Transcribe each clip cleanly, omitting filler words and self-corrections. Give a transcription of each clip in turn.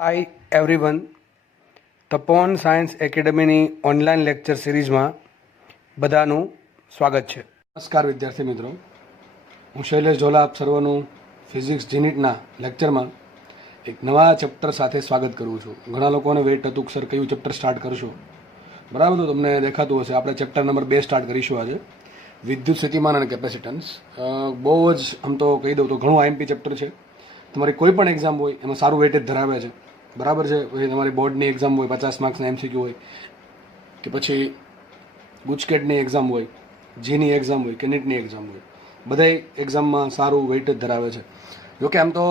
Hi everyone, તપોવન science એકેડમીની online lecture સિરીઝમાં બધાનું સ્વાગત છે. નમસ્કાર વિદ્યાર્થી મિત્રો, હું શૈલેષ ઝોલા આપ સર્વનું ફિઝિક્સ યુનિટના લેક્ચરમાં એક નવા ચેપ્ટર સાથે સ્વાગત કરું છું. ઘણા લોકોને વેઇટ હતું કે સર કયું ચેપ્ટર સ્ટાર્ટ કરશો, બરાબર? તો તમને દેખાતું હશે આપણે ચેપ્ટર નંબર 2 સ્ટાર્ટ કરીશું આજે, વિદ્યુત સ્થિતિમાન અને કેપેસિટન્સ. બહુ જ આમ તો કહી દઉં તો ઘણું આઈએમપી ચેપ્ટર છે. તમારી કોઈ પણ એક્ઝામ હોય એમાં સારું વેટેજ ધરાવે છે, બરાબર છે. પછી તમારી બોર્ડની એક્ઝામ હોય, 50 માર્ક્સના એમસીક્યુ હોય, કે પછી ગુજકેટની એક્ઝામ હોય, જીની એક્ઝામ હોય કે નીટની એક્ઝામ હોય, બધાય એક્ઝામમાં સારું વેટેજ ધરાવે છે. જોકે આમ તો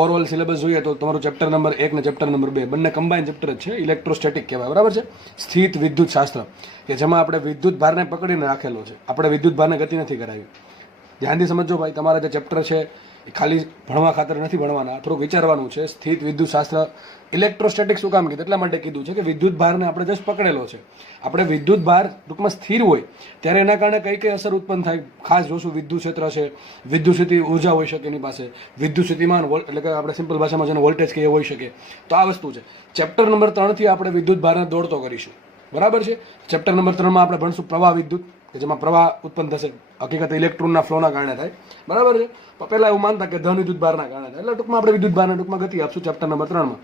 ઓવરઓલ સિલેબસ જોઈએ તો તમારું ચેપ્ટર નંબર 1 ને ચેપ્ટર નંબર 2 બંને કમ્બાઇન ચેપ્ટર જ છે. ઇલેક્ટ્રોસ્ટેટિક કહેવાય, બરાબર છે, સ્થિત વિદ્યુત શાસ્ત્ર, કે જેમાં આપણે વિદ્યુત ભારને પકડીને રાખેલો છે. આપણે વિદ્યુત ભારને ગતિ નથી કરાવી. ધ્યાનથી સમજો ભાઈ, તમારા જે ચેપ્ટર છે એ ખાલી ભણવા ખાતર નથી ભણવાના, થોડુંક વિચારવાનું છે. સ્થિત વિદ્યુત શાસ્ત્ર ઇલેક્ટ્રોસ્ટેટિક શું કામ કીધું? એટલા માટે કીધું છે કે વિદ્યુત ભારને આપણે જસ્ટ પકડેલો છે. આપણે વિદ્યુત ભાર ટૂંકમાં સ્થિર હોય ત્યારે એના કારણે કઈ કઈ અસર ઉત્પન્ન થાય ખાસ જોશું. વિદ્યુત ક્ષેત્ર છે, વિદ્યુત સ્થિતિ ઉર્જા હોઈ શકે એની પાસે, વિદ્યુત સ્થિતિમાન એટલે કે આપણે સિમ્પલ ભાષામાં જેને વોલ્ટેજ કહીએ હોઈ શકે. તો આ વસ્તુ છે. ચેપ્ટર નંબર 3 થી આપણે વિદ્યુત ભારને દોડતો કરીશું, બરાબર છે. ચેપ્ટર નંબર 3 માં આપણે ભણશું પ્રવાહ વિદ્યુત, કે જેમાં પ્રવાહ ઉત્પન્ન થશે. હકીકત ઇલેક્ટ્રોનના ફ્લોના કારણે થાય, બરાબર છે. પહેલા એવું માનતા કે ધન વિદ્યુત ભારના કારણે થાય, એટલે ટૂંકમાં આપણે વિદ્યુત ભારને ટૂંકમાં ગતિ આપશું ચેપ્ટર નંબર 3 માં.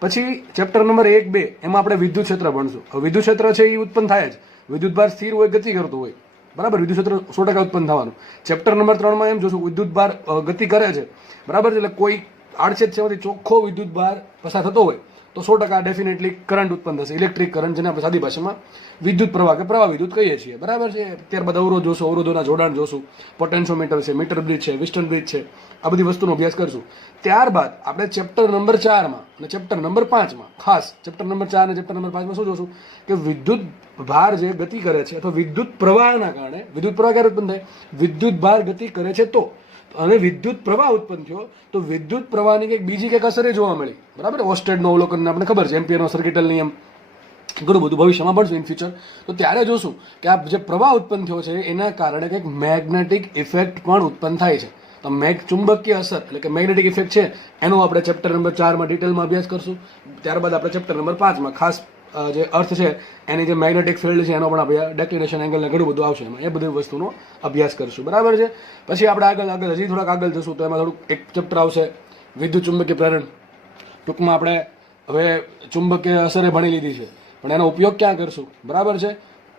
પછી ચેપ્ટર નંબર 1, 2 એમાં આપણે વિદ્યુત ક્ષેત્ર ભણશું. હવે વિદ્યુત ક્ષેત્ર છે એ ઉત્પન્ન થાય જ, વિદ્યુત ભાર સ્થિર હોય, ગતિ કરતો હોય, બરાબર. વિદ્યુત ક્ષેત્ર 100% ઉત્પન્ન થવાનું. ચેપ્ટર નંબર 3 માં એમ જોશું વિદ્યુત ભાર ગતિ કરે છે, બરાબર છે. એટલે કોઈ આડછેદ સેવાથી ચોખ્ખો વિદ્યુત ભાર પસાર થતો હોય તો 100% ડેફિનેટલી કરંટ ઉત્પન્ન થશે, ઇલેક્ટ્રિક કરંટ, જેને આપણે સાદી ભાષામાં વિદ્યુત પ્રવાહ કે પ્રવાહ વિદ્યુત કહીએ છીએ, બરાબર છે. ત્યારબાદ અવરોધ જોશું, અવરોધોના જોડાણ જોશું, પોટેન્શિયોમીટર છે, મીટર બ્રિજ છે, વિસ્ટન બ્રિજ છે, આ બધી વસ્તુનો અભ્યાસ કરશું. ત્યારબાદ આપણે ચેપ્ટર નંબર 4 માં અને ચેપ્ટર નંબર 5 માં, ખાસ ચેપ્ટર નંબર 4 અને ચેપ્ટર નંબર 5 માં શું જોશું કે વિદ્યુત ભાર જે ગતિ કરે છે અથવા વિદ્યુત પ્રવાહના કારણે, વિદ્યુત પ્રવાહ ક્યારે ઉત્પન્ન થાય? વિદ્યુત ભાર ગતિ કરે છે તો, અને વિદ્યુત પ્રવાહ ઉત્પન્ન થયો તો વિદ્યુત પ્રવાહની કંઈક બીજી કંઈક અસર જોવા મળી, બરાબર. ઓસ્ટેડનું અવલોકન આપણે ખબર છે, એમ્પિયરનો સર્કિટલ નિયમ, ઘણું બધું ભવિષ્યમાં ભણશું ઇન ફ્યુચર. તો ત્યારે જોશું કે આ જે પ્રવાહ ઉત્પન્ન થયો છે એના કારણે કંઈક મેગ્નેટિક ઇફેક્ટ પણ ઉત્પન્ન થાય છે. તો ચુંબકીય અસર એટલે કે મેગ્નેટિક ઇફેક્ટ છે એનો આપણે ચેપ્ટર નંબર 4 માં ડિટેલમાં અભ્યાસ કરશું. ત્યારબાદ આપણે ચેપ્ટર નંબર 5 માં ખાસ જે અર્થ છે એની જે મેગ્નેટિક ફિલ્ડ છે એનો પણ આપણે ડેક્લિનેશન એંગલ ને ઘણું બધું આવશે એમાં, એ બધી વસ્તુનો અભ્યાસ કરશું, બરાબર છે. પછી આપણે આગળ હજી થોડાક આગળ જશું તો એમાં થોડુંક એક ચેપ્ટર આવશે વિદ્યુત ચુંબકીય પ્રેરણ. ટૂંકમાં આપણે હવે ચુંબકીય અસરે ભણી લીધી છે, પણ એનો ઉપયોગ ક્યાં કરશું, બરાબર છે.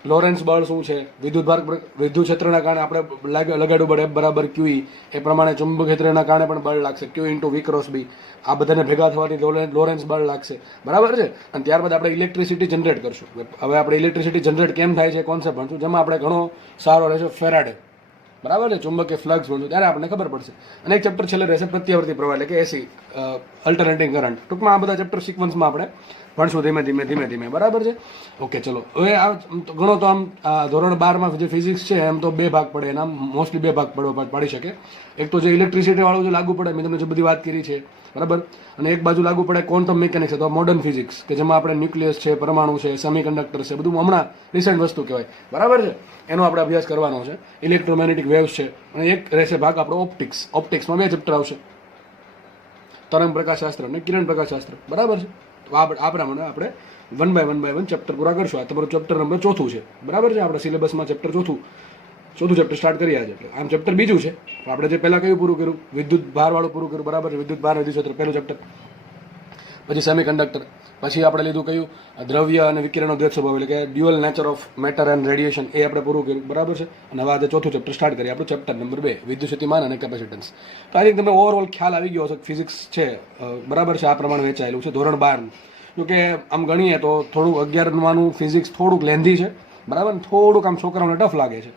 લોરેન્સ બળ શું છે, વિદ્યુત ભાર વિદ્યુત ક્ષેત્રના કારણે આપણે લગાડવું બળ F બરાબર QE, એ પ્રમાણે ચુંબક ક્ષેત્રના કારણે પણ બળ લાગશે Q into V cross B. આ બધાને ભેગા થવાથી લોરેન્સ બળ લાગશે, બરાબર છે. અને ત્યારબાદ આપણે ઇલેક્ટ્રિસિટી જનરેટ કરશું. હવે આપણે ઇલેક્ટ્રિસિટી જનરેટ કેમ થાય છે કોન્સેપ્ટ ભણશું, જેમાં આપણે ઘણો સારો રહેશે ફેરાડે, બરાબર છે. ચુંબકીય ફ્લક્સ ભણશું ત્યારે આપણને ખબર પડશે. અને એક ચેપ્ટર છેલ્લે રહેશે પ્રત્યાવર્તી પ્રવાહ એટલે કે એસી, અલ્ટરનેટિંગ કરંટ. ટૂંકમાં આ બધા ચેપ્ટર સિક્વન્સમાં આપણે ભણશું ધીમે ધીમે, બરાબર છે. ઓકે, ચલો. હવે આ ઘણો તો આમ ધોરણ 12 માં જે ફિઝિક્સ છે એમ તો 2 ભાગ પડે, એના મોસ્ટલી 2 ભાગ પાડી શકે. એક તો જે ઇલેક્ટ્રિસિટી વાળું જે લાગુ પડે, મેં તમને જે બધી વાત કરી છે, બરાબર. અને એક બાજુ લાગુ પડે ક્વોન્ટમ મિકેનિક્સ અથવા મોડર્ન ફિઝિક્સ, કે જેમાં આપણે ન્યુક્લિયસ છે, પરમાણુ છે, સેમિકન્ડક્ટર છે, બધું હમણાં રિસેન્ટ વસ્તુ કહેવાય, બરાબર છે. એનો આપણે અભ્યાસ કરવાનો છે. ઇલેક્ટ્રોમેગ્નેટિક વેવ્સ છે. અને એક રહેશે ભાગ આપણો ઓપ્ટિક્સ. ઓપ્ટિક્સમાં 2 ચેપ્ટર આવશે, તરંગ પ્રકાશશાસ્ત્ર અને કિરણ પ્રકાશશાસ્ત્ર, બરાબર છે. તો આ પ્રમાણે આપણે 1 બાય 1 ચેપ્ટર પૂરા કરશું. આ તમારું ચેપ્ટર નંબર 4 છે, બરાબર છે. આપણા સિલેબસમાં ચેપ્ટર 4 ચેપ્ટર સ્ટાર્ટ કરી આજે. આમ ચેપ્ટર 2 છે. આપણે જે પહેલા કયું પૂરું કર્યું, વિદ્યુત ભાર વાળું પૂરું કર્યું, બરાબર છે. વિદ્યુત ભાર વિદ્યુત ક્ષેત્ર પહેલું ચેપ્ટર. પછી સેમિકન્ડક્ટર. પછી આપણે લીધું કયું, દ્રવ્ય અને વિકિરણનો દ્વૈત સ્વભાવ એટલે કે dual nature of matter and radiation, એ આપણે પૂરું કર્યું, બરાબર છે. અને હવે આજે 4થું ચેપ્ટર સ્ટાર્ટ કરીએ, આપણું ચેપ્ટર નંબર 2 વિદ્યુત સ્થિતિમાન અને કેપેસિટન્સ. તો આ રીતે તમને ઓવરઓલ ખ્યાલ આવી ગયો હશે ફિઝિક્સ છે, બરાબર છે. આ પ્રમાણે વહેંચાયેલું છે ધોરણ 12. જોકે આમ ગણીએ તો થોડુંક 11માનું ફિઝિક્સ થોડુંક લેન્ધી છે, બરાબર. થોડુંક આમ છોકરાઓને ટફ લાગે છે,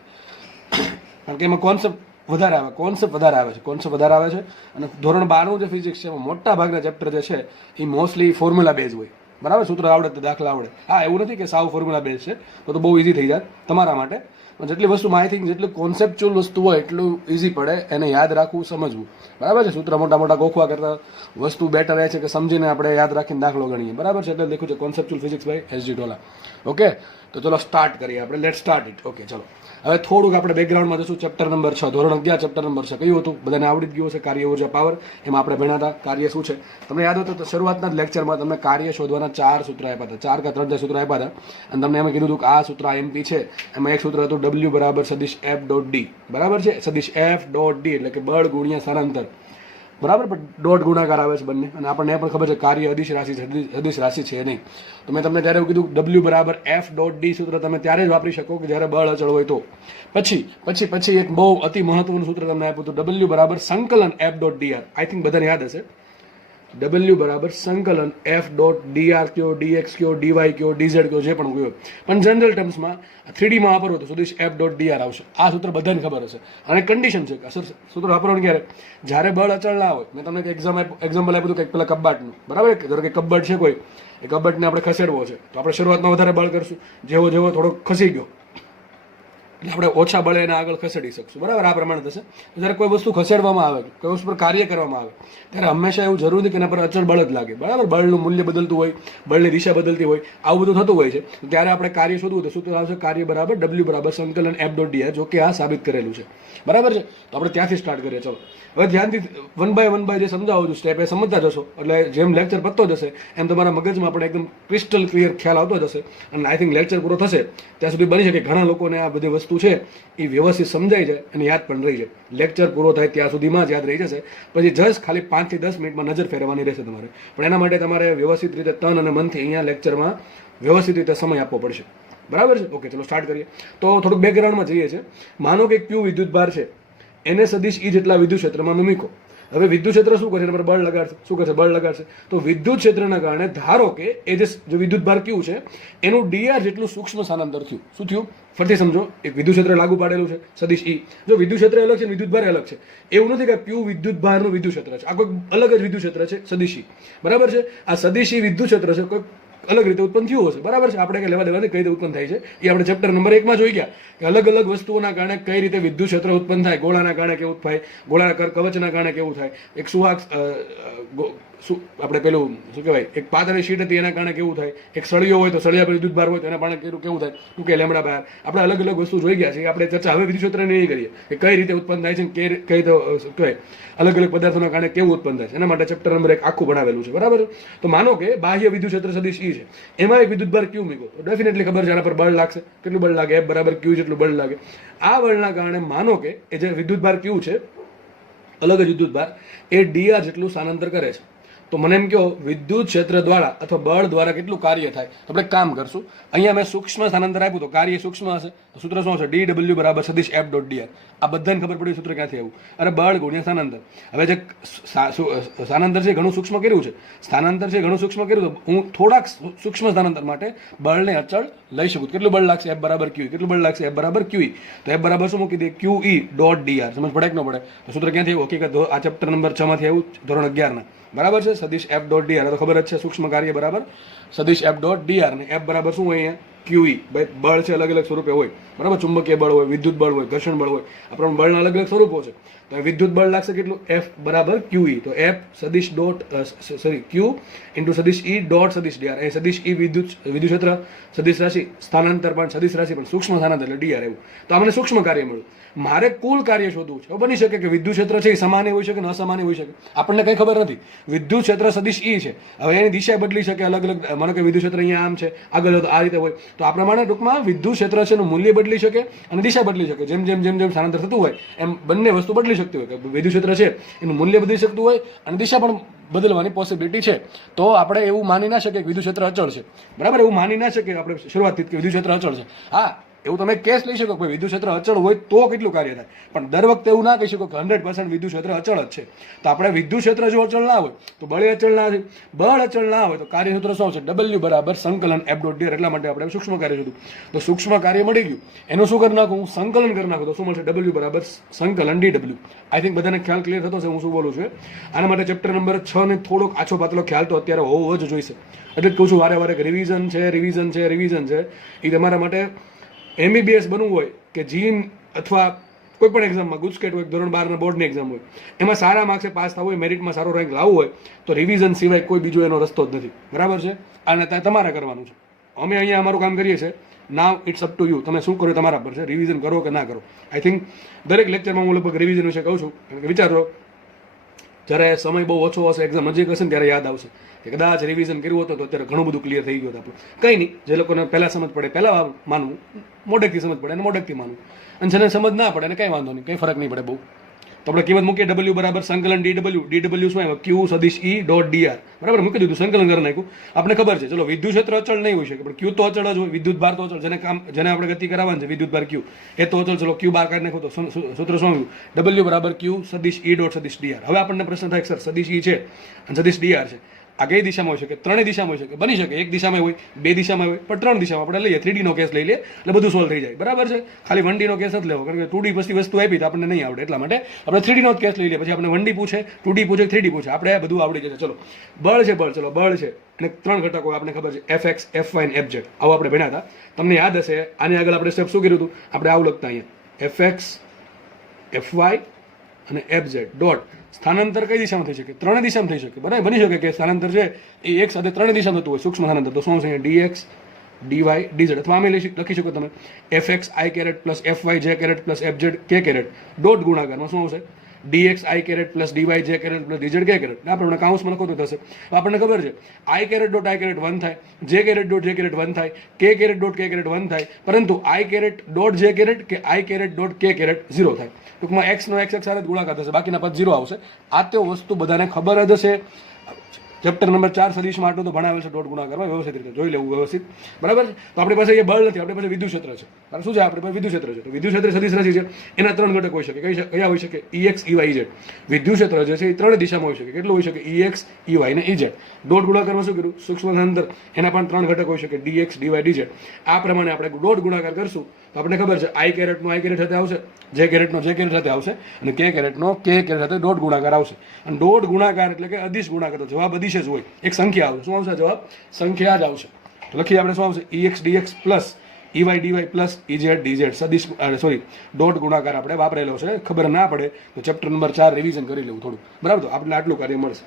કારણ કે એમાં કોન્સેપ્ટ વધારે આવે છે. અને ધોરણ 12નું જે ફિઝિક્સ છે એમાં મોટા ભાગના ચેપ્ટર જે છે એ મોસ્ટલી ફોર્મ્યુલા બેઝ હોય, બરાબર. સૂત્ર આવડે તો દાખલા આવડે. હા, એવું નથી કે સાવ ફોર્મ્યુલા બેઝ છે તો બહુ ઇઝી થઈ જાય તમારા માટે. પણ જેટલી વસ્તુમાં આઈ થિંક જેટલું કોન્સેપ્ચ્યુઅલ વસ્તુ હોય એટલું ઇઝી પડે એને યાદ રાખવું, સમજવું. બરાબર છે. સૂત્ર મોટા મોટા ગોખવા કરતાં વસ્તુ બેટર એ છે કે સમજીને આપણે યાદ રાખીને દાખલો ગણીએ. બરાબર છે. એટલે લખ્યું છે conceptual physics by SG Dhola. Okay, તો ચલો સ્ટાર્ટ કરીએ આપણે. Late start it. ઓકે, ચલો હવે થોડુંક આપણે બેકગ્રાઉન્ડમાં જશું. ચેપ્ટર નંબર 6 ધોરણ 11 ચેપ્ટર નંબર 6 કયું હતું? બધાને આવડી જ ગયું હશે. કાર્ય ઉર્જા પાવર. એમાં આપણે ભણ્યા હતા કાર્ય શું છે. તમને યાદ હતું તો શરૂઆતના જ લેક્ચરમાં તમને કાર્ય શોધવાના 4 સૂત્ર આપ્યા હતા, 4 કે 3 સૂત્ર આપ્યા હતા. અને તમને એમાં કીધું હતું કે આ સૂત્ર એમપી છે. એમાં એક સૂત્ર હતું W બરાબર સદિશ F ડોટ ડી. બરાબર છે. સદિશ F ડોટ ડી એટલે કે બળ ગુણ્યા સ્થાનાંતર. બરાબર, પણ ડોટ ગુણાકાર આવે છે બંને. અને આપણને એ પણ ખબર છે કાર્ય અદિશ રાશિ છે, અદિશ રાશિ છે નહીં. તો મેં તમને ત્યારે એવું કીધું W બરાબર F ડોટ ડી સૂત્ર તમે ત્યારે જ વાપરી શકો કે જ્યારે બળ અચળ હોય તો. પછી એક બહુ અતિ મહત્વનું સૂત્ર તમને આપ્યું હતું W બરાબર સંકલન F dot DR. I think બધાને યાદ હશે. W બરાબર સંકલન F ડોટ ડીઆર કયો, ડીએક્સ કયો, ડીવાય કયો, ડીઝેડ કયો, જે પણ કયો. પણ જનરલ ટર્મ્સમાં 3D માં વાપરવું તો સુધીશ F ડોટ ડીઆર આવશે. આ સૂત્ર બધાને ખબર હશે. અને કન્ડિશન છે કે સૂત્ર વાપરવાનું ક્યારે? જ્યારે બળ અચળ ના હોય. મેં તમને એક્ઝામ્પલ આપ્યું હતું કે પેલા કબાટનું. બરાબર, ધારો કે કબડ છે કોઈ, એ કબડને આપણે ખસેડવો છે તો આપણે શરૂઆતમાં વધારે બળ કરશું. જેવો થોડો ખસી ગયો એટલે આપણે ઓછા બળે એને આગળ ખસેડી શકશું. બરાબર, આ પ્રમાણે થશે. જ્યારે કોઈ વસ્તુ ખસેડવામાં આવે, કોઈ વસ્તુ પર કાર્ય કરવામાં આવે ત્યારે હંમેશા એવું જરૂરી કે એના પર અચળ બળ જ લાગે. બરાબર, બળનું મૂલ્ય બદલતું હોય, બળની દિશા બદલતી હોય, આવું બધું થતું હોય છે. ત્યારે આપણે કાર્ય શોધવું તો સૂત્ર આવશે કાર્ય બરાબર W બરાબર સંકલન F ડોટ ડીઆર. જો કે આ સાબિત કરેલું છે. બરાબર છે. તો આપણે ત્યાંથી સ્ટાર્ટ કરીએ. ચલો હવે ધ્યાનથી વન બાય જે સમજાવું છું સ્ટેપ એ સમજતા જશો એટલે જેમ લેક્ચર પતતો જશે એમ તમારા મગજમાં પણ એકદમ ક્રિસ્ટલ ક્લિયર ખ્યાલ આવતો જશે. અને આઈ થિંક લેક્ચર પૂરો થશે ત્યાં સુધી બની શકે ઘણા લોકોને આ બધી વસ્તુ છે એ વ્યવસ્થિત સમજાઈ જાય અને યાદ પણ રહી જાય. લેક્ચર પૂરો થાય ત્યાં સુધીમાં જ યાદ રહી જશે. પછી જસ્ટ ખાલી 5 થી 10 મિનિટમાં નજર ફેરવવાની રહેશે તમારે. પણ એના માટે તમારે વ્યવસ્થિત રીતે તન અને મનથી અહીંયા લેક્ચરમાં વ્યવસ્થિત રીતે સમય આપવો પડશે. બરાબર છે. ઓકે, ચલો સ્ટાર્ટ કરીએ. તો થોડુંક બેકગ્રાઉન્ડમાં જઈએ છીએ. માનો કે ક્યુ વિદ્યુત ભાર છે, એને સદિશ ઈ જેટલા વિદ્યુત ક્ષેત્રમાં મૂકો. હવે વિદ્યુત ક્ષેત્ર શું કરશે? એના પર બળ લગાડશે. શું કરશે? બળ લગાડશે. તો વિદ્યુત ક્ષેત્રના કારણે ધારો કે એ જે વિદ્યુત ભાર ક્યુ છે એનું ડીઆર જેટલું સૂક્ષ્મ સ્થાનાંતર થયું. શું થયું? ફરીથી સમજો. એક વિદ્યુત ક્ષેત્ર લાગુ પાડેલું છે સદિશ ઈ. જો વિદ્યુત ક્ષેત્ર અલગ છે, વિદ્યુત ભાર અલગ છે. એવું નથી કે ક્યુ વિદ્યુત ભારનું વિદ્યુત ક્ષેત્ર છે. આ કોઈ અલગ જ વિદ્યુત ક્ષેત્ર છે સદિશ ઈ. બરાબર છે. આ સદિશ ઈ વિદ્યુત ક્ષેત્ર છે કોઈ અલગ રીતે ઉત્પન્ન થયું હશે. બરાબર છે. આપણે કઈ લેવા દેવા કઈ રીતે ઉત્પન્ન થાય છે એ આપણે ચેપ્ટર નંબર 1 માં જોઈ ગયા કે અલગ અલગ વસ્તુઓના કારણે કઈ રીતે વિદ્યુત ક્ષેત્ર ઉત્પન્ન થાય. ગોળાના કારણે કેવું થાય, ગોળાના કવચના કારણે કેવું થાય, એક સુવાહક આપણે પેલું શું કહેવાય એક પાતળી શીટ હતી એના કારણે કેવું થાય, એક સળિયો હોય તો સળિયા પર વિદ્યુત ભાર હોય તો એના કારણે કેવું થાય, શું કે લેમડા બહાર. આપણે અલગ અલગ વસ્તુ જોઈ ગયા છે. આપણે ચર્ચા હવે વિદ્યુત ક્ષેત્રની નહીં કરીએ કે કઈ રીતે ઉત્પન્ન થાય છે, કઈ રીતે શું કહેવાય અલગ અલગ પદાર્થોના કારણે કેવું ઉત્પન્ન થાય છે. એના માટે ચેપ્ટર નંબર 1 આખું બનાવેલું છે. બરાબર. તો માનો કે બાહ્ય વિદ્યુત ક્ષેત્ર સદિશ ઈ છે, એમાં એક વિદ્યુત ભાર ક્યુ મૂકો તો ડેફિનેટલી ખબર છે આના પર બળ લાગશે. કેટલું બળ લાગે? F બરાબર ક્યુ જેટલું બળ લાગે. આ બળના કારણે માનો કે એ જે વિદ્યુત ભાર ક્યુ છે, અલગ જ વિદ્યુત ભાર, એ ડીઆર જેટલું સ્થાનાંતર કરે છે. તો મને એમ કહો વિદ્યુત ક્ષેત્ર દ્વારા અથવા બળ દ્વારા કેટલું કાર્ય થાય? તો આપણે કામ કરશું. અહીંયા મેં સૂક્ષ્મ સ્થાનાંતર આપ્યું તો કાર્ય સૂક્ષ્મ હશે. તો સૂત્ર શું હશે? DW બરાબર સદિશ F ડોટ ડીઆર. આ બધાને ખબર પડી સૂત્ર ક્યાંથી આવ્યું? અરે બળ ગુણ્યા સ્થાનાંતર. હવે જે સ્થાનાંતર છે ઘણું સૂક્ષ્મ કર્યું છે, સ્થાનાંતર છે ઘણું સૂક્ષ્મ કર્યું તો હું થોડાક સૂક્ષ્મ સ્થાનાંતર માટે બળને અચળ લઈ શકું. કેટલું બળ લાગશે? F બરાબર QE. કેટલું બળ લાગશે? F બરાબર QE. તો F બરાબર શું મૂકી દે? QE dot DR. સમજ પડે કે ન પડે? તો સૂત્ર ક્યાંથી આવ્યું? હકીકત આ ચેપ્ટર નંબર 6 માંથી આવ્યું, ધોરણ 11 ના. બરાબર છે. સદિશ F ડોટ ડીઆર તો ખબર જ છે. સૂક્ષ્મ કાર્ય બરાબર સદિશ F ડોટ ડીઆર ને F બરાબર શું હોય અહીંયા? QE. ભાઈ બળ છે અલગ અલગ સ્વરૂપે હોય. બરાબર, ચુંબકીય બળ હોય, વિદ્યુત બળ હોય, ઘર્ષણ બળ હોય. આ પ્રમાણે બળના અલગ અલગ સ્વરૂપો છે. તો વિદ્યુત બળ લાગશે કેટલું? F બરાબર QE. તો F સદિશ ડોટ Q ઇન્ટુ સદિશ E ડોટ સદિશ ડીઆર. અહીં સદિશ E વિદ્યુત ક્ષેત્ર, સદિશ રાશિ, સ્થાનાંતર પણ સદિશ રાશિ પણ સૂક્ષ્મ સ્થાનાંતર એટલે ડીઆર એવું. તો આ મને સૂક્ષ્મ કાર્ય મળ્યું. મારે કુલ કાર્ય શોધવું છે. બની શકે કે વિદ્યુત ક્ષેત્ર છે એ સમાન હોઈ શકે, અસમાન હોઈ શકે, આપણને કઈ ખબર નથી. વિદ્યુત ક્ષેત્ર સદિશ E છે. હવે એની દિશા બદલી શકે અલગ અલગ. માનો કે વિદ્યુત ક્ષેત્ર અહીંયા આમ છે, આગળ આ રીતે હોય તો આ પ્રમાણે ટૂંકમાં વિદ્યુત ક્ષેત્ર છે એનું મૂલ્ય બદલી શકે અને દિશા બદલી શકે. જેમ જેમ જેમ જેમ સ્થાનાંતર થતું હોય એમ બંને વસ્તુ બદલી શકતી હોય. કે વિદ્યુત ક્ષેત્ર છે એનું મૂલ્ય બદલી શકતું હોય અને દિશા પણ બદલવાની પોસિબિલિટી છે. તો આપણે એવું માની ના શકીએ કે વિદ્યુત ક્ષેત્ર અચળ છે. બરાબર, એવું માની ના શકીએ આપણે શરૂઆતથી કે વિદ્યુત ક્ષેત્ર અચળ છે. હા, એવું તમે કેસ લઈ શકો કે વિદ્યુત ક્ષેત્ર અચળ હોય તો કેટલું કાર્ય થાય, પણ દર વખતે એવું ના કહી શકો કે 100% વિદ્યુત ક્ષેત્ર અચળ જ છે. તો આપણે વિદ્યુત ક્ષેત્ર જો અચળ ના હોય તો બળ અચળ ના હોય, બળ અચળ ના હોય તો કાર્ય સૂત્ર શું છે? W બરાબર સંકલન F ડોટ ડીઆર. એટલા માટે આપણે સૂક્ષ્મ કાર્ય શોધ્યું. તો સૂક્ષ્મ કાર્ય મળી ગયું, એનું શું કરી નાખું? સંકલન કરી નાખું તો શું મળશે? W બરાબર સંકલન DW. આઈ થિંક બધાને ખ્યાલ ક્લિયર થતો છે હું શું બોલું છું. આના માટે ચેપ્ટર નંબર 6 ને થોડોક આછો પાતળો ખ્યાલ તો અત્યારે હોવો જ જોઈશે. એટલે જ કહું છું વારે વારે રિવિઝન છે, રિવિઝન છે, રિવિઝન છે. એ તમારા માટે MBBS બનવું હોય કે જીન અથવા કોઈ પણ એક્ઝામમાં ગુજકેટ હોય, ધોરણ 12ના બોર્ડની એક્ઝામ હોય, એમાં સારા માર્ક્સે પાસ થવું હોય, મેરિટમાં સારો રેન્ક લાવવું હોય તો રિવિઝન સિવાય કોઈ બીજો એનો રસ્તો જ નથી. બરાબર છે? અને તમારે કરવાનું છે. અમે અહીંયા અમારું કામ કરીએ છીએ. Now it's up to you. તમે શું કરો તમારા પર છે. રિવિઝન કરો કે ના કરો. આઈ થિંક દરેક લેક્ચરમાં હું લગભગ રિવિઝન વિશે કહું છું. કારણ કે વિચારો, જ્યારે સમય બહુ ઓછો હશે, એક્ઝામ નજીક હશે ને ત્યારે યાદ આવશે કે કદાચ રિવિઝન કર્યું હતું તો અત્યારે ઘણું બધું ક્લિયર થઈ ગયું હતું આપણું. કંઈ નહીં, જે લોકોને પહેલાં સમજ પડે પહેલાં માનવું, મોઢેકથી સમજ પડે અને મોઢેકથી માનવું, અને જેને સમજ ના પડે એને કંઈ વાંધો નહીં, કંઈ ફરક નહીં પડે બહુ. તો આપણે કિંમત મૂકીએ W બરાબર સંકલન DW શું આવ્યું? Q સદિશ E ડોટ DR. બરાબર, મૂકી દીધું, સંકલન કરી નાખ્યું. આપણે ખબર છે, ચલો વિદ્યુત ક્ષેત્ર અચળ નહીં હોઈ શકે, પણ Q તો અચળ જ હોય. વિદ્યુત ભાર તો અચળ, જેને આપણે ગતિ કરાવવાની છે, વિદ્યુત ભાર Q એ તો અચળ. ચલો Q બાર કાઢી નાખો તો સૂત્ર શું આવ્યું? W બરાબર Q સદિશ E ડોટ સદિશ DR. હવે આપણને પ્રશ્ન થાય, સર સદિશ E છે અને સદિશ DR છે, આ કઈ દિશામાં હોઈ શકે? ત્રણેય દિશામાં હોઈ શકે. બની શકે એક દિશામાં હોય, બે દિશામાં હોય, પણ ત્રણ દિશામાં આપણે લઈએ. 3D નો કેસ લઈ લઈએ એટલે બધું સોલ્વ થઈ જાય. બરાબર છે? ખાલી 1D નો કેસ નથી લેવો, કારણ કે 2D પછી વસ્તુ આપી તો આપણને નહીં આવડે. એટલા માટે આપણે 3D નો કેસ લઈ લઈએ. પછી આપણે 1D પૂછે, 2D પૂછે, 3D પૂછે, આપણે બધું આવડી જશે. ચલો, બળ છે, ચલો બળ છે અને ત્રણ ઘટકો આપણને ખબર છે, Fx, Fy અને Fz. આવું આપણે ભણ્યા હતા, તમને યાદ હશે. આની આગળ આપણે સ્ટેપ શું કર્યું હતું? આપણે આવું લખતા અહીંયા Fx, Fy અને Fz ડોટ. સ્થાનાંતર કઈ દિશામાં થઈ શકે? ત્રણે દિશામાં થઈ શકે. બરાબર, બની શકે કે સ્થાનાંતર છે એ એક સાથે ત્રણે દિશામાં થતું હોય, સૂક્ષ્મ સ્થાનાંતર. તો શું છે? dx dy dz. અથવા આમે લખી શકો તમે fx i caret plus fy j caret plus fz k caret dot ગુણાકારમાં શું આવશે? dx i caret plus dy j caret plus dz k caret. આપણે કાઉન્સમાં લખો તો થશે. આપણને ખબર છે i caret dot i caret 1 થાય, j caret dot j caret 1 થાય, k caret dot k caret 1 થાય, પરંતુ i caret dot j caret કે i caret dot k caret 0 થાય. ટૂંકમાં x નો x સાથે ગુણાકાર થશે, બાકીના પદ 0 આવશે. આ તો વસ્તુ બધાને ખબર જ હશે. ચેપ્ટર નંબર 4 સદિશમાં આટલું તો ભણાવેલ છે, ડોટ ગુણાકારમાં વ્યવસ્થિત રીતે જોઈ લેવું વ્યવસ્થિત. બરાબર છે? તો આપણી પાસે એ બળ નથી, આપણી પાસે વિદ્યુત ક્ષેત્ર છે. કારણ શું છે? આપણી પાસે વિદ્યુત ક્ષેત્ર છે. તો વિદ્યુત ક્ષેત્ર સદિશ રાશિ છે, એના ત્રણ ઘટક હોઈ શકે. કયા હોઈ શકે? Ex, Ey, Ez. વિદ્યુત ક્ષેત્ર જે છે એ ત્રણ દિશામાં હોઈ શકે. કેટલું હોઈ શકે? Ex, Ey અને Ez. ડોટ ગુણાકારમાં શું કર્યું? સૂક્ષ્મ સ્થાનાંતર, એના પણ ત્રણ ઘટક હોઈ શકે, dx, dy, dz. આ પ્રમાણે આપણે ડોટ ગુણાકાર કરશું તો આપણે ખબર છે i કેરેટનો i કેરેટ સાથે આવશે, j કેરેટનો j કેરેટ સાથે આવશે અને k કેરેટનો k કેરેટ સાથે ડોટ ગુણાકાર આવશે. અને ડોટ ગુણાકાર એટલે કે અદિશ ગુણાકાર. તો જવાબ અદિશ જ હોય, એક સંખ્યા આવશે. શું આવશે જવાબ? સંખ્યા જ આવશે. તો લખીએ આપણે શું આવશે? ex dx plus ey dy plus ez dz. સદિશ સોરી ડોટ ગુણાકાર આપણે વાપરેલો છે. ખબર ના પડે તો ચેપ્ટર નંબર 4 રિવિઝન કરી લેવું થોડું. બરાબર? તો આપણે આટલું કાર્ય મળશે.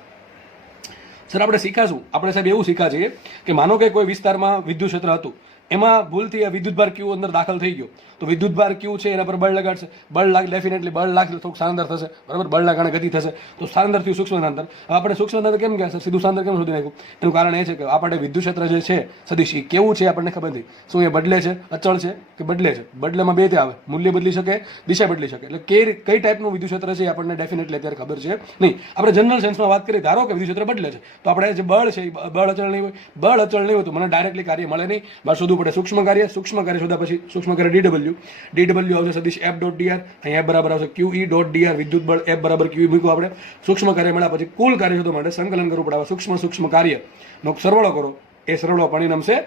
સર આપણે શીખાશું, આપણે સાહેબ એવું શીખા છીએ કે માનો કે કોઈ વિસ્તારમાં વિદ્યુત ક્ષેત્ર હતું, એમાં ભૂલથી આ વિદ્યુત ભાર Q અંદર દાખલ થઈ ગયો, તો વિદ્યુત ભાર Q છે એના પર બળ લગાડશે. બળ લાગે, ડેફિનેટલી બળ લાગે થોડુંક સ્થાનાંતર થશે. બરાબર? બળના કારણે ગતિ થશે, તો સ્થાનાંતર થયું સૂક્ષ્મ સ્થાનાંતર. હવે આપણે સૂક્ષ્મ સ્થાનાંતર કેમ ગયા સર? સીધું સ્થાનાંતર કેમ શોધી નાખ્યું? એનું કારણ એ છે કે આપણે વિદ્યુત ક્ષેત્ર જે છે સદિશ એ કેવું છે આપણને ખબર નથી. શું એ બદલે છે, અચળ છે કે બદલે છે? બદલેમાં બે તે આવે, મૂલ્ય બદલી શકે, દિશા બદલી શકે. એટલે કઈ ટાઈપનું વિદ્યુત ક્ષેત્ર છે એ આપણને ડેફિનેટલી અત્યારે ખબર છે નહીં. આપણે જનરલ સેન્સમાં વાત કરીએ, ધારો કે વિદ્યુત ક્ષેત્ર બદલે છે, તો આપણે જે બળ છે એ બળ અચળ નહીં હોય. બળ અચળ નહીં હોય તો મને ડાયરેક્ટલી કાર્ય મળે નહીં, મારે શોધવું પડે સૂક્ષ્મ કાર્ય. સૂક્ષ્મ કાર્ય શોધ્યા પછી સૂક્ષ્મ કાર્ય dw આવશે સદિશ f ડોટ dr. અહીંયા f બરાબર આવશે qe ડોટ dr. વિદ્યુત બળ f બરાબર qe મૂક્યું આપણે. સૂક્ષ્મ કાર્ય મળ્યા પછી કુલ કાર્ય શોધવા માટે સંકલન કરવું પડે. સૂક્ષ્મ કાર્યનો સરવાળો કરો, એ સરવાળો પરિણામ છે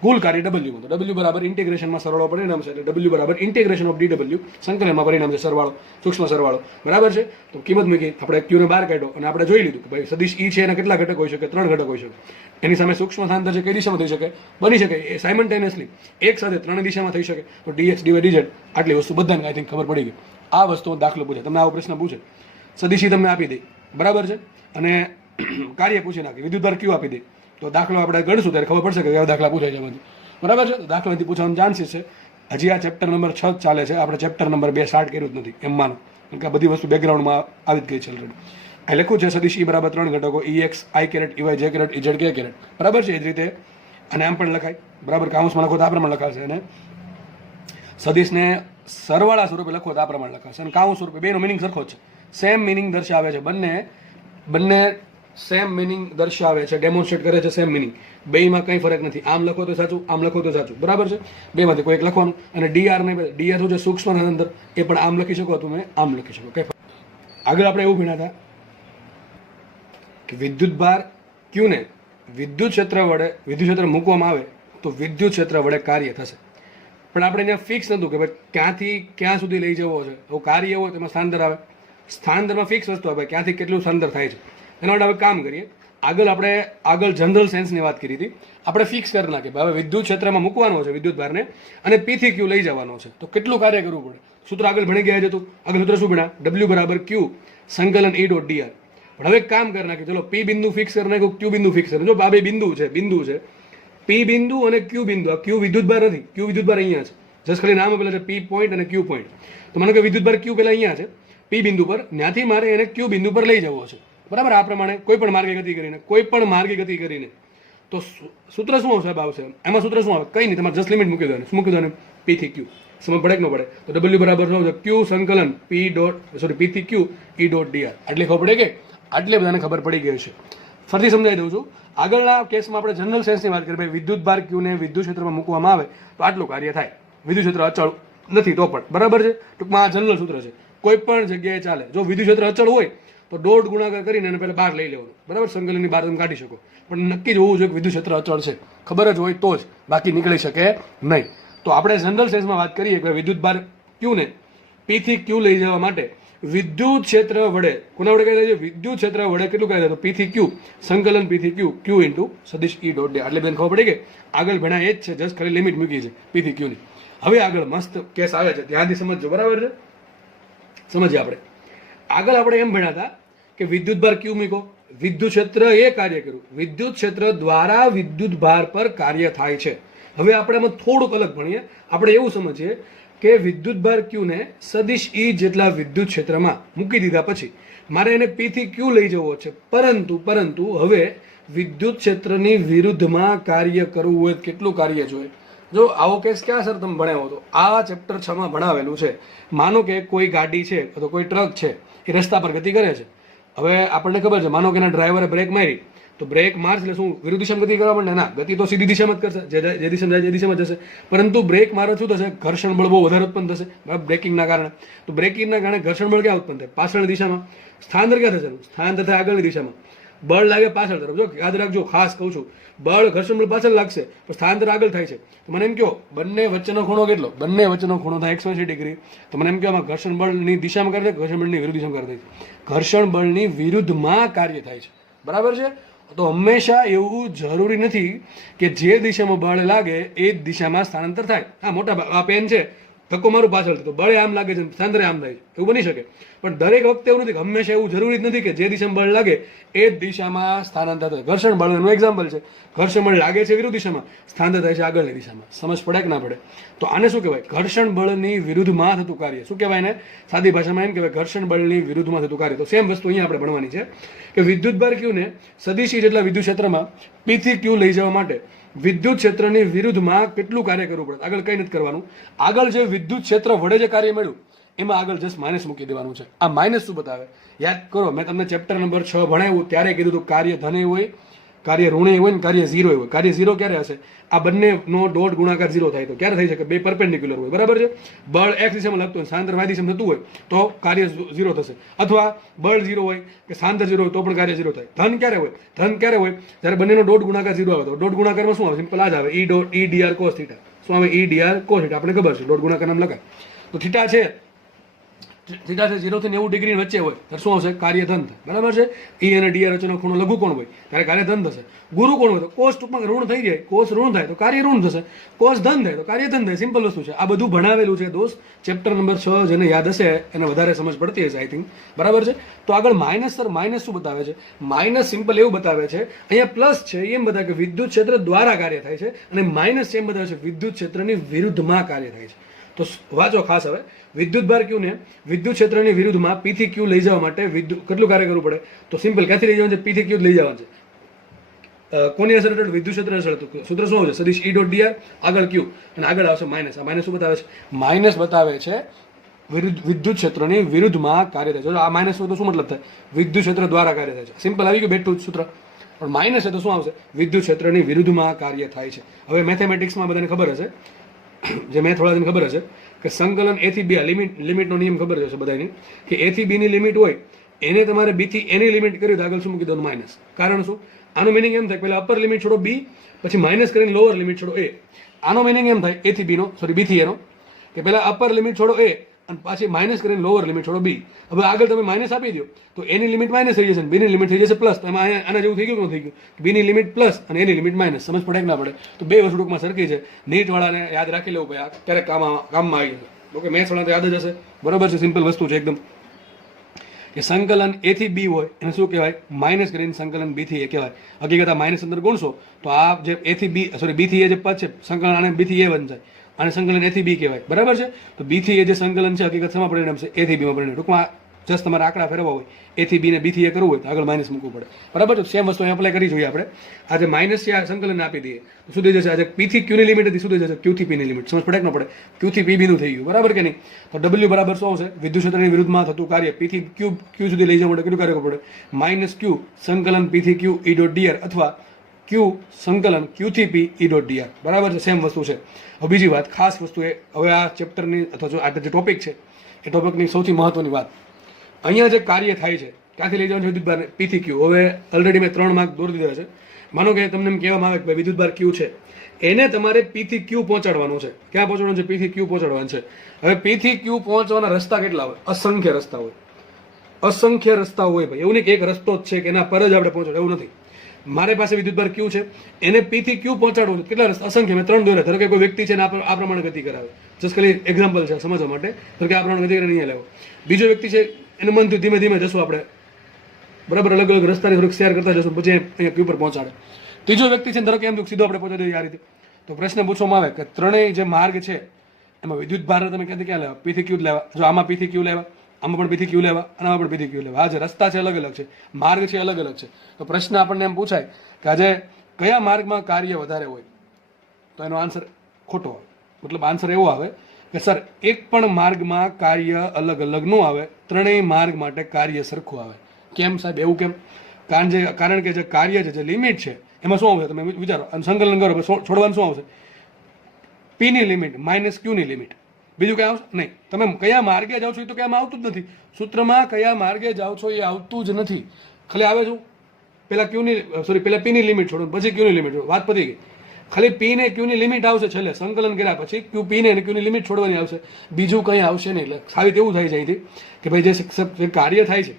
કુલ કાર્ય w. તો w બરાબર ઇન્ટિગ્રેશનમાં સરવાળો પરિણામ છે, એટલે w બરાબર ઇન્ટિગ્રેશન ઓફ dw. સંકલનમાં પરિણામ છે સરવાળો, સૂક્ષ્મ સરવાળો. બરાબર છે? તો કિંમત મૂકી, આપણે q ને બહાર કાઢ્યો અને આપણે જોઈ લીધું કે ભાઈ સદિશ e છે એના કેટલા ઘટક હોઈ શકે? ત્રણ ઘટક હોઈ શકે. એની સામે સૂક્ષ્મ સ્થાનાંતર છે કઈ દિશામાં થઈ શકે? બની શકે એ સાયમલ્ટેનિયસલી એક સાથે ત્રણ દિશામાં થઈ શકે. તો dx dy dz આટલી વસ્તુ બધાને આઈ થિંક ખબર પડી ગઈ. આ વસ્તુનો દાખલો પૂછે, તમને આવો પ્રશ્ન પૂછે, સદિશી તમને આપી દે. બરાબર છે? અને કાર્ય પૂછી નાખે, વિદ્યુત ભાર q આપી દે, તો દાખલો આપણે ગણશું ત્યારે ખબર પડશે કે કયા દાખલા પૂછાય છે એમાંથી. બરાબર છે? દાખલાથી પૂછવાનું ચાન્સીસ છે. હજી આ ચેપ્ટર નંબર 6 ચાલે છે, આપણે ચેપ્ટર નંબર 2 સ્ટાર્ટ કર્યું જ નથી એમ માનો, કારણ કે આ બધી વસ્તુ બેકગ્રાઉન્ડમાં આવી જ ગઈ છે ઓલરેડી. આ લખ્યું છે સદિશ e બરાબર ત્રણ ઘટકો, ex i caret ey j caret ez k caret. બરાબર છે? એ જ રીતે અને આમ પણ લખાય. બરાબર? કાઉન્સમાં લખો તો આ પ્રમાણે લખાશે, અને સદિશને સરવાળા સ્વરૂપે લખો તો આ પ્રમાણે લખાશે, અને કાઉન્સ સ્વરૂપે. બેનો મિનિંગ સરખો જ છે, સેમ મિનિંગ દર્શાવે છે. બંને સેમ મિનિંગ દર્શાવે છે, ડેમોન્સ્ટ્રેટ કરે છે સેમ મિનિંગ. બેમાં કંઈ ફરક નથી. આમ લખો તો સાચું, આમ લખો તો સાચું. બરાબર છે? બેમાંથી કોઈ એક લખવાનું. અને dr ને dr શું છે? સૂક્ષ્મ અંદર, એ પણ આમ લખી શકો, તમે આમ લખી શકો. કઈ આગળ આપણે એવું ભણ્યા હતા કે વિદ્યુત ભાર Q ને વિદ્યુત ક્ષેત્ર મૂકવામાં આવે તો વિદ્યુત ક્ષેત્ર વડે કાર્ય થશે. પણ આપણે અહીંયા ફિક્સ નહોતું કે ભાઈ ક્યાંથી ક્યાં સુધી લઈ જવો છે. તો કાર્ય હોય તેમાં સ્થાનાંતર આવે, સ્થાનાંતરમાં ફિક્સ વસ્તુ આવે ક્યાંથી કેટલું સ્થાનાંતર થાય છે. એના માટે હવે કામ કરીએ. આગળ જનરલ સાયન્સની વાત કરી હતી. આપણે ફિક્સ કરી નાખીએ હવે વિદ્યુત ક્ષેત્રમાં મૂકવાનો છે વિદ્યુત ભારને અને પી થી ક્યુ લઈ જવાનો છે. તો કેટલું કાર્ય કરવું પડે? સૂત્ર આગળ ભણી ગયા હતું. આગળ સૂત્ર શું ભણ્યા? W બરાબર ક્યુ સંકલન E ડોટ dr. પણ હવે કામ કરી નાખીએ. ચલો પી બિંદુ ફિક્સ કરી નાખ્યું, ક્યુ બિંદુ ફિક્સ કરી. જો આ બે બિંદુ છે પી બિંદુ અને ક્યુ બિંદુ. આ ક્યુ વિદ્યુત ભાર નથી, ક્યુ વિદ્યુત ભાર અહીંયા છે. જસ્ટ ખાલી નામ આપેલા છે પી પોઈન્ટ અને ક્યુ પોઈન્ટ. તો માનો કે વિદ્યુત ભાર ક્યુ પેલા અહીંયા છે પી બિંદુ પર, ત્યાંથી મારે એને ક્યુ બિંદુ પર લઈ જવો છે. બરાબર? આ પ્રમાણે કોઈ પણ માર્ગે ગતિ કરીને તો સૂત્ર શું આવશે? એમાં સૂત્ર શું આવે? કંઈ નહીં, તમારે જસ્ટ લિમિટ મૂકી દો. શું મૂકી દો? પી થી ક્યુ. સમજ પડે કે ન પડે? તો W બરાબર શું આવશે? ક્યુ સંકલન પી થી ક્યુ E ડોટ dr. આટલી ખબર પડે કે? આટલે બધાને ખબર પડી ગઈ છે. ફરીથી સમજાવી દઉં છું. આગળના કેસમાં આપણે જનરલ સેન્સની વાત કરીએ. ભાઈ વિદ્યુત ભાર ક્યુને વિદ્યુત ક્ષેત્રમાં મૂકવામાં આવે તો આટલું કાર્ય થાય. વિદ્યુત ક્ષેત્ર અચળ નથી તો પણ બરાબર છે. ટૂંકમાં આ જનરલ સૂત્ર છે, કોઈ પણ જગ્યાએ ચાલે. જો વિદ્યુત ક્ષેત્ર અચળ હોય તો દોઢ ગુણાકાર કરીને એને પહેલાં બહાર લઈ લેવાનું. બરાબર? સંકલનની બહાર તમે કાઢી શકો, પણ નક્કી જ હોવું જોઈએ કે વિદ્યુત ક્ષેત્ર અચળ છે. ખબર જ હોય તો જ, બાકી નીકળી શકે નહીં. તો આપણે જનરલ સેન્સમાં વાત કરીએ કે વિદ્યુત ભાર ક્યુને પી થી ક્યુ લઈ જવા માટે વિદ્યુત ક્ષેત્ર વડે કોના વડે કહી છે? વિદ્યુત ક્ષેત્ર વડે કેટલું કહે છે? તો પી થી ક્યુ સંકલન પી થી ક્યુ ઇન્ટુ સદિશ E ડોટ dr. એટલે બધાને ખબર પડી કે આગળ ભણ્યા એ જ છે, જસ્ટ ખાલી લિમિટ મૂકી છે પી થી ક્યુની. હવે આગળ મસ્ત કેસ આવે છે, ધ્યાનથી સમજજો. બરાબર છે? સમજીએ આપણે. આગળ આપણે એમ ભણ્યા હતા કે વિદ્યુત ભાર ક્યુ મૂકો, વિદ્યુત ક્ષેત્ર એ કાર્ય કર્યું, વિદ્યુત ક્ષેત્ર દ્વારા વિદ્યુત ભાર પર કાર્ય થાય છે. હવે આપણે એમાં થોડુંક અલગ ભણીએ. આપણે એવું સમજીએ કે વિદ્યુત ભાર ક્યુને સદિશ E જેટલા વિદ્યુત ક્ષેત્રમાં મૂકી દીધા પછી મારે એને પી થી ક્યુ લઈ જવો છે. પરંતુ હવે વિદ્યુત ક્ષેત્રની વિરુદ્ધમાં કાર્ય કરવું હોય કેટલું કાર્ય જોઈએ? જો આવો કેસ ક્યાં સર તમે ભણાવ્યો હતો? આ ચેપ્ટર 6 માં ભણાવેલું છે. માનો કે કોઈ ગાડી છે અથવા કોઈ ટ્રક છે, એ રસ્તા પર ગતિ કરે છે. હવે આપણને ખબર છે, માનો કે એના ડ્રાઈવરે બ્રેક મારી તો બ્રેક મારશે એટલે શું વિરુદ્ધ દિશામાં ગતિ કરવા માંડે? ના, ગતિ તો સીધી દિશામાં જ કરશે, જે દિશામાં જાય એ દિશામાં જશે. પરંતુ બ્રેક મારે શું થશે? ઘર્ષણ બળ બહુ વધારે ઉત્પન્ન થશે. બરાબર? બ્રેકિંગના કારણે. તો બ્રેકિંગના કારણે ઘર્ષણ બળ ક્યાં ઉત્પન્ન થાય? પાછળની દિશામાં. સ્થાનાંતર ક્યાં થશે? સ્થાનાંતર થાય આગળની દિશામાં. બળ લાગે પાછળ તરફ. જો યાદ રાખજો, ખાસ કહું છું, બળ ઘર્ષણ બળ પાછળ લાગશે પણ સ્થાનાંતર આગળ થાય છે. તો મને એમ કહો બંને વચ્ચેનો ખૂણો કેટલો? બંને વચ્ચેનો ખૂણો થાય 180 ડિગ્રી. તો મને એમ કહો આમાં ઘર્ષણ બળની દિશામાં કરે છે, ઘર્ષણ બળની વિરુદ્ધ દિશામાં કરે છે? ઘર્ષણ બળની વિરુદ્ધમાં કાર્ય થાય છે. બરાબર છે? તો હંમેશા એવું જરૂરી નથી કે જે દિશામાં બળ લાગે એ જ દિશામાં સ્થાનાંતર થાય. હા, મોટા આ પેન છે, ધક્કો મારું પાછળથી તો બળે આમ લાગે છે, સ્થાનાંતરે આમ થાય છે, એવું બની શકે. પણ દરેક વખતે એવું નથી. હંમેશા એવું જરૂરી જ નથી કે જે દિશામાં બળ લાગે એ જ દિશામાં સ્થાનાંતર થાય. ઘર્ષણ બળ એનું એક્ઝામ્પલ છે. ઘર્ષણ બળ લાગે છે વિરુદ્ધ દિશામાં, સ્થાનાંતર થાય છે આગળની દિશામાં. સમજ પડે કે ના પડે? તો આને શું કહેવાય? ઘર્ષણ બળની વિરુદ્ધમાં થતું કાર્ય. શું કહેવાય એને? સાદી ભાષામાં એમ કહેવાય ઘર્ષણ બળની વિરુદ્ધમાં થતું કાર્ય. તો સેમ વસ્તુ અહીંયા આપણે ભણવાની છે કે વિદ્યુત ભાર ક્યુને સદિશ E જેટલા વિદ્યુત ક્ષેત્રમાં પી થી ક્યુ લઈ જવા માટે વિદ્યુત ક્ષેત્રની વિરુદ્ધમાં કેટલું કાર્ય કરવું પડે? આગળ કંઈ નથી કરવાનું. આગળ જે વિદ્યુત ક્ષેત્ર વડે જે કાર્ય મળ્યું એમાં આગળ જસ્ટ માઇનસ મૂકી દેવાનું છે. આ માઇનસ શું બતાવે? યાદ કરો, મેં તમને ચેપ્ટર નંબર 6 ભણાવ્યું ત્યારે કીધું હતું કાર્ય ધને હોય, કાર્ય ઋણે હોય ને કાર્ય 0 હોય. કાર્ય 0 ક્યારે હશે? આ બંનેનો ડોટ ગુણાકાર 0 થાય તો ક્યારે થઈ શકે? બે પરપેન્ડિક્યુલર હોય. બરાબર છે? બળ x દિશામાં લાગતું હોય, સ્થાનાંતર y દિશામાં થતું હોય તો કાર્ય 0 થશે. અથવા બળ 0 હોય કે સ્થાનાંતર 0 હોય તો પણ કાર્ય 0 થાય. ધન ક્યારે હોય? જ્યારે બંનેનો ડોટ ગુણાકાર 0 આવે તો ડોટ ગુણાકારમાં શું આવે? સિમ્પલ આ જ આવે, E dr cos θ. શું આવે? E dr cos θ. આપણે ખબર છે, ડોટ ગુણાકાર નામ લખાય. તો થીટા છે 0 થી 90 ડિગ્રી વચ્ચે હોય ત્યારે શું આવશે? કાર્ય ધન થાય. બરાબર છે? E અને dr વચ્ચેનો ખૂણો લઘુ કોણ હોય ત્યારે કાર્ય ધન થશે. ગુરુ કોણ હોય તો કોસ ટૂંકમાં ઋણ થઈ જાય. કોસ ઋણ થાય તો કાર્ય ઋણ થશે. કોસ ધન થાય તો કાર્ય ધન થાય. સિમ્પલ વસ્તુ છે. આ બધું ભણાવેલું છે દોસ્ત. ચેપ્ટર નંબર 6 જેને યાદ હશે એને વધારે સમજ પડતી હશે આઈ થિંક. બરાબર છે? તો આગળ માઇનસ શું બતાવે છે? માઇનસ સિમ્પલ એવું બતાવે છે, અહીંયા પ્લસ છે એમ બતાવે કે વિદ્યુત ક્ષેત્ર દ્વારા કાર્ય થાય છે, અને માઇનસ એમ બતાવે છે વિદ્યુત ક્ષેત્રની વિરુદ્ધમાં કાર્ય થાય છે. તો વાંચો ખાસ. હવે વિદ્યુત ભાર ક્યુને વિદ્યુત ક્ષેત્રની વિરુદ્ધમાં પી થી ક્યુ લઈ જવા માટે કેટલું કાર્ય કરવું પડે? તો સિમ્પલ ક્યાંથી લઈ જવાનું છે? પી થી ક્યુ લઈ જવાનું છે. કોની અસર હેઠળ? વિદ્યુત ક્ષેત્ર હેઠળ. સૂત્ર શું આવશે? સદિશ E ડોટ dr, આગળ ક્યુ અને આગળ આવશે માઇનસ. આ માઇનસ શું બતાવે છે? માઇનસ બતાવે છે વિદ્યુત ક્ષેત્રની વિરુદ્ધમાં કાર્ય થાય છે. આ માઇનસ તો શું મતલબ થાય? વિદ્યુત ક્ષેત્ર દ્વારા કાર્ય થાય છે. સિમ્પલ આવી ગયું બેઠું સૂત્ર. પણ માઇનસ છે તો શું આવશે? વિદ્યુત ક્ષેત્રની વિરુદ્ધમાં કાર્ય થાય છે. હવે મેથેમેટિક્સમાં બધાને ખબર હશે, જે મેં થોડા દિન ખબર હશે કે સંકલન a થી b, લિમિટનો નિયમ ખબર હશે બધાની કે a થી b ની લિમિટ હોય એને તમારે b થી a ની લિમિટ કરી તો આગળ શું મૂકી દેવાનું? માઇનસ. કારણ શું? આનો મિનિંગ એમ થાય પહેલા અપર લિમિટ છોડો b, પછી માઇનસ કરીને લોઅર લિમિટ છોડો a. આનો મિનિંગ એમ થાય a થી b નો, b થી a નો, કે પહેલા અપર લિમિટ છોડો a અને પાછી માઇનસ કરીને લોઅર લિમિટ છોડો બી. હવે આગળ તમે માઇનસ આપી દો તો એની લિમિટ માઇનસ થઈ જશે, બીની લિમિટ થઈ જશે પ્લસ. તો એમાં આના જેવું થઈ ગયું કે થઈ ગયું, બીની લિમિટ પ્લસ અને એની લિમિટ માઇનસ. સમજ પડે કે ના પડે? તો બે વસ્તુ ટૂંકમાં સરખી છે. નીટવાળાને યાદ રાખી લેવું ભાઈ, આ ક્યારેક કામમાં આવી જશે. ઓકે, મેથ્સવાળા તો યાદ જ હશે, બરોબર છે. સિમ્પલ વસ્તુ છે એકદમ, કે સંકલન એ થી બી હોય એને શું કહેવાય? માઇનસ કરીને સંકલન બી થી એ કહેવાય. હકીકત આ માઇનસ અંદર ગુણશો તો આ જે એ થી બી, સોરી બી થી એ જે પદ છે સંકલન, આને બી થી એ બનશે, આને સંકલન એ થી બી કહેવાય, બરાબર છે. તો બી થી એ જે સંકલન છે હકીકત શેમાં પરિણામ છે? એ થી બીમાં પરિણામ. ટૂંકમાં જસ્ટ તમારે આંકડા ફેરવવા હોય, એ થી બી ને બી થી એ કરવું હોય તો આગળ માઇનસ મૂકવું પડે, બરાબર છે. સેમ વસ્તુ અહીં એપ્લાય કરી જોઈએ આપણે. આ જે માઇનસ છે આ સંકલન આપી દઈએ તો શું થઈ જશે? આજે પી થી ક્યુની લિમિટ હતી, શું થઈ જશે? ક્યુ થી પીની લિમિટ. સમજ પડે કે ન પડે? ક્યુ થી પી બીનું થઈ ગયું, બરાબર કે નહીં? તો ડબલ્યુ બરાબર શું આવશે? વિદ્યુત ક્ષેત્રની વિરુદ્ધમાં થતું કાર્ય પી થી ક્યુ સુધી લઈ જવા માટે કેટલું કાર્ય કરવું પડે? માઇનસ ક્યુ સંકલન પી થી ક્યુ ઈ ડોટ ડીઆર, અથવા ક્યુ સંકલન ક્યુ થી પી ઈ ડોટ ડીઆર, બરાબર છે. સેમ વસ્તુ છે. હવે બીજી વાત, ખાસ વસ્તુ એ, હવે આ ચેપ્ટરની અથવા જો આ જે ટોપિક છે એ ટોપિકની સૌથી મહત્વની વાત, અહીંયા જે કાર્ય થાય છે ક્યાંથી લઈ જવાનું છે? વિદ્યુતભારને પી થી ક્યુ. હવે ઓલરેડી મેં 3 માર્ક દોરી દીધા છે. માનો કે તમને એમ કહેવામાં આવે કે ભાઈ વિદ્યુતભાર ક્યુ છે, એને તમારે પી થી ક્યુ પહોંચાડવાનું છે. ક્યાં પહોંચાડવાનું છે? પી થી ક્યુ પહોંચાડવાનું છે. હવે પી થી ક્યુ પહોંચવાના રસ્તા કેટલા હોય? અસંખ્ય રસ્તા હોય, અસંખ્ય રસ્તા હોય ભાઈ. એવું નહીં કે એક રસ્તો જ છે કે એના પર જ આપણે પહોંચાડે, એવું નથી. મારી પાસે વિદ્યુતભાર ક્યુ છે, એને પી થી ક્યુ પહોંચાડવું, કેટલા રસ્તા? અસંખ્ય. મેં 3 દોર્યા. ધારો કે કોઈ વ્યક્તિ છે ને આ પ્રમાણે ગતિ કરાવે, જસ્ટ ખાલી એક્ઝામ્પલ છે સમજવા માટે, ધારો કે આ પ્રમાણે ગતિ કરીને અહીંયા લાવો. બીજો વ્યક્તિ છે, એને મનથી ધીમે ધીમે જશું આપણે, બરાબર, અલગ અલગ રસ્તાની થોડીક શેર કરતા જશું, પછી અહીંયા ક્યુ પર પહોંચાડે. ત્રીજો વ્યક્તિ છે, ધારો કે એમ સીધો આપણે પહોંચાડી દઈએ આ રીતે. તો પ્રશ્ન પૂછવામાં આવે કે ત્રણેય જે માર્ગ છે એમાં વિદ્યુત ભાર તમે ક્યાંથી ક્યાં લેવા? પી થી ક્યુ જ લેવા. જો આમાં પી થી ક્યુ લેવા, આમાં પણ પી થી ક્યુ લેવા, અને આમાં પણ પી થી ક્યુ લેવા. આ જે રસ્તા છે અલગ અલગ છે, માર્ગ છે અલગ અલગ છે. તો પ્રશ્ન આપણને એમ પૂછાય કે આજે કયા માર્ગમાં કાર્ય વધારે હોય? તો એનો આન્સર ખોટો આવે. મતલબ આન્સર એવો આવે કે સર એક પણ માર્ગમાં કાર્ય અલગ અલગ ન આવે, ત્રણેય માર્ગ માટે કાર્ય સરખું આવે. કેમ સાહેબ એવું કેમ? કારણ કે જે કાર્ય છે, જે લિમિટ છે, એમાં શું આવશે? તમે વિચારો અને સંકલન કરો, છોડવાનું શું આવશે? પી ની લિમિટ માઇનસ ક્યુ ની લિમિટ. બીજું કઈ આવશે નહીં. તમે કયા માર્ગે જાઓ છો એ તો કયામાં આવતું જ નથી. સૂત્રમાં કયા માર્ગે જાઓ છો એ આવતું જ નથી. ખાલી આવે શું? પેલા પેલા પી ની લિમિટ છોડો, પછી ક્યુ ની લિમિટ છોડો, વાત પતી ગઈ. ખાલી પી ને ક્યુ ની લિમિટ આવશે છેલ્લે, સંકલન કર્યા પછી ક્યુ પી ને ક્યુ ની લિમિટ છોડવાની આવશે, બીજું કંઈ આવશે નહીં. એટલે સાબિત એવું થાય છે અહીંથી કે ભાઈ જે કાર્ય થાય છે,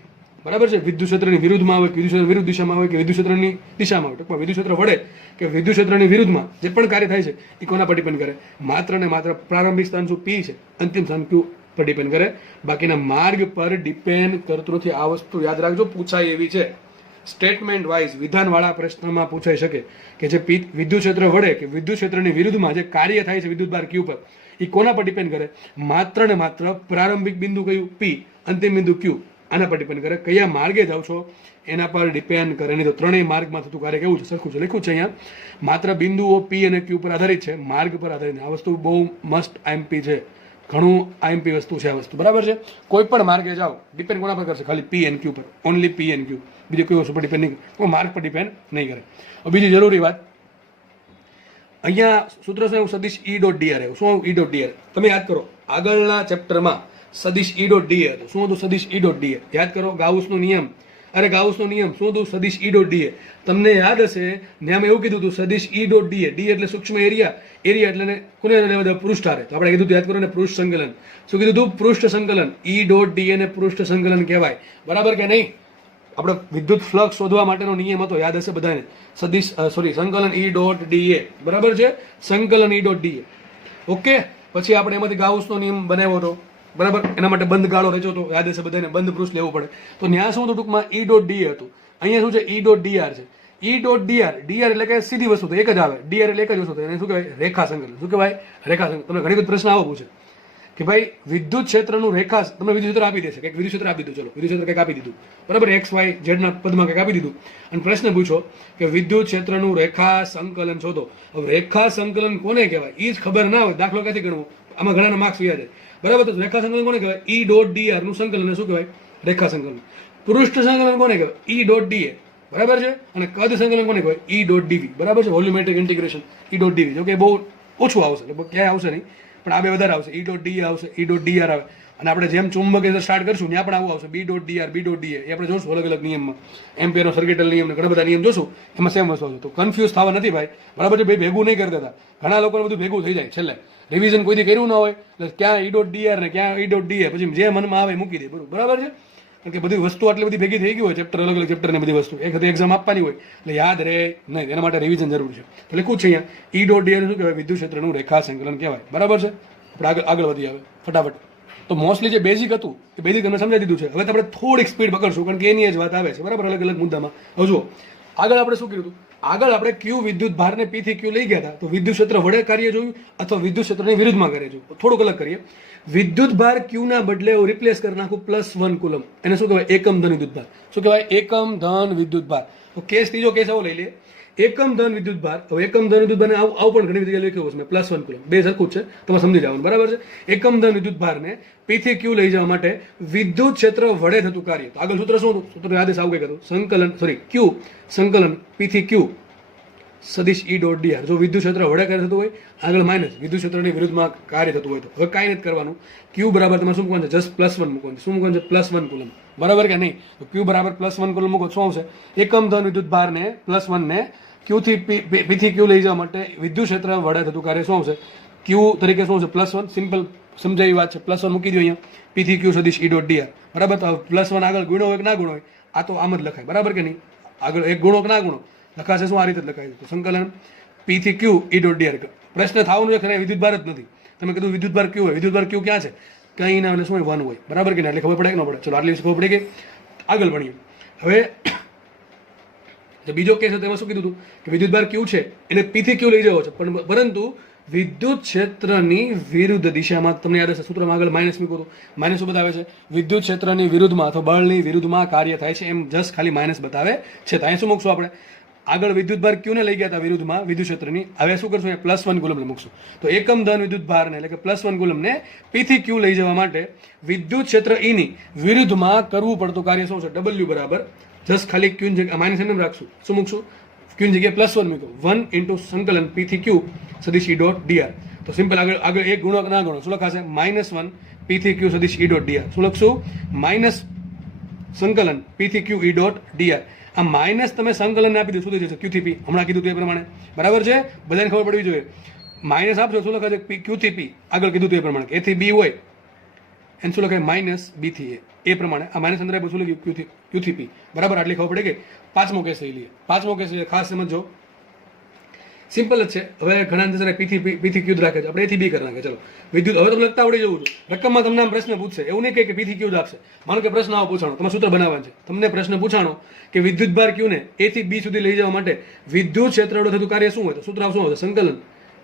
બરાબર છે, વિદ્યુત ક્ષેત્રની વિરુદ્ધમાં આવે કે વિદ્યુત ક્ષેત્ર વિરુદ્ધ દિશામાં આવે કે વિદ્યુત ક્ષેત્રની દિશામાં આવે, ટૂંકમાં વિદ્યુત ક્ષેત્ર વડે કે વિદ્યુત ક્ષેત્રની વિરુદ્ધમાં જે પણ કાર્ય થાય છે એ કોના પર ડિપેન્ડ કરે? માત્ર ને માત્ર પ્રારંભિક સ્થાન શું પી છે, અંતિમ સ્થાન ક્યુ પર ડિપેન્ડ કરે. બાકીના માર્ગ પર ડિપેન્ડ કરતું નથી. આ વસ્તુ યાદ રાખજો, પૂછાય એવી છે. સ્ટેટમેન્ટ વાઇઝ વિધાનવાળા પ્રશ્નમાં પૂછાઈ શકે કે જે વિદ્યુત ક્ષેત્ર વડે કે વિદ્યુત ક્ષેત્રની વિરુદ્ધમાં જે કાર્ય થાય છે વિદ્યુત ભાર ક્યુ પર, એ કોના પર ડિપેન્ડ કરે? માત્ર ને માત્ર પ્રારંભિક બિંદુ કયું? પી, અંતિમ બિંદુ ક્યુ. આના પર ડિપેન્ડ કરે. કયા માર્ગે જાઓ છો એના પર ડિપેન્ડ કરે. નહીં તો ત્રણેય માર્ગમાં થતું કાર્ય કેવું છે? સરખું છે. લખ્યું છે અહીંયા માત્ર બિંદુઓ પી અને ક્યુ પર આધારિત છે, માર્ગ પર આધારિત. આ વસ્તુ બહુ મસ્ટ આઈએમપી છે, ઘણું આઈએમપી વસ્તુ છે આ વસ્તુ, બરાબર છે. કોઈ પણ માર્ગે જાઓ ડિપેન્ડ કોના પર કરશે? ખાલી પી એન્ડ ક્યુ પર, ઓનલી પી એન્ડ ક્યુ. બીજું કોઈ વસ્તુ પર ડિપેન્ડ નહીં, કોઈ માર્ગ પર ડિપેન્ડ નહીં કરે. બીજી જરૂરી વાત, અહીંયા સૂત્ર શું? સદિશ ઈ ડોટ ડીઆર આવ્યું. શું ઈ ડોટ ડીઆર? તમે યાદ કરો આગળના ચેપ્ટરમાં સદિશ ઈ ડોટ ડીએ હતું. શું હતું સદિશ ઈ ડોટ ડીએ? યાદ કરો ગાઉસનો નિયમ. અરે ગાઉસનો નિયમ શું હતું? સદિશ ઈ ડોટ ડીએ. તમને યાદ હશે ત્યાં એવું કીધું હતું સદિશ ઈ ડોટ ડીએ. ડી એટલે સૂક્ષ્મ એરિયા, એરિયા એટલે કોને લેવા? પૃષ્ઠ હારે. તો આપણે કીધું યાદ કરો ને, પૃષ્ઠ સંકલન. શું કીધું હતું? પૃષ્ઠ સંકલન. ઈ ડોટ ડીએ ને પૃષ્ઠ સંકલન કહેવાય, બરાબર કે નહીં? આપણે વિદ્યુત ફ્લક્સ શોધવા માટેનો નિયમ હતો, યાદ હશે બધાને. સંકલન ઈ ડોટ ડીએ, બરાબર છે, સંકલન ઈ ડોટ ડીએ. ઓકે, પછી આપણે એમાંથી ગાઉસનો નિયમ બનાવ્યો હતો, બરાબર. એના માટે બંધ ગાળો રચ્યો હતો, યાદ હશે બધાને, બંધ પૃષ્ઠ લેવું પડે. તો ત્યાં શું હતું? ટૂંકમાં ઈ ડોટ ડીએ હતું. અહીંયા શું છે? ઈ ડોટ ડીઆર છે. ઈ ડોટ ડીઆર, ડીઆર એટલે કે સીધી વસ્તુ તો એક જ આવે. ડીઆર એટલે એક જ વસ્તુ, એને શું કહેવાય? રેખા સંકલન. શું કહેવાય? રેખા સંકલન. તમને ઘણી બધી પ્રશ્ન આવો પૂછે કે ભાઈ વિદ્યુત ક્ષેત્રનું રેખા, તમને વિદ્યુત ક્ષેત્ર આપી દેશે, કંઈક વિદ્યુત ક્ષેત્ર આપી દીધું, ચલો વિદ્યુત ક્ષેત્ર કંઈક આપી દીધું, બરાબર, એક્સ વાય ઝેડના પદમાં કંઈક આપી દીધું, અને પ્રશ્ન પૂછો કે વિદ્યુત ક્ષેત્રનું રેખા સંકલન શોધો. હવે રેખા સંકલન કોને કહેવાય એ જ ખબર ના હોય, દાખલો ક્યાંથી ગણવો? આમાં ઘણાના માર્ક્સ વ્યા જાય, બરાબર. તો રેખા સંકલન કોને કહેવાય? ઈ ડોટ ડીઆર નું સંકલન શું કહેવાય? રેખા સંકલન. પૃષ્ઠ સંકલન કોને કહેવાય? ઈ ડોટ ડીએ, બરાબર છે. અને કદ સંકલન કોને કહેવાય? ઈ ડોટ ડીવી, બરાબર છે. વોલ્યુમેટ્રિક ઇન્ટિગ્રેશન ઈ ડોટ ડીવી. જો કે બહુ ઓછું આવશે, ક્યાંય આવશે નહીં, પણ આ બે વધારે આવશે. ઈ ડોટ ડી આવશે, ઈ ડોટ ડીઆર આવે. અને આપણે જેમ ચુંબક સ્ટાર્ટ કરશું ત્યાં પણ આવું આવશે B.dr B.da એ આપણે જોશું અલગ અલગ નિયમમાં એમ્પિયરનો સર્કિટલ નિયમ ને ઘણા બધા નિયમ જોશું એમાં સેમ વસ્તુ આવશે. તો કન્ફ્યુઝ થવા નથી ભાઈ, બરાબર છે. ભાઈ ભેગું નહીં કરતા હતા, ઘણા લોકોને બધું ભેગું થઈ જાય છેલ્લે રિવિઝન કોઈથી કર્યું ન હોય એટલે ક્યાં E.dr ને ક્યાં E.da પછી જે મનમાં આવે મૂકી દે, બરાબર છે. કારણ કે બધી વસ્તુ આટલી બધી ભેગી થઈ ગઈ હોય, ચેપ્ટર અલગ અલગ ચેપ્ટર ને બધી વસ્તુ એક હતી એક્ઝામ આપવાની હોય એટલે યાદ રહે નહીં, એના માટે રિવિઝન જરૂર છે. તો લખ્યું છે અહીંયા E.da શું કહેવાય, વિદ્યુત ક્ષેત્રનું રેખા સંકલન કહેવાય, બરાબર છે. આપણે આગળ વધી આવે ફટાફટ. તો મોસ્ટલી જે બેઝિક હતું એ બેઝિક તમને સમજાવી દીધું છે. હવે આપણે થોડીક સ્પીડ પકડશું કારણ કે એની જ વાત આવે છે, બરાબર, અલગ અલગ મુદ્દામાં. હવે જુઓ આગળ આપણે શું કર્યું હતું, આગળ આપણે ક્યુ વિદ્યુત ભારને P થી Q લઈ ગયા હતા તો વિદ્યુત ક્ષેત્ર વડે કાર્ય જોયું અથવા વિદ્યુત ક્ષેત્રની વિરુદ્ધમાં કાર્ય જોયું. થોડુંક અલગ કરીએ, વિદ્યુત ભાર Q ના બદલે હું રિપ્લેસ કરી નાખું +1 કુલમ, એને શું કહેવાય, એકમ ધન વિદ્યુત ભાર. શું કહેવાય, એકમ ધન વિદ્યુત ભાર. તો કેસ ત્રીજો કેસ આવો લઈ લઈએ, એકમ ધન વિદ્યુત ભાર. હવે એકમ ધન વિદ્યુત ભારને આવું પણ ઘણી જગ્યાએ લખ્યું છે મેં +1 કુલમ, બે સરખું જ છે, તમે સમજી જવાનું, બરાબર છે. એકમ ધન વિદ્યુત ભારને P થી Q લઈ જવા માટે વિદ્યુત ક્ષેત્ર વડે થતું કાર્ય. તો આગળ સૂત્ર શું હતું, સૂત્ર યાદ છે આવું કંઈક હતું, સંકલન Q સંકલન P થી Q સદિશ E.dr. જો વિદ્યુત ક્ષેત્ર વડે કાર્ય થતું હોય, આગળ માઇનસ વિદ્યુત ક્ષેત્રની વિરુદ્ધમાં કાર્ય થતું હોય તો હવે કાંઈ નથી કરવાનું, Q બરાબર તમારે શું મૂકવાનું છે, જસ્ટ +1 મૂકવાનું છે. શું મૂકવાનું છે, +1 કુલમ, બરાબર કે નહીં. તો Q બરાબર +1 કુલમ મૂકો, શું આવશે, એકમ ધન વિદ્યુત ભારને +1 ને Q થી P થી Q લઈ જવા માટે વિદ્યુત ક્ષેત્ર વડે થતું કાર્ય શું આવશે, Q તરીકે શું આવશે, +1. સિમ્પલ સમજાવી વાત છે, +1 મૂકી દો અહીંયા, P થી Q સદિશ E.dr. બરાબર. તો +1 આગળ ગુણો હોય કે ના ગુણો હોય, આ તો આમ જ લખાય, બરાબર કે નહીં. આગળ એક ગુણો કે ના ગુણો લખાશે, શું આ રીતે જ લખાય. તો સંકલન P થી Q E.dr. પ્રશ્ન થવાનું છે વિદ્યુત ભાર જ નથી, તમે કીધું વિદ્યુત ભાર Q હોય, વિદ્યુત ભાર Q ક્યાં છે, કંઈ ના શું હોય, 1 હોય, બરાબર કે નહીં. એટલે ખબર પડે કે ન પડે, ચલો આટલી ખબર પડે કે આગળ ભણીએ. હવે બીજો કેસ હતો એમાં શું કીધું હતું કે વિદ્યુત ભાર Q છે એને P થી Q લઈ જવો છે, પણ પરંતુ વિદ્યુત ક્ષેત્રની વિરુદ્ધ દિશામાં, તમને યાદ હશે સૂત્રમાં આગળ માઇનસ મૂક્યું હતું, માઇનસ શું બતાવે છે, વિદ્યુત ક્ષેત્રની વિરુદ્ધમાં અથવા બળની વિરુદ્ધમાં કાર્ય થાય છે, એમ જસ્ટ ખાલી માઇનસ બતાવે છે. તો અહીંયા શું મૂકશું આપણે, આગળ વિદ્યુત ભાર Q ને લઈ ગયા હતા વિરુદ્ધમાં વિદ્યુત ક્ષેત્રની, હવે શું કરશું, +1 કુલમને મૂકશું. તો એકમ ધન વિદ્યુત ભારને એટલે કે +1 કુલમને P થી Q લઈ જવા માટે વિદ્યુત ક્ષેત્ર E ની વિરુદ્ધમાં કરવું પડતું કાર્ય શું છે, W બરાબર જસ્ટ ખાલી Q ની જગ્યાએ માઇનસ એમ રાખશું, શું મૂકશું, Q ની જગ્યાએ +1 મૂક્યો, 1 × સંકલન P થી Q સદિશ E.dr. તો સિમ્પલ આગળ એક ગુણક ના ગુણો શું લખાશે, -1 P થી Q સદિશ E.dr. શું લખશું, માઇનસ સંકલન P થી Q E.dr. આ માઇનસ તમે સંકલન આપી દો શું થઈ જશે, Q થી P, હમણાં કીધું તે પ્રમાણે, બરાબર છે. બધાને ખબર પડવી જોઈએ, માઇનસ આપશો શું લખાશે, Q થી P, આગળ કીધું તે પ્રમાણે A થી B હોય એને શું લખાય, -B થી A, એ પ્રમાણે આ માઇનસ અંદર શું લખ્યું, Q થી P, બરાબર. આટલી ખબર પડે કે પાંચમો કેસ લઈ લઈએ. પાંચમો કેસ ખાસ સમજો, સિમ્પલ જ છે. હવે ઘણા અંદર P થી Q જ રાખે છે, આપણે A થી B કરી નાખે. ચલો વિદ્યુત, હવે તમને લખતા આવડી જવું છું, રકમમાં તમને આમ પ્રશ્ન પૂછશે, એવું નહીં કે P થી Q જ આપશે. માનો કે પ્રશ્ન આવો પૂછાણો, તમારે સૂત્ર બનાવવાનું છે, તમને પ્રશ્ન પૂછાણો કે વિદ્યુત ભાર Q ને A થી B સુધી લઈ જવા માટે વિદ્યુત ક્ષેત્ર વડે થતું કાર્ય શું હોય, તો સૂત્ર શું આવશે, સંકલન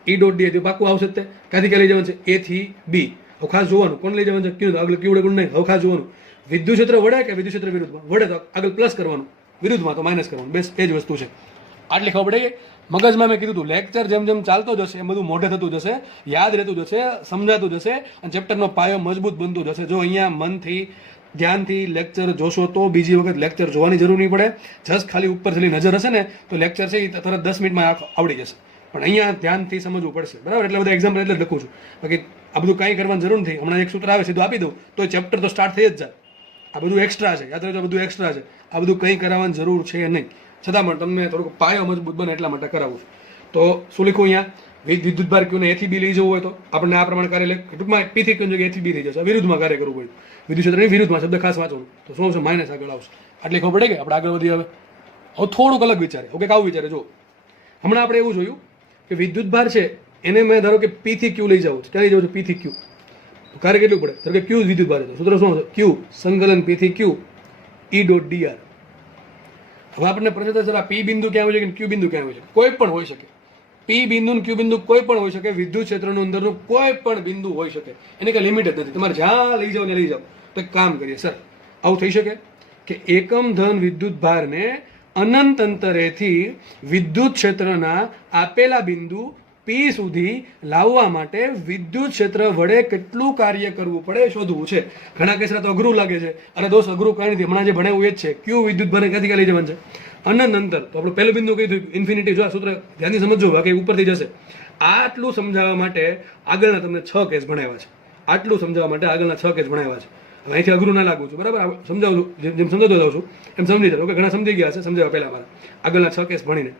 E.dr. તો પાકું આવશે તે, ક્યાંથી ક્યાં લઈ જવાનું છે, A થી B. હવે ખાસ જોવાનું કોણ લઈ જવાનું છે, Q, આગળ Q વડે ગુણ નહીં. હવે ખાસ જોવાનું વિદ્યુત ક્ષેત્ર વડે કે વિદ્યુત ક્ષેત્ર વિરુદ્ધમાં, વડે તો આગળ પ્લસ કરવાનું, વિરુદ્ધમાં તો માઇનસ કરવાનું, બેસ એ જ વસ્તુ છે. આટલી ખબર પડે કે મગજમાં મેં કીધું હતું, લેક્ચર જેમ જેમ ચાલતો જશે એમ બધું મોઢે થતું જશે, યાદ રહેતું જશે, સમજાતું જશે અને ચેપ્ટરનો પાયો મજબૂત બનતું જશે. જો અહીંયા મનથી ધ્યાનથી લેક્ચર જોશો તો બીજી વખત લેક્ચર જોવાની જરૂર નહીં પડે. જસ્ટ ખાલી ઉપર છેલ્લી નજર હશે ને તો લેક્ચર છે એ તરત 10 મિનિટમાં આવડી જશે, પણ અહીંયા ધ્યાનથી સમજવું પડશે, બરાબર. એટલે બધા એક્ઝામ્પલ એટલે લખું છું, બાકી આ બધું કાંઈ કરવાની જરૂર નથી. હમણાં એક સૂત્ર આવે સીધું આપી દઉં તો ચેપ્ટર તો સ્ટાર્ટ થઈ જ જાય. આ બધું એક્સ્ટ્રા છે, યાદ રાખજો, બધું એક્સ્ટ્રા છે, આ બધું કંઈ કરાવવાની જરૂર છે નહીં, છતાં પણ તમને થોડુંક પાયો મજબૂત બને એટલા માટે કરાવું છું. તો શું લખું અહીંયા, વિદ્યુત ભાર Q ને A થી B લઈ જવું હોય તો આપણને આ પ્રમાણે કાર્ય ટૂંકમાં P થી Q જગ્યાએ A થી B થઈ જશે, વિરુદ્ધમાં કાર્ય કરવું પડ્યું, વિદ્યુત ક્ષેત્રની વિરુદ્ધમાં, શબ્દ ખાસ વાંચવાનું. તો શું આવશે, માઇનસ આગળ આવશે. આટલી ખબર પડે કે આપણે આગળ વધી. હવે થોડુંક અલગ વિચારે, ઓકે, આવું વિચારે. જો હમણાં આપણે એવું જોયું કે વિદ્યુત ભાર છે એને મેં ધારો કે P થી Q લઈ જાઉં છું, ક્યાં લઈ જાઉં છું, P થી Q, કાર્ય કેટલું પડે, ધારો કે Q વિદ્યુત ભાર છે, સૂત્ર શું આવશે, Q સંકલન P થી Q E.dr. હવે આપણને પ્રશ્ન થાય સર આ P બિંદુ ક્યાં હોય છે કે Q બિંદુ ક્યાં હોય છે, કોઈ પણ હોઈ શકે, P બિંદુ Q બિંદુ કોઈ પણ હોઈ શકે, વિદ્યુત ક્ષેત્રનું અંદરનું કોઈ પણ બિંદુ હોઈ શકે, એને કઈ લિમિટ જ નથી, તમારે જ્યાં લઈ જાઓ ને લઈ જાઓ. તો એક કામ કરીએ સર, આવું થઈ શકે કે એકમ ધન વિદ્યુત ભારને અનંત અંતરેથી વિદ્યુત ક્ષેત્રના આપેલા બિંદુ P સુધી લાવવા માટે વિદ્યુત ક્ષેત્ર વડે કેટલું કાર્ય કરવું પડે શોધવું છે. ઘણા કેસમાં તો અઘરું લાગે છે, અરે દોસ્ત અઘરું કાંઈ નથી, હમણાં જે ભણાવ્યું એ જ છે. Q વિદ્યુત ભારને ક્યાંથી ક્યાં લઈ જવાનું છે, અનંત અંતર. તો આપણું પહેલું બિંદુ કઈ થયું, ઇન્ફિનિટી. જો આ સૂત્ર ધ્યાનથી સમજજો, બાકી ઉપરથી જશે. આટલું સમજાવવા માટે આગળના તમને 6 કેસ ભણાવ્યા છે, આટલું સમજાવવા માટે આગળના 6 કેસ ભણાવ્યા છે. હવે અહીંથી અઘરું ના લાગુ છું, બરાબર? સમજાવું છું, જેમ સમજાવતો જાઉં છું એમ સમજી જાવ. ઓકે, ઘણા સમજી ગયા હશે સમજાવવા પહેલા મારા આગળના 6 કેસ ભણીને.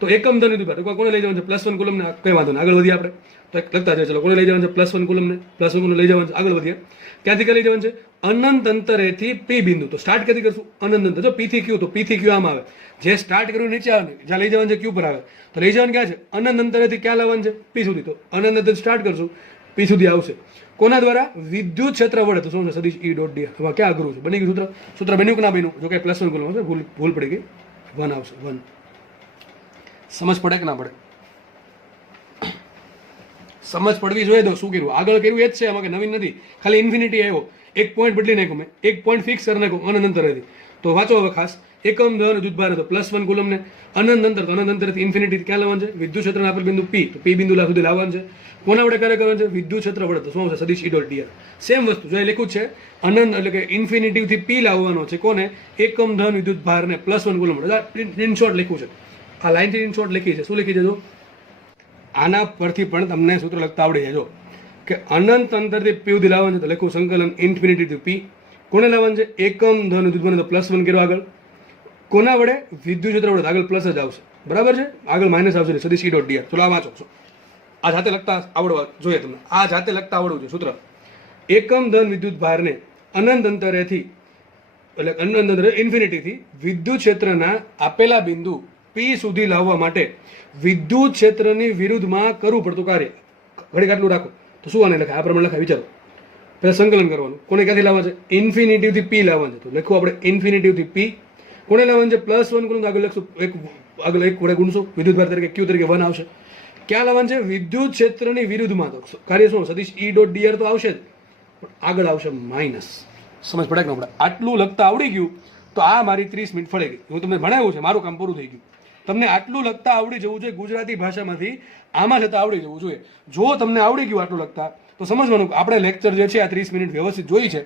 તો એકમ ધન વિદ્યુત ભાર કોને લઈ જવાનું છે? +1 કુલમને. કઈ વાંધો નહીં, આગળ વધીએ આપણે. તો લખતા જાય, ચલો કોને લઈ જવાનું છે? +1 કુલમને. +1 કુલમ લઈ જવાનું છે, આગળ વધીએ. ક્યાંથી લઈ જવાનું છે? અનંત અંતરેથી પી બિંદુ. તો સ્ટાર્ટ ક્યાંથી કરશું? અનંત અંતર. જો પી થી ક્યુ, તો પી થી ક્યુ આમ આવે. જે સ્ટાર્ટ કર્યું નીચે આવે, જ્યાં લઈ જવાનું છે ક્યુ પર આવે. તો લઈ જવાનું ક્યાં છે? અનંત અંતરેથી ક્યાં લાવવાનું છે? પી સુધી. તો અનંત અંતર સ્ટાર્ટ કરશું, પી સુધી આવશે. કોના દ્વારા? વિદ્યુત ક્ષેત્ર વડે. તો શું છે? સદિશ ઈ ડોટ ડી. હવે ક્યાં અઘરું છે? બની ગયું સૂત્ર? સૂત્ર બન્યું કે ના બન્યું? જો કે +1 કુલમ હશે, ભૂલ પડી ગઈ. 1 આવશે, 1. સમજ પડે કે ના પડે? સમજ પડવી જોઈએ. તો શું કર્યું? આગળ કર્યું એ જ છે, આમાં કે નવીન નથી. ખાલી ઇન્ફિનિટી આવ્યો, એક પોઈન્ટ બદલી નાખ્યો મેં, એક પોઈન્ટ ફિક્સ કરી નાખ્યો અનંત અંતરેથી. તો વાંચો હવે ખાસ. એકમ ધન વિદ્યુત ભાર હતો +1 કુલમને. અનંત અંતર, તો અનંત અંતરથી ઇન્ફિનિટી ક્યાં લાવવાનું છે? વિદ્યુત ક્ષેત્રના આપેલ બિંદુ પી, તો પી બિંદુ સુધી લાવવાનું છે. કોના વડે કાર્ય કરવાનું છે? વિદ્યુત ક્ષેત્ર વડે. તો શું આવશે? સદિશ ઈ ડોટ ડીઆર. સેમ વસ્તુ જો એ લખ્યું છે, અનંત એટલે કે ઇન્ફિનિટી થી પી લાવવાનો છે. કોને? એકમ ધન વિદ્યુત ભારને +1 કુલમ વડે. ઇન શોર્ટ લખ્યું છે, આ લાઈનથી ઇન શોર્ટ લખી છે. શું લખી છે? જો આના પરથી પણ તમને સૂત્ર લખતા આવડી જાય. જો કે અનંત અંતરથી પી સુધી લાવવાનું છે, તો લખું સંકલન ઇન્ફિનિટી થી પી. કોને લાવવાનું છે? એકમ ધન વિદ્યુત ભારને. તો +1 કર્યો આગળ. કોના વડે? વિદ્યુત ક્ષેત્ર વડે. આગળ પ્લસ જ આવશે, બરાબર છે? આગળ માઇનસ આવશે. સદિશ ઈ ડોટ ડીઆર. ચલો આ વાંચો. આ જાતે લખતા આવડવા જોઈએ તમને. આ જાતે લખતા આવડવું જોઈએ સૂત્ર. એકમ ધન વિદ્યુત ભારને અનંત અંતરેથી, એટલે અનંત અંતરે ઇન્ફિનિટીથી વિદ્યુત ક્ષેત્રના આપેલા બિંદુ પી સુધી લાવવા માટે વિદ્યુત ક્ષેત્રની વિરુદ્ધમાં કરવું પડતું કાર્ય. ઘડીક આટલું રાખો તો શું આને લખાય? આ પ્રમાણે લખાય. વિચારો. પહેલા સંકલન કરવાનું. કોને ક્યાંથી લાવવા છે? ઇન્ફિનિટીથી પી લાવવાનું છે. તો લખવું આપણે ઇન્ફિનિટીથી પી. કોને લાવવાનું છે? +1 કુલમ. આગળ લખશું, આગળ એક વડે ગુણશું. વિદ્યુત ભાર તરીકે ક્યુ તરીકે 1 આવશે. ક્યાં લાવવાનું છે? વિદ્યુત ક્ષેત્રની વિરુદ્ધમાં. તો કાર્ય શું? સદિશ ઈ ડોટ ડીઆર તો આવશે જ, પણ આગળ આવશે માઇનસ. સમજ પડે કે આપણે? આટલું લખતા આવડી ગયું તો આ મારી 30 મિનિટ ફળે ગઈ. હું તમને ભણાવ્યું છે, મારું કામ પૂરું થઈ ગયું. તમને આટલું લખતા આવડી જવું જોઈએ ગુજરાતી ભાષામાંથી. આમાં છતાં આવડી જવું જોઈએ. જો તમને આવડી ગયું આટલું લખતા, તો સમજવાનું કે આપણે લેક્ચર જે છે આ 30 મિનિટ વ્યવસ્થિત જોઈ છે.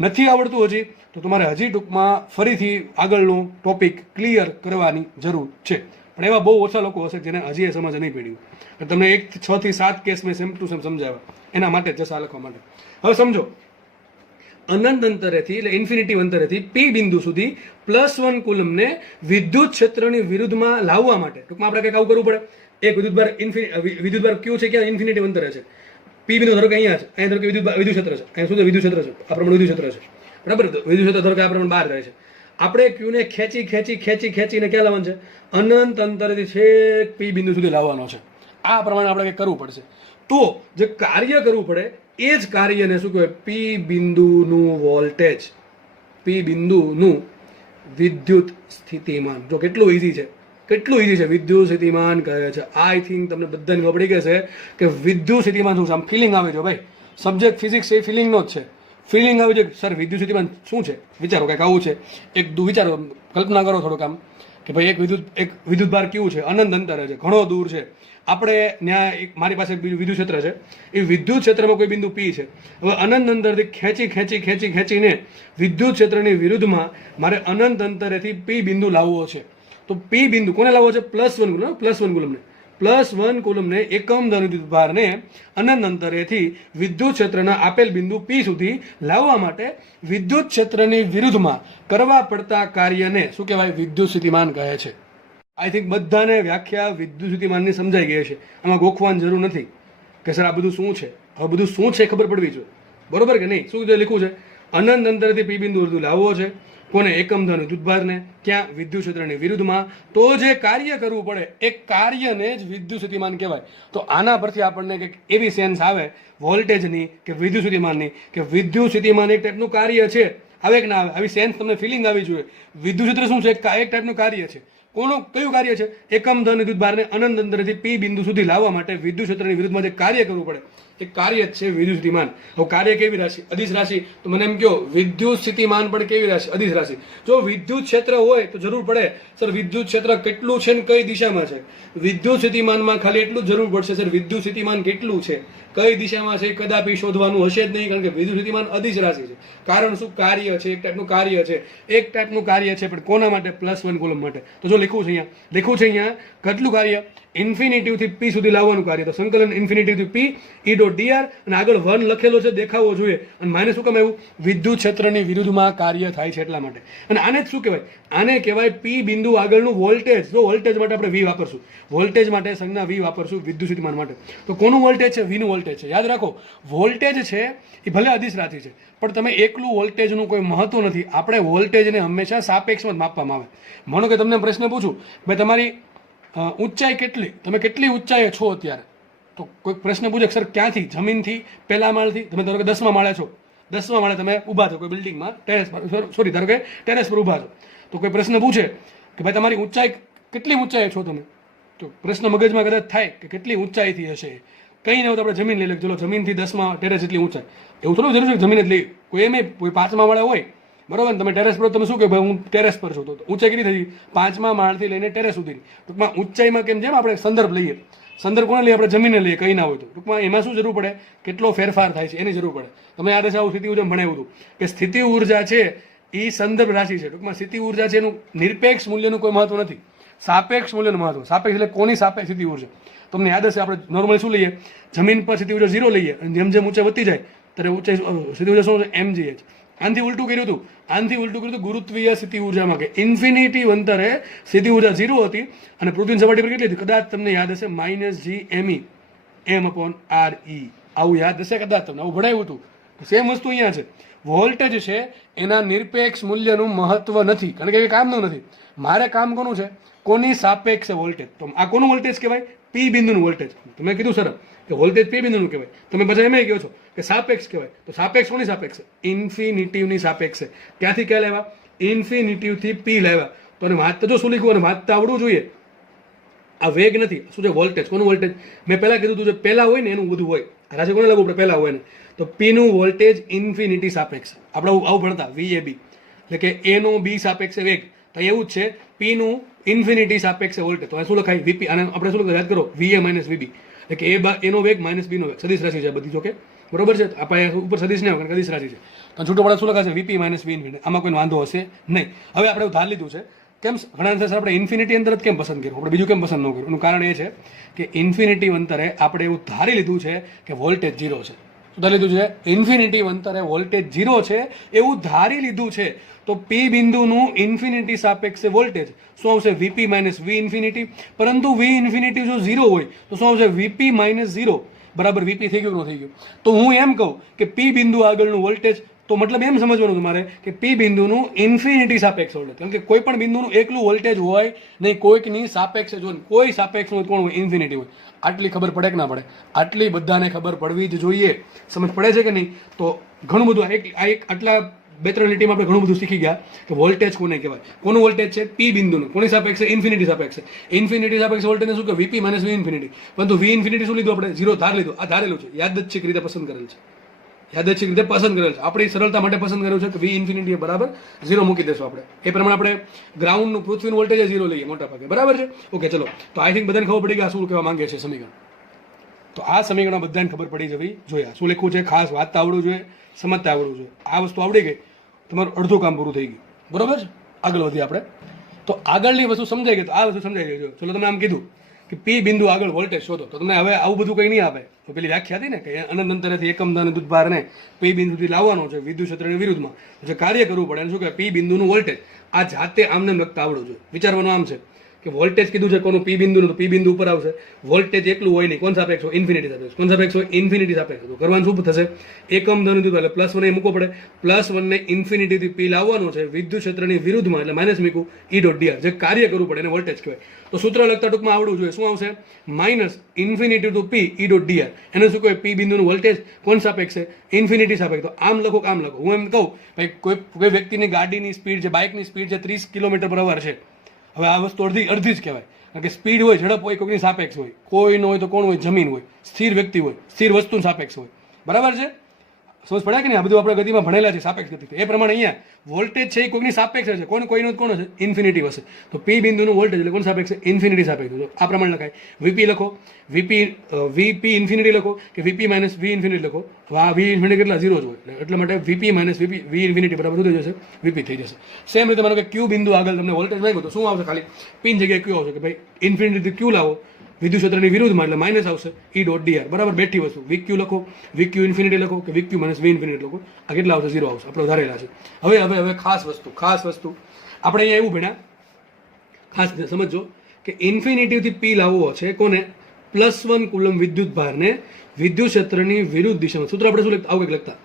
નથી આવડતું હજી, તો તમારે હજી ટૂંકમાં ફરીથી આગળનું ટોપિક ક્લિયર કરવાની જરૂર છે. પણ એવા બહુ ઓછા લોકો હશે જેને હજી એ સમજ નહીં પડ્યું. તમને 6 થી 7 કેસ મેં સેમ ટુ સેમ સમજાવ્યા, એના માટે જસા લખવા માટે. હવે સમજો, અનંત અંતરેથી એટલે ઇન્ફિનિટી અંતરેથી પી બિંદુ સુધી +1 કુલમને વિદ્યુત ક્ષેત્રની વિરુદ્ધમાં લાવવા માટે ટૂંકમાં આપણે કંઈક આવું કરવું પડે. એક વિદ્યુત ભાર ક્યુ છે, ક્યાં? ઇન્ફિનિટી અંતરે છે. પી બિંદુ ધારો કે અહીંયા છે, અહીંયા ધારો કે વિદ્યુત ક્ષેત્ર છે, અહીંયા શું વિદ્યુત ક્ષેત્ર છે? આ પ્રમાણે વિદ્યુત ક્ષેત્ર છે, બરાબર? વિદ્યુત ક્ષેત્ર ધારો કે આ પ્રમાણે બહાર રહે છે. આપણે ક્યુને ખેંચીને ક્યાં લાવવાનું છે? અનંત અંતરેથી છેક પી બિંદુ સુધી લાવવાનો છે. આ પ્રમાણે આપણે કંઈક કરવું પડશે. તો જે કાર્ય કરવું પડે એ જ કાર્યને શું કહેવાય? પી બિંદુનું વોલ્ટેજ, પી બિંદુનું વિદ્યુત સ્થિતિમાન. જો કેટલું ઇઝી છે, કેટલું ઇઝી છે. વિદ્યુત સ્થિતિમાન કહે છે. આઈ થિંક તમને બધાને ખબર પડી ગઈ છે કે વિદ્યુત સ્થિતિમાન શું છે. આમ ફિલિંગ આવે છે ભાઈ. સબ્જેક્ટ ફિઝિક્સ એ ફિલિંગનો જ છે. ફિલિંગ આવે છે સર વિદ્યુત સ્થિતિમાન શું છે? વિચારો કંઈક આવું છે. વિચારો, કલ્પના કરો થોડુંક આમ કે ભાઈ એક વિદ્યુત ભાર કેવું છે? અનંત અંતરે છે, ઘણો દૂર છે. આપણે ત્યાં મારી પાસે વિદ્યુત ક્ષેત્ર છે. એ વિદ્યુત ક્ષેત્રમાં કોઈ બિંદુ પી છે. હવે અનંત અંતરથી ખેંચીને વિદ્યુત ક્ષેત્રની વિરુદ્ધમાં મારે અનંત અંતરેથી પી બિંદુ લાવવો છે. તો પી બિંદુ કોને લાવવો છે? +1 કુલમને. +1 કુલમને એકમ ધન વિદ્યુત ભારને અનંત અંતરેથી વિદ્યુત ક્ષેત્રના આપેલ બિંદુ પી સુધી લાવવા માટે વિદ્યુત ક્ષેત્રની વિરુદ્ધમાં કરવા પડતા કાર્યને શું કહેવાય? વિદ્યુત સ્થિતિમાન કહે છે. આઈ થિંક બધાને વ્યાખ્યા વિદ્યુત સ્થિતિમાનની સમજાઈ ગઈ છે. આમાં ગોખવાની જરૂર નથી કે સર આ બધું શું છે. હવે બધું શું છે ખબર પડવી જોઈએ, બરોબર કે નહીં? શું લખ્યું છે? અનંત અંતરથી પી બિંદુ સુધી લાવવો છે. કોને? એકમ ધન વિદ્યુત ભારને. ક્યાં? વિદ્યુત ક્ષેત્રની વિરુદ્ધમાં. તો જે કાર્ય કરવું પડે એ કાર્યને જ વિદ્યુત સ્થિતિમાન કહેવાય. તો આના પરથી આપણને કંઈક એવી સેન્સ આવે વોલ્ટેજની કે વિદ્યુત સ્થિતિમાનની, કે વિદ્યુત સ્થિતિમાન એક ટાઈપનું કાર્ય છે. આવે કે ના આવે? આવી સેન્સ તમને ફિલિંગ આવી જોઈએ. વિદ્યુત ક્ષેત્ર શું છે? એક ટાઈપનું કાર્ય છે. કયું કાર્ય છે? એકમ ધન વિદ્યુત ભારને અનંત અંતરેથી પી બિંદુ સુધી લાવવા માટે વિદ્યુત ક્ષેત્રની વિરુદ્ધમાં જે કાર્ય કરવું પડે એ કાર્ય જ છે વિદ્યુત સ્થિતિમાન. હવે કાર્ય કેવી રાશિ? અદિશ રાશિ. તો મને એમ કહો વિદ્યુત સ્થિતિમાન પણ કેવી રાશિ? અદિશ રાશિ. જો વિદ્યુત ક્ષેત્ર હોય તો જરૂર પડે સર વિદ્યુત ક્ષેત્ર કેટલું છે ને કઈ દિશામાં છે. વિદ્યુત સ્થિતિમાનમાં ખાલી એટલું જ જરૂર પડશે સર વિદ્યુત સ્થિતિમાન કેટલું છે, કઈ દિશામાં છે, કદાપી શોધવાનું હશે જ નહીં. કારણ કે વિદ્યુત સ્થિતિમાન અદિશ રાશિ છે. કારણ શું? કાર્ય છે, એક ટાઈપનું કાર્ય છે. એક ટાઈપનું કાર્ય છે, પણ કોના માટે? +1 કુલમ માટે. તો જો લખ્યું છે અહીંયા કેટલું કાર્ય? ઇન્ફિનિટીવથી પી સુધી લાવવાનું કાર્ય. તો સંકલન ઇન્ફિનિટીવથી પી ઈ ડોટ ડીઆર અને આગળ 1 લખેલો છે દેખાવો જોઈએ. અને માઇનસ શું કામ આવ્યું? વિદ્યુત ક્ષેત્રની વિરુદ્ધમાં કાર્ય થાય છે એટલા માટે. અને આને જ શું કહેવાય? આને કહેવાય પી બિંદુ આગળનું વોલ્ટેજ. જો વોલ્ટેજ માટે આપણે વી વાપરશું, વોલ્ટેજ માટે સંજ્ઞા વી વાપરશું વિદ્યુત સ્થિતિમાન માટે. તો કોનું વોલ્ટેજ છે? વીનું વોલ્ટેજ છે. યાદ રાખો, વોલ્ટેજ છે એ ભલે અદિશ રાશિ છે, પણ તમે એકલું વોલ્ટેજનું કોઈ મહત્વ નથી. આપણે વોલ્ટેજને હંમેશા સાપેક્ષમાં જ માપવામાં આવે. માનો કે તમને પ્રશ્ન પૂછું, ભાઈ તમારી ઊંચાઈ કેટલી, તમે કેટલી ઊંચાઈએ છો અત્યારે? તો કોઈ પ્રશ્ન પૂછે સર ક્યાંથી? જમીનથી, પહેલા માળથી? તમે ધારો કે 10મા માળે છો, 10મા માળે તમે ઊભા છો કોઈ બિલ્ડિંગમાં, ટેરેસ પર, સોરી ધારો કે ટેરેસ પર ઊભા છો. તો કોઈ પ્રશ્ન પૂછે કે ભાઈ તમારી ઊંચાઈ કેટલી ઊંચાઈએ છો તમે? તો પ્રશ્ન મગજમાં કદાચ થાય કે કેટલી ઊંચાઈથી હશે. કંઈ નહીં હોય તો આપણે જમીન લઈ લઈએ. ચલો જમીનથી 10મા ટેરેસ એટલી ઊંચાઈ. એવું થોડું જરૂર છે જમીન જ લઈ. કોઈ એમ કોઈ 5મા માળે હોય, બરોબર, તમે ટેરેસ પર, તમે શું કહો ભાઈ હું ટેરેસ પર છું, તો ઊંચાઈ કેટલી થઈ? 5મા માળથી લઈને ટેરેસ સુધી. ટૂંકમાં ઊંચાઈમાં કેમ જેમ આપણે સંદર્ભ લઈએ, સંદર્ભ કોને લઈએ? આપણે જમીને લઈએ, કંઈ ના હોય તો. ટૂંકમાં એમાં શું જરૂર પડે? કેટલો ફેરફાર થાય છે એની જરૂર પડે. તમે યાદ હશે આવું સ્થિતિ ઉર્જા ભણાવ્યું હતું કે સ્થિતિ ઉર્જા છે એ સંદર્ભ રાશિ છે. ટૂંકમાં સ્થિતિ ઉર્જા છે એનું નિરપેક્ષ મૂલ્યનું કોઈ મહત્વ નથી, સાપેક્ષ મૂલ્યનું મહત્વ. સાપેક્ષ એટલે કોની સાપેક્ષ સ્થિતિ ઉર્જા? તમને યાદ હશે આપણે નોર્મલી શું લઈએ? જમીન પર સ્થિતિ ઉર્જા 0 લઈએ અને જેમ જેમ ઊંચાઈ વધતી જાય ત્યારે ઊંચાઈ સ્થિતિ ઉર્જા શું છે? mgh. આનાથી ઉલટું કર્યું હતું, આનાથી ઉલટું કર્યું હતું ગુરુત્વીય સ્થિતિ ઉર્જામાં કે ઇન્ફિનિટી અંતરે સ્થિતિ ઉર્જા 0 હતી અને પૃથ્વીની સપાટી પર કેટલી હતી? કદાચ તમને યાદ હશે -gme m/re. આવું યાદ હશે કદાચ તમને, આવું ભણાવ્યું હતું. સેમ વસ્તુ અહીંયા છે. વોલ્ટેજ છે એના નિરપેક્ષ મૂલ્યનું મહત્વ નથી, કારણ કે એ કામનું નથી. મારે કામ કોનું છે? કોની સાપેક્ષ વોલ્ટેજ. તો આ કોનું વોલ્ટેજ કહેવાય? પી બિંદુનું વોલ્ટેજ. તમે કીધું સર કે વોલ્ટેજ પી બિંદુનું કહેવાય, તમે પછી એમ કહો છો કે સાપેક્ષ કહેવાય. તો સાપેક્ષ કોની સાપેક્ષ છે? ઇન્ફિનિટીવની સાપેક્ષ છે. ક્યાંથી ક્યાં લેવા? ઇન્ફિનિટીવથી પી લેવા. તો એને વાંચતા જો શું લીધું અને વાંચતા આવડવું જોઈએ. આ વેગ નથી, શું છે? વોલ્ટેજ. કોનું વોલ્ટેજ? મેં પહેલા કીધું તું જે પહેલા હોય ને એનું બધું હોય. રાશિ કોને લાગુ પડે? પહેલા હોય ને. તો પી નું વોલ્ટેજ ઇન્ફિનિટી સાપેક્ષ. આપણે આવું ભણતા VAB એટલે કે A નો B સાપેક્ષે વેગ. તો એવું જ છે, પી નું ઇન્ફિનિટી સાપેક્ષે વોલ્ટેજ. તો શું લખાય? VP. અને આપણે શું લખાય? યાદ કરો, VA - VB એટલે કે A નો વેગ - B નો વેગ. સદિશ રાશિ છે બધી, જો કે બરોબર છે. આપણે ઉપર સદિશ નહીં હોય કારણ કે સદિશ રાશિ છે. તો છૂટો પડે શું લખાશે? VP - V infinity. આમાં કોઈ વાંધો હશે નહીં. હવે આપણે ધાર લીધું છે. કેમ ઘણા અંતરે આપણે ઇન્ફિનિટી અંતર જ કેમ પસંદ કર્યું? આપણે બીજું કેમ પસંદ ન કર્યું? એનું કારણ એ છે કે ઇન્ફિનિટી અંતરે આપણે એવું ધારી લીધું છે કે વોલ્ટેજ 0 છે. શું ધારી લીધું છે? ઇન્ફિનિટી અંતરે વોલ્ટેજ 0 છે એવું ધારી લીધું છે. તો પી બિંદુનું ઇન્ફિનિટી સાપેક્ષે વોલ્ટેજ શું આવશે? VP - V infinity. પરંતુ V ઇન્ફિનિટી જો 0 હોય તો શું આવશે? VP - 0 બરાબર VP થઈ ગયું કે ન થઈ ગયું? તો હું એમ કહું કે પી બિંદુ આગળનું વોલ્ટેજ, તો મતલબ એમ સમજવાનું તમારે કે પી બિંદુનું ઇન્ફિનિટી સાપેક્ષ વોલ્ટેજ. કારણ કે કોઈ પણ બિંદુનું એકલું વોલ્ટેજ હોય નહીં, કોઈકની સાપેક્ષ જો કોઈ સાપેક્ષ હોય કોણ હોય? ઇન્ફિનિટી હોય. આટલી ખબર પડે કે ના પડે? આટલી બધાને ખબર પડવી જ જોઈએ. સમજ પડે છે કે નહીં? તો ઘણું બધું આટલા 2-3 લીટીમાં આપણે ઘણું બધું શીખી ગયા કે વોલ્ટેજ કોને કહેવાય. કોનું વોલ્ટેજ છે? પી બિંદુનું. કોની સાપેક્ષે? ઇન્ફિનિટી સાપેક્ષે. ઇન્ફિનિટી સાપેક્ષે વોલ્ટેજને શું કે? VP - V infinity. પરંતુ V ઇન્ફિનિટી શું લીધું આપણે? 0 ધાર લીધું. આ ધારેલું છે, યાદચ્છિક રીતે પસંદ કરેલ છે. યાદચ્છિક રીતે પસંદ કરેલ છે. આપણી સરળતા માટે પસંદ કર્યું છે કે V ઇન્ફિનિટી બરાબર 0 મૂકી દેશું આપણે. એ પ્રમાણે આપણે ગ્રાઉન્ડનું પૃથ્વીનું વોલ્ટેજ 0 લઈએ મોટા ભાગે. બરાબર છે? ઓકે, ચલો. તો આઈ થિંક બધાને ખબર પડી કે આ શું કહેવા માંગે છે સમીકરણ. તો આ સમીકરણ બધાને ખબર પડી જવી જોઈએ. શું લખવું છે? ખાસ વાંચતા આવડવું જોઈએ, સમજતા આવડવું જોઈએ. આ વસ્તુ આવડી ગઈ, તમારું અડધું કામ પૂરું થઈ ગયું. બરોબર છે? આગળ વધીએ આપણે. તો આગળની વસ્તુ સમજાઈ ગઈ. તો આ વસ્તુ સમજાઈ ગઈ. ચલો, તમે આમ કીધું કે પી બિંદુ આગળ વોલ્ટેજ શોધો, તો તમને હવે આવું બધું કંઈ નહીં આવે. તો પેલી વ્યાખ્યા હતી ને કે અનંત અંતરેથી એકમ ધન દૂધભારને પી બિંદુ સુધી લાવવાનો છે વિદ્યુત ક્ષેત્રની વિરુદ્ધમાં જે કાર્ય કરવું પડે. અને શું કે પી બિંદુનું વોલ્ટેજ આ જાતે આમને લખતા આવડવું જોઈએ. વિચારવાનું આમ છે કે વોલ્ટેજ કીધું છે કોનું? પી બિંદુનું. તો પી બિંદુ ઉપર આવશે. વોલ્ટેજ એકલું હોય નહીં. કોણ સાપેક્ષ હોય? ઇન્ફિનિટી સાપેક્ષ. કોણ સાપેક્ષ હોય? ઇન્ફિનિટી સાપેક્ષ. તો કરવાનું શું થશે? એકમ ધન દૂધ એટલે +1 એ મૂકવો પડે. +1 ને ઇન્ફિનિટીથી પી લાવવાનો છે વિદ્યુત ક્ષેત્રની વિરુદ્ધમાં એટલે માઇનસ મૂકવું E.dr જે કાર્ય કરવું પડે એને વોલ્ટેજ કહેવાય. તો સૂત્ર લખતા ટૂંકમાં આવડવું જોઈએ. શું આવશે? -Infinity to P E.dr. એને શું કહેવાય? પી બિંદુનું વોલ્ટેજ કોણ સાપેક્ષ છે? ઇન્ફિનિટી સાપેક્ષ. તો આમ લખો કે આમ લખો. હું એમ કહું ભાઈ કોઈ વ્યક્તિની ગાડીની સ્પીડ છે, બાઇકની સ્પીડ છે 30 કિલોમીટર/h છે. હવે આ વસ્તુ અડધી જ કહેવાય. કારણ કે સ્પીડ હોય, ઝડપ હોય, કોઈની સાપેક્ષ હોય. કોઈ ન હોય તો કોણ હોય? જમીન હોય, સ્થિર વ્યક્તિ હોય, સ્થિર વસ્તુનું સાપેક્ષ હોય. બરાબર છે? સમજ પડ્યા કે નહીં? આ બધું આપણે ગતિમાં ભણેલા છે, સાપેક્ષ ગતિ. એ પ્રમાણે અહીંયા વોલ્ટેજ છે એ કોઈની સાપેક્ષ છે. કોઈનું કોણ હશે? ઇન્ફિનિટી હશે. તો પી બિંદુનું વોલ્ટેજ એટલે કોણ સાપેક્ષ? ઇન્ફિનિટી સાપેક્ષ. તો આ પ્રમાણે લખાય. VP લખો, VP ઇન્ફિનિટી લખો કે VP - V ઇન્ફિનિટી લખો. આ V ઇન્ફિનિટી કેટલા? 0 જ હોય. એટલા માટે VP - V ઇન્ફિનિટી બરાબર શું થઈ જશે? VP થઈ જશે. સેમ રીતે માનો કે Q બિંદુ આગળ તમને વોલ્ટેજ માંગ્યો તો શું આવશે? ખાલી P ની જગ્યાએ Q આવશે કે ભાઈ ઇન્ફિનિટીથી Q લાવો, વિદ્યુત ક્ષેત્રની વિરુદ્ધમાં એટલે માઇનસ આવશે ઈ ડોટ ડીઆર, બરાબર. બેઠી વસ્તુ વીક્યુ લખો, વીક્યુ ઇન્ફિનિટી લખો કે વીક્યુ માઇનસ વી ઇન્ફિનિટી લખો, આ કેટલા આવશે? 0 આવશે. આપણે ધારેલા છે. હવે ખાસ વસ્તુ આપણે અહીંયા એવું ભણ્યા, ખાસ સમજો કે ઇન્ફિનિટીથી પી લાવવો છે કોને? +1 કુલમ વિદ્યુત ભારને વિદ્યુત ક્ષેત્રની વિરુદ્ધ દિશામાં. સૂત્ર આપણે શું લખતા? આવું કંઈક લખતા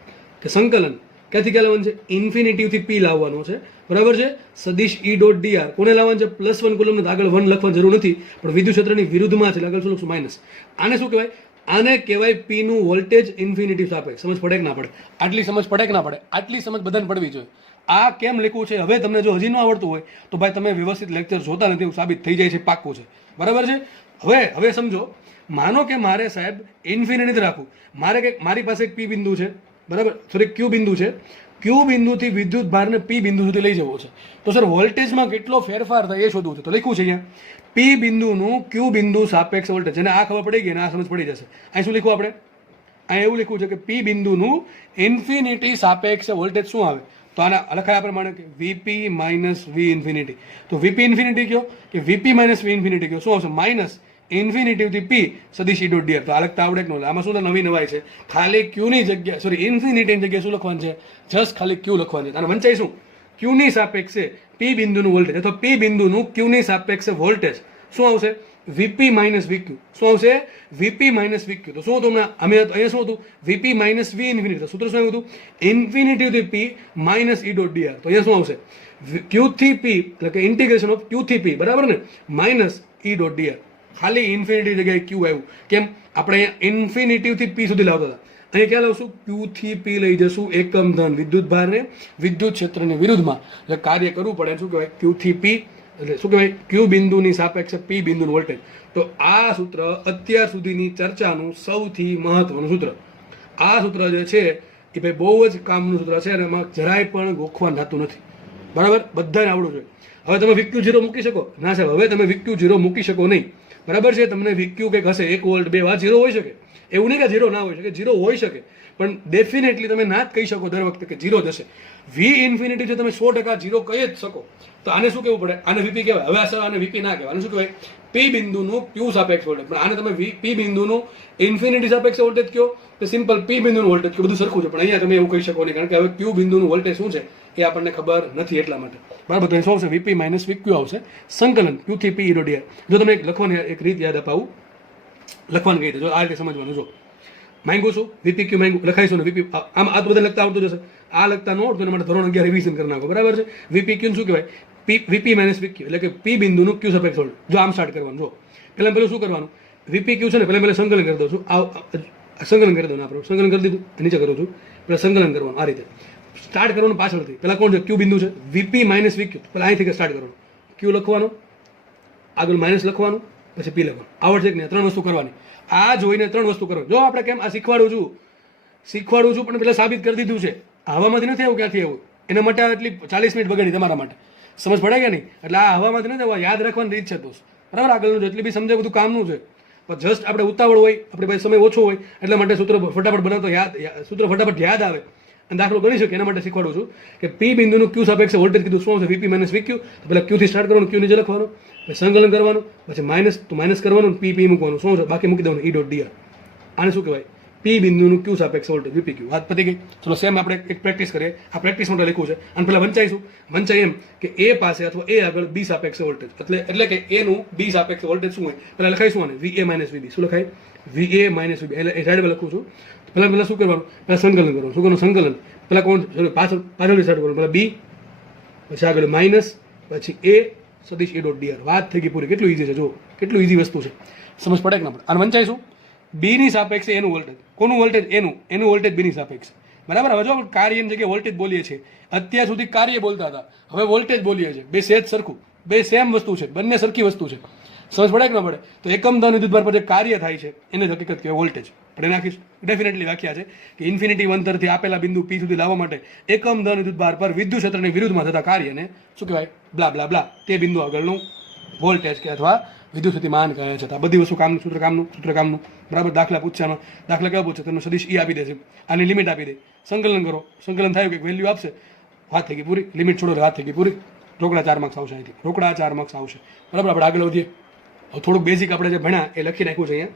કે સંકલન ક્યાંથી ક્યાં લાવવાનું છે? ઇન્ફિનિટીથી પી લાવવાનો છે, બરાબર છે. સદિશ ઈ ડોટ ડીઆર કોને લાવવાનું છે? +1 કુલમને આગળ 1 લખવાની જરૂર નથી, પણ વિદ્યુત ક્ષેત્રની વિરુદ્ધમાં છે, આગળ શું લખશું? માઇનસ. આને શું કહેવાય? આને કહેવાય પી નું વોલ્ટેજ ઇન્ફિનિટી સાપેક્ષ. સમજ પડે કે ના પડે? આટલી સમજ પડે કે ના પડે? આટલી સમજ બધાને પડવી જોઈએ. આ કેમ લખવું છે હવે તમને જો હજી ન આવડતું હોય તો ભાઈ તમે વ્યવસ્થિત લેક્ચર જોતા નથી એવું સાબિત થઈ જાય છે, પાક્કું છે, બરાબર છે. હવે સમજો, માનો કે મારે સાહેબ ઇન્ફિનિટી રાખવું, મારી પાસે એક પી બિંદુ છે, બરાબર, સોરી ક્યુ બિંદુ છે. ક્યુ બિંદુથી વિદ્યુત ભારને પી બિંદુ સુધી લઈ જવો છે. તો સર વોલ્ટેજમાં કેટલો ફેરફાર થાય એ શોધવું છે. તો લખ્યું છે અહીંયા પી બિંદુનું ક્યુ બિંદુ સાપેક્ષ વોલ્ટેજ. જેને આ ખબર પડી ગઈ ને આ સમજ પડી જશે. અહીં શું લખ્યું આપણે? અહીંયા એવું લખ્યું છે કે પી બિંદુનું ઇન્ફિનિટી સાપેક્ષ વોલ્ટેજ શું આવે? તો આના લખાય પ્રમાણે કે વીપી માઇનસ વી ઇન્ફિનિટી. તો વીપી ઇન્ફિનિટી કયો કે વીપી માઇનસ વી ઇન્ફિનિટી કયો? શું આવશે? માઇનસ ઇન્ફિનિટીથી પી સદિશ ઈ ડોટ ડીઆર. તો આ લખતા આવડે કે ન? આમાં શું નવી નવાઈ છે? ખાલી ક્યુની જગ્યા, સોરી ઇન્ફિનિટીની જગ્યાએ શું લખવાનું છે? જસ્ટ ખાલી ક્યુ લખવાનું છે. અને વંચાઈ શું? ક્યુની સાપેક્ષે પી બિંદુનું વોલ્ટેજ અથવા પી બિંદુનું ક્યુની સાપેક્ષે વોલ્ટેજ શું આવશે? VP minus VQ. શું આવશે? VP minus VQ. તો શું હતું હમણાં? અહીંયા શું હતું? VP minus V infinity. તો સૂત્ર શું આવ્યું હતું? ઇન્ફિનિટીથી P minus E dot DR. તો અહીંયા શું આવશે? ક્યુ થી પી એટલે કે ઇન્ટિગ્રેશન ઓફ ક્યુ થી પી, બરાબર ને, માઇનસ ઈ ડોટ ડીઆર. ખાલી ઇન્ફિનિટી જગ્યાએ ક્યુ આવ્યું. કેમ? આપણે અહીંયા ઇન્ફિનિટીથી પી સુધી લાવતા હતા, અહીંયા ક્યાં લાવશું? ક્યુ થી પી લઈ જશું એકમ ધન વિદ્યુત ભારને વિદ્યુત ક્ષેત્રની વિરુદ્ધમાં એટલે કાર્ય કરવું પડે. શું કહેવાય? ક્યુ થી પી એટલે શું કહેવાય? ક્યુ બિંદુની સાપેક્ષે પી બિંદુનું વોલ્ટેજ. તો આ સૂત્ર અત્યાર સુધીની ચર્ચાનું સૌથી મહત્વનું સૂત્ર. આ સૂત્ર જે છે એ ભાઈ બહુ જ કામનું સૂત્ર છે અને એમાં જરાય પણ ગોખવાનું થતું નથી, બરાબર. બધાને આવડવું જોઈએ. હવે તમે વીક્યુ 0 મૂકી શકો? ના સાહેબ, હવે તમે વીક્યુ 0 મૂકી શકો નહીં, બરાબર છે. તમને વીક્યુ કંઈક હશે 1 વોલ્ટ 2 આ 0 હોઈ શકે. એવું નહીં કે 0 ના હોઈ શકે, 0 હોઈ શકે, પણ ડેફિનેટલી તમે ના જ કહી શકો દર વખતે કે 0 જ હશે. વી ઇન્ફિનિટી છે તમે 100% 0 કહી જ શકો. તો આને શું કહેવું પડે? આને વીપી કહેવાય. હવે આ આને વીપી ના કહેવાય. આને શું કહેવાય? પી બિંદુનું ક્યુ સાપેક્ષ વોલ્ટેજ. પણ આને તમે પી બિંદુનું ઇન્ફિનિટી સાપેક્ષ વોલ્ટેજ કયો કે સિમ્પલ પી બિંદુનું વોલ્ટેજ કયો? બધું સરખું છે, પણ અહીંયા તમે એવું કહી શકો નહીં, કારણ કે હવે ક્યુ બિંદુનું વોલ્ટેજ શું છે એ આપણને ખબર નથી એટલા માટે, બરાબર. તો શું આવશે? વીપી માઇનસ વીક્યુ આવશે. સંકલન ક્યુ થી પી ઈ ડોટ ડીઆર. જો તમે લખવાની એક રીત યાદ અપાવું, લખવાનું કહી દે, જો આ રીતે સમજવાનું. જો માંગુ છું વીપી ક્યુ માંગુ લખાઈશું ને વીપી આમ આ તો બધા લખતા આવડતું જશે. આ લખતા ન આવડતું માટે ધોરણ 11 રિવિઝન કરી નાખો, બરાબર છે. વીપી ક્યુ શું કહેવાય? વીપી માઇનસ વીક્યુ એટલે કે પી બિંદુનું ક્યુ સાપેક્ષ વોલ્ટેજ. જો આમ સ્ટાર્ટ કરવાનું. જો પહેલું શું કરવાનું? વીપી ક્યુ છે ને પહેલા સંકલન કરી દઉં છું. સંકલન કરી દઉં આપણે સંકલન કરી દીધું, નીચે કરું છું. પહેલાં સંકલન કરવાનું આ રીતે સ્ટાર્ટ કરવાનું પાછળથી. પહેલાં કોણ છે? ક્યુ બિંદુ છે. વીપી માઇનસ વીક્યુ પહેલાં અહીંથી સ્ટાર્ટ કરવાનું. ક્યુ લખવાનું, આગળ માઇનસ લખવાનું, પછી પી લખવાનું. આવડશે કે નહીં? 3 વસ્તુ કરવાની. આ જોઈને 3 વસ્તુ કરો. જો આપણે કેમ આ શીખવાડું છું પણ પેલા સાબિત કરી દીધું છે. હવામાંથી નથી આવું, ક્યાંથી આવું? એના માટે એટલી 40 મિનિટ બગાડી તમારા માટે. સમજ પડે કે નહીં? એટલે આ હવામાંથી નથી આવવા, યાદ રાખવાની રીત છે દોસ્ત, બરાબર. આગળનું જેટલી બી સમજે બધું કામનું છે. પણ જસ્ટ આપણે ઉતાવળ હોય, આપણે ભાઈ સમય ઓછો હોય એટલા માટે સૂત્ર ફટાફટ બનાવતો સૂત્ર ફટાફટ યાદ આવે અને દાખલો ગણી શકે એના માટે શીખવાડું છું કે પી બિંદુનું ક્યુ સાપેક્ષે વોલ્ટેજ કીધું શું આવશે? VP minus VQ. તો પહેલાં ક્યુથી સ્ટાર્ટ કરવાનું, ક્યુ નીચે લખવાનું, પછી સંકલન કરવાનું, પછી માઇનસ કરવાનું, પી મૂકવાનું. શું છે? બાકી મૂકી દેવાનું ઈ ડોટ ડીઆર. આને શું કહેવાય? પી બિંદુનું ક્યુ સાપેક્ષ વોલ્ટેજ વીપી ક્યુ. વાત પતી ગઈ. ચલો સેમ આપણે એક પ્રેક્ટિસ કરીએ. આ પ્રેક્ટિસ માટે લખ્યું છે અને પહેલાં વંચાય એમ કે એ પાસે અથવા એ આગળ બી સાપેક્ષ વોલ્ટેજ એટલે કે એનું બી સાપેક્ષ વોલ્ટેજ શું હોય? પહેલાં લખાઈશું આને વીએ માઇનસ વીબી. શું લખાય? વીએ માઇનસ વીબી. એટલે એ સાઈડ પર લખું છું. પહેલાં શું કરવાનું? પહેલાં સંકલન કરવાનું. શું કરવાનું? સંકલન. પહેલાં કોણ પાછળથી સ્ટાર્ટ કરવાનું. પહેલાં બી, પછી આગળ માઇનસ, પછી એ સદિશ એ ડોટ ડીઆર. વાત થઈ ગઈ પૂરી. કેટલું ઈઝી છે, જો કેટલું ઈઝી વસ્તુ છે. સમજ પડે કે ના પડે? અને વંચાઈશું બી ની સાપેક્ષે એનું વોલ્ટેજ. કોનું વોલ્ટેજ? એનું વોલ્ટેજ બી ની સાપેક્ષે, બરાબર. હવે જો કાર્યની જગ્યાએ વોલ્ટેજ બોલીએ છીએ. અત્યાર સુધી કાર્ય બોલતા હતા, હવે વોલ્ટેજ બોલીએ છીએ. બે સેજ સરખું, બે સેમ વસ્તુ છે, બંને સરખી વસ્તુ છે. સમજ પડે કે ના પડે? તો એકમ ધન વિદ્યુતભાર પર જે કાર્ય થાય છે એને જ હકીકત કહેવાય વોલ્ટેજ. આપણે નાખીશ ડેફિનેટલી વ્યાખ્યા છે કે ઇન્ફિનિટી અંતરથી આપેલા બિંદુ પી સુધી લાવવા માટે એકમ ધન વિદ્યુતભાર પર વિદ્યુત ક્ષેત્રની વિરુદ્ધમાં થતા કાર્યને શું કહેવાય? બ્લા બ્લા બ્લા. તે બિંદુ આગળનું વોલ્ટેજ કે અથવા વિદ્યુત સ્થિતિમાન કહે છે. આ બધી વસ્તુ કામનું સૂત્ર કામનું, બરાબર. દાખલા પૂછ્યામાં દાખલા કેવા પૂછે? તમને સદિશ ઈ આપી દેશે, આની લિમિટ આપી દે, સંકલન કરો, સંકલન થાય કે વેલ્યુ આપશે, વાત થઈ ગઈ પૂરી. લિમિટ છોડો, વાત થઈ ગઈ પૂરી. રોકડા 4 માર્ક્સ આવશે અહીંથી, રોકડા 4 માર્ક્સ આવશે, બરાબર. આપણે આગળ વધીએ. થોડુંક બેઝિક આપણે જે ભણ્યા એ લખી નાખ્યું છે અહીંયા.